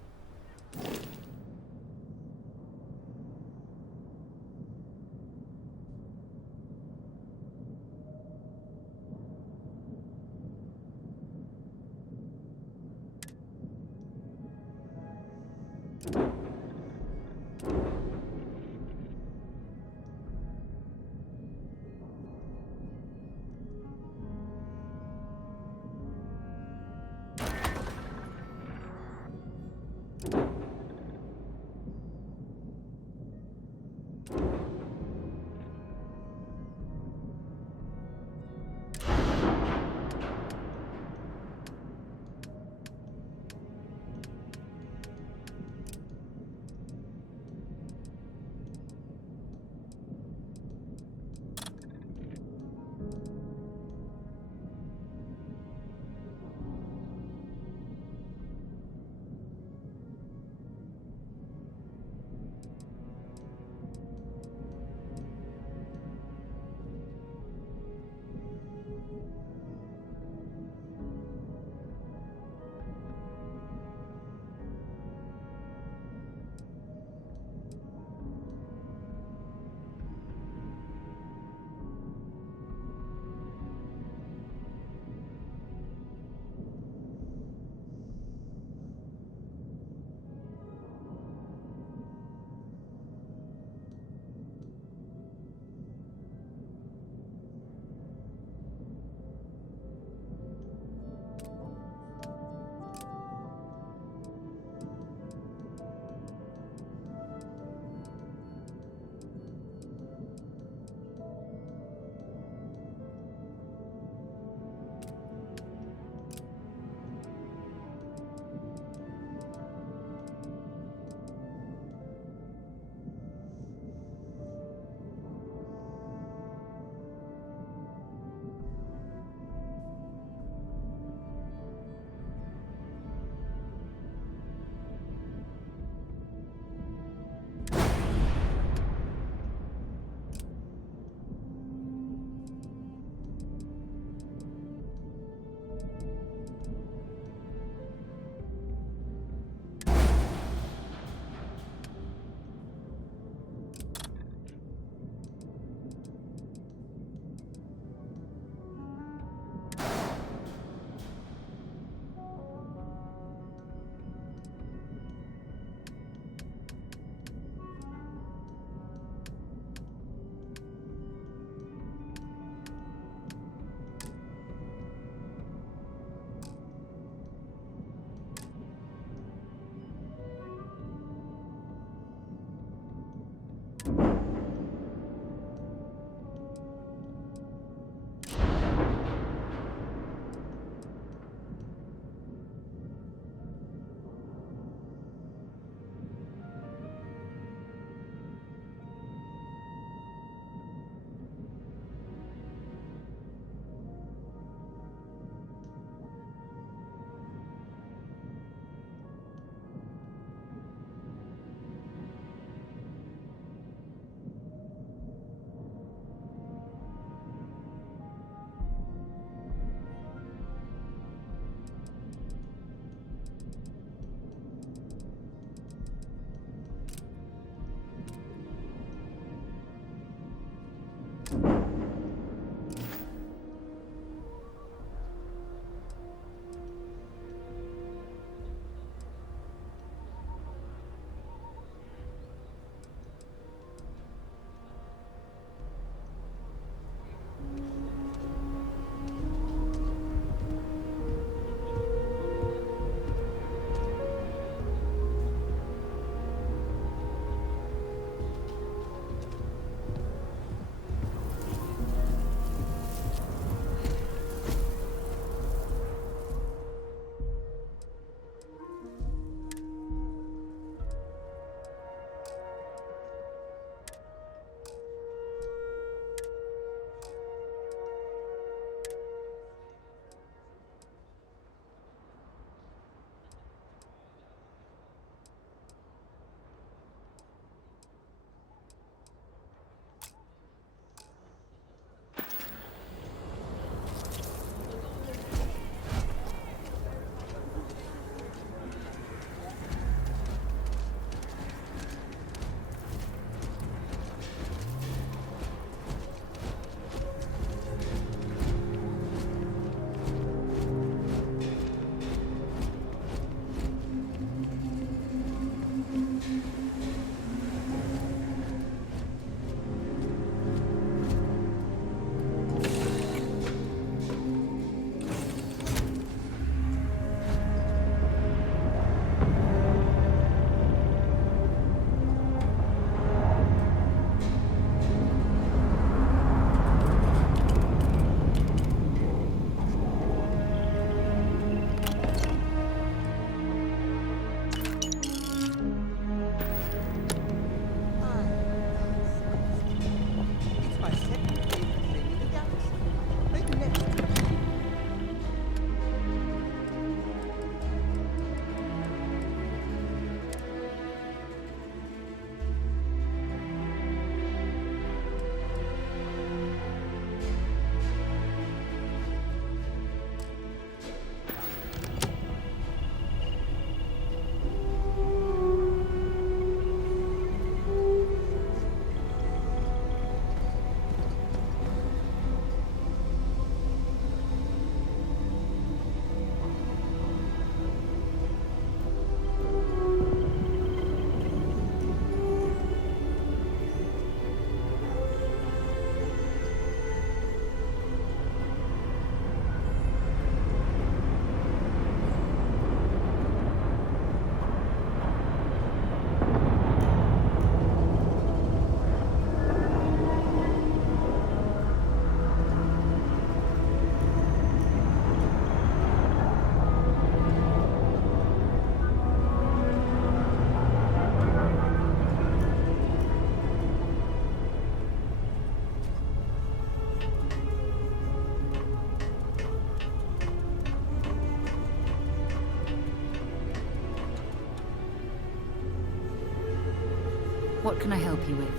What can I help you with?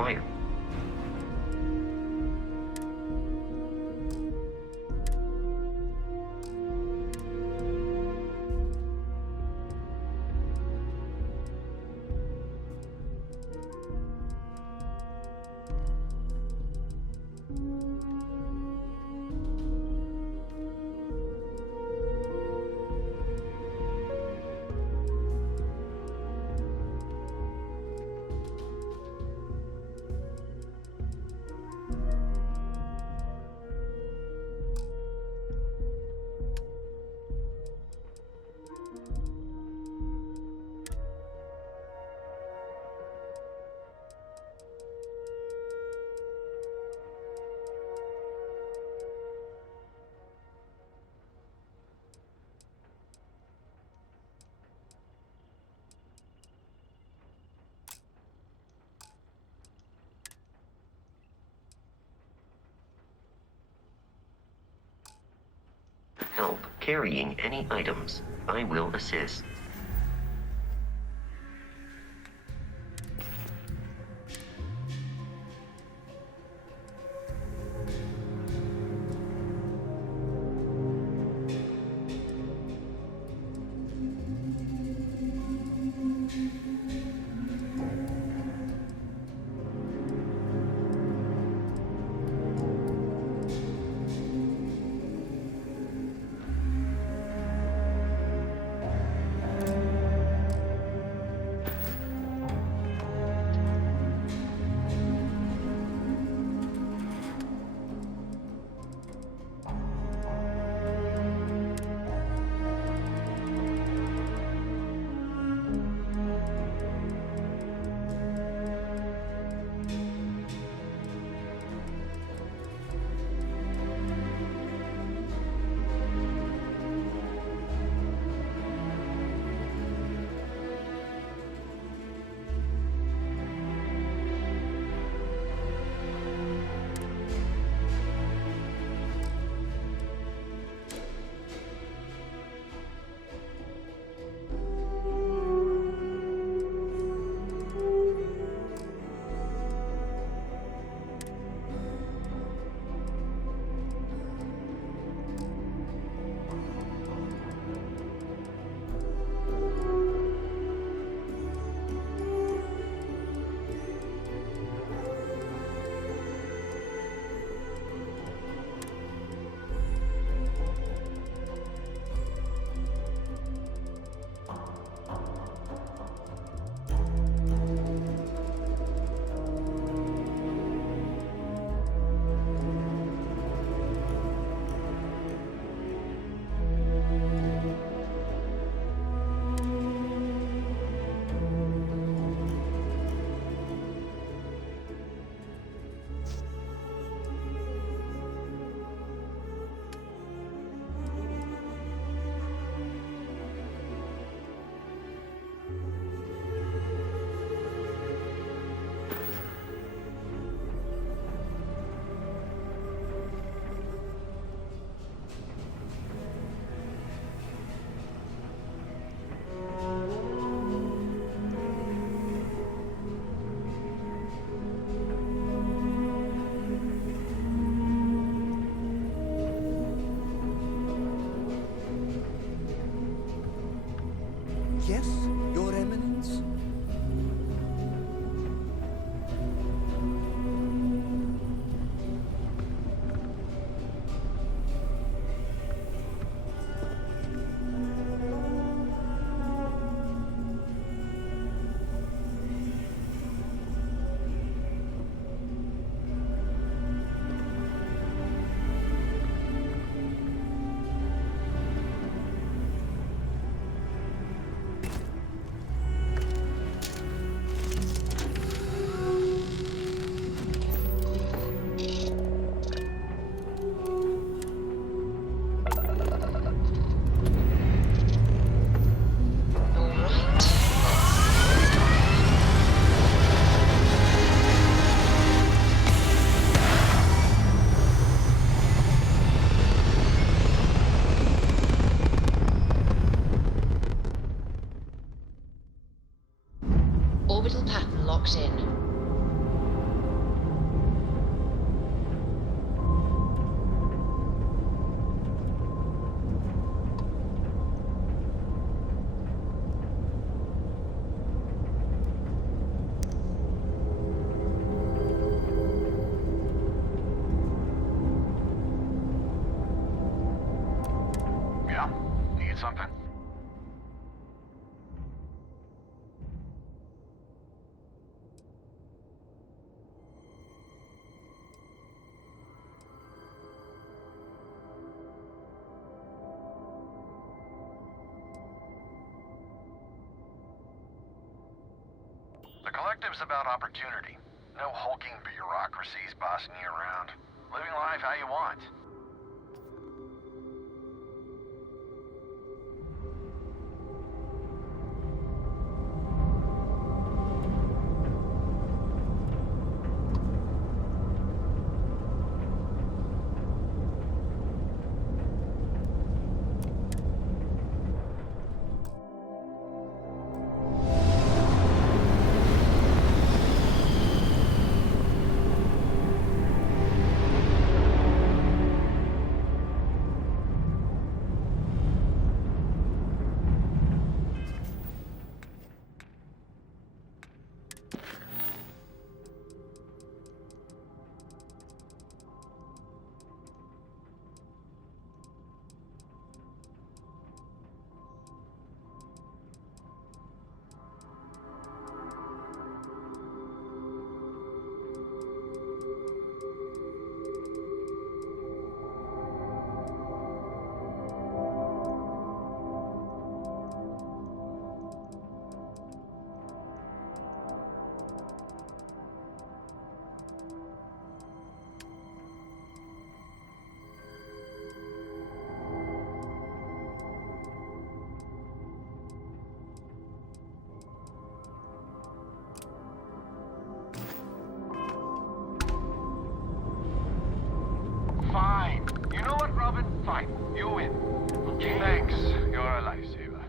required. Help carrying any items. I will assist. Yes, Your Eminence? Orbital pattern locked in. The Collective's about opportunity. No hulking bureaucracies bossing you around. Living life how you want. Fine. You know what, Robin? Fine. You win. Okay. Thanks. You're a lifesaver.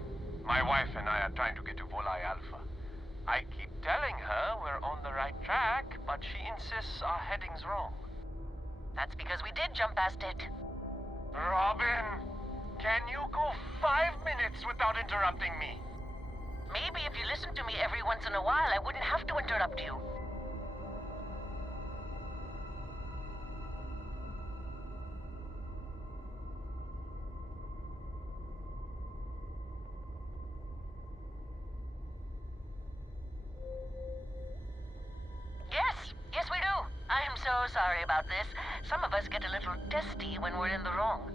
My wife and I are trying to get to Volai Alpha. I keep telling her we're on the right track, but she insists our heading's wrong. That's because we did jump past it. Robin, can you go 5 minutes without interrupting me? Maybe if you listened to me every once in a while, I wouldn't have to interrupt you. Yes, we do. I am so sorry about this. Some of us get a little testy when we're in the wrong.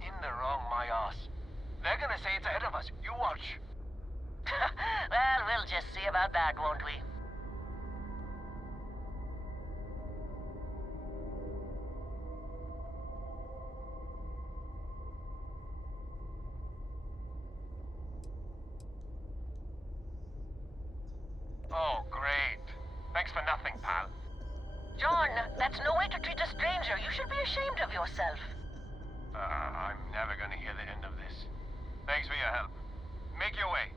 In the wrong, my ass. They're gonna say it's ahead of us. You watch. Well, we'll just see about that, won't we? Oh, great. Thanks for nothing, pal. John, that's no way to treat a stranger. You should be ashamed of yourself. I'm never gonna hear the end of this. Thanks for your help. Make your way.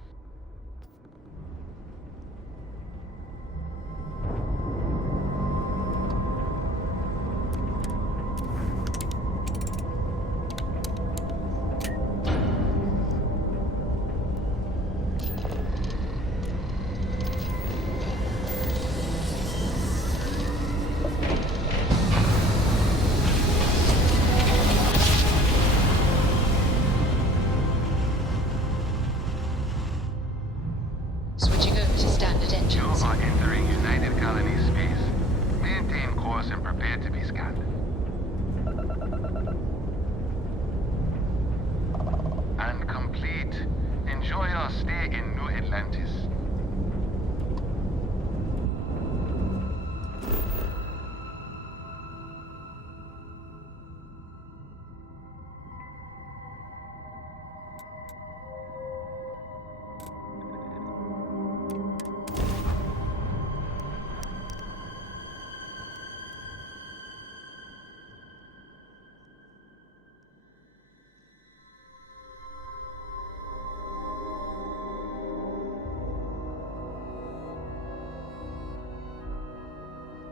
Switching over to standard You engines. are entering United Colony space. Maintain course and prepare to be scanned. And complete. Enjoy your stay in New Atlantis.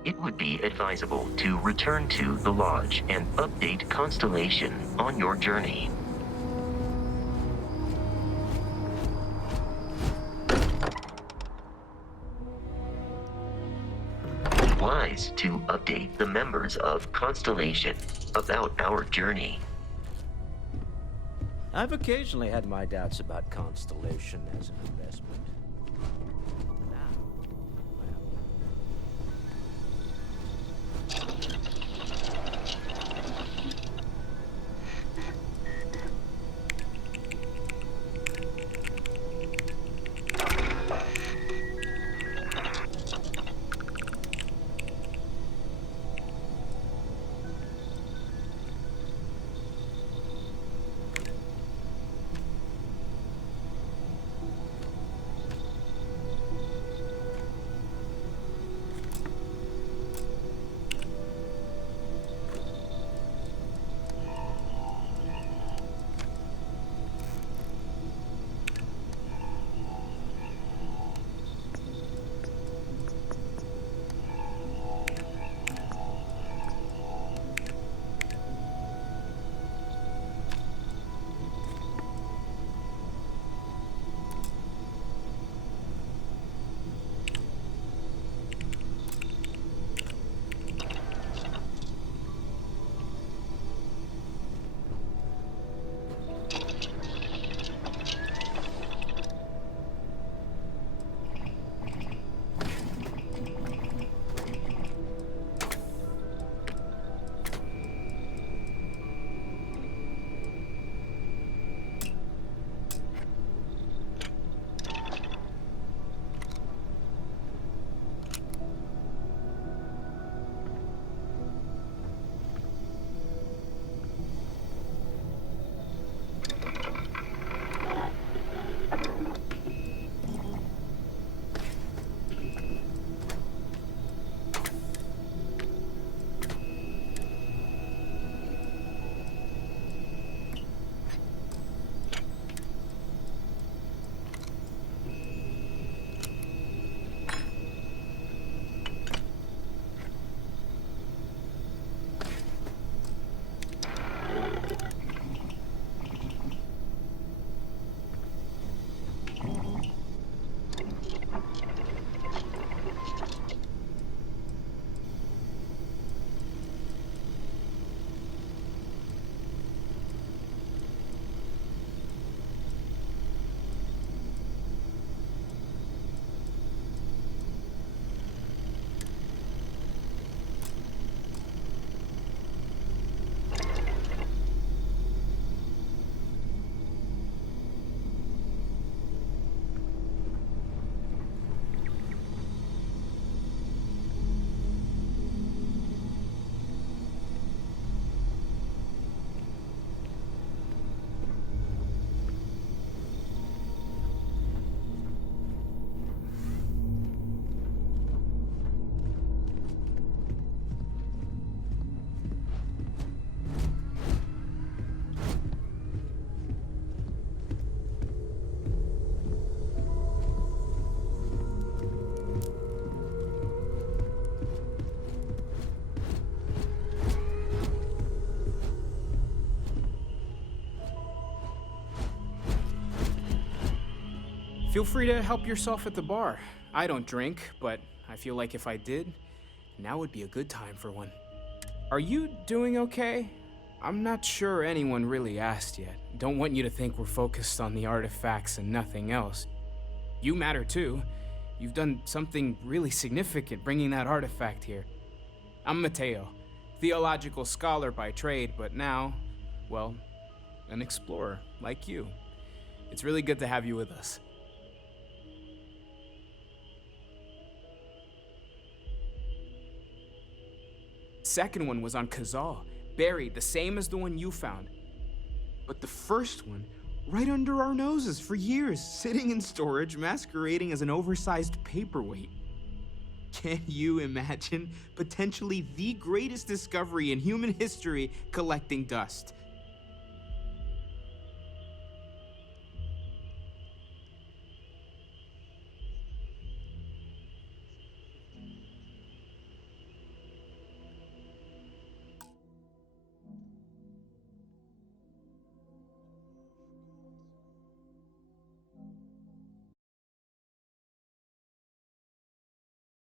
It would be advisable to return to the lodge and update Constellation on your journey. Be wise to update the members of Constellation about our journey. I've occasionally had my doubts about Constellation as an investment. Feel free to help yourself at the bar. I don't drink, but I feel like if I did, now would be a good time for one. Are you doing okay? I'm not sure anyone really asked yet. Don't want you to think we're focused on the artifacts and nothing else. You matter too. You've done something really significant bringing that artifact here. I'm Mateo, theological scholar by trade, but now, well, an explorer like you. It's really good to have you with us. Second one was on Kazal, buried the same as the one you found. But the first one, right under our noses for years, sitting in storage, masquerading as an oversized paperweight. Can you imagine potentially the greatest discovery in human history collecting dust?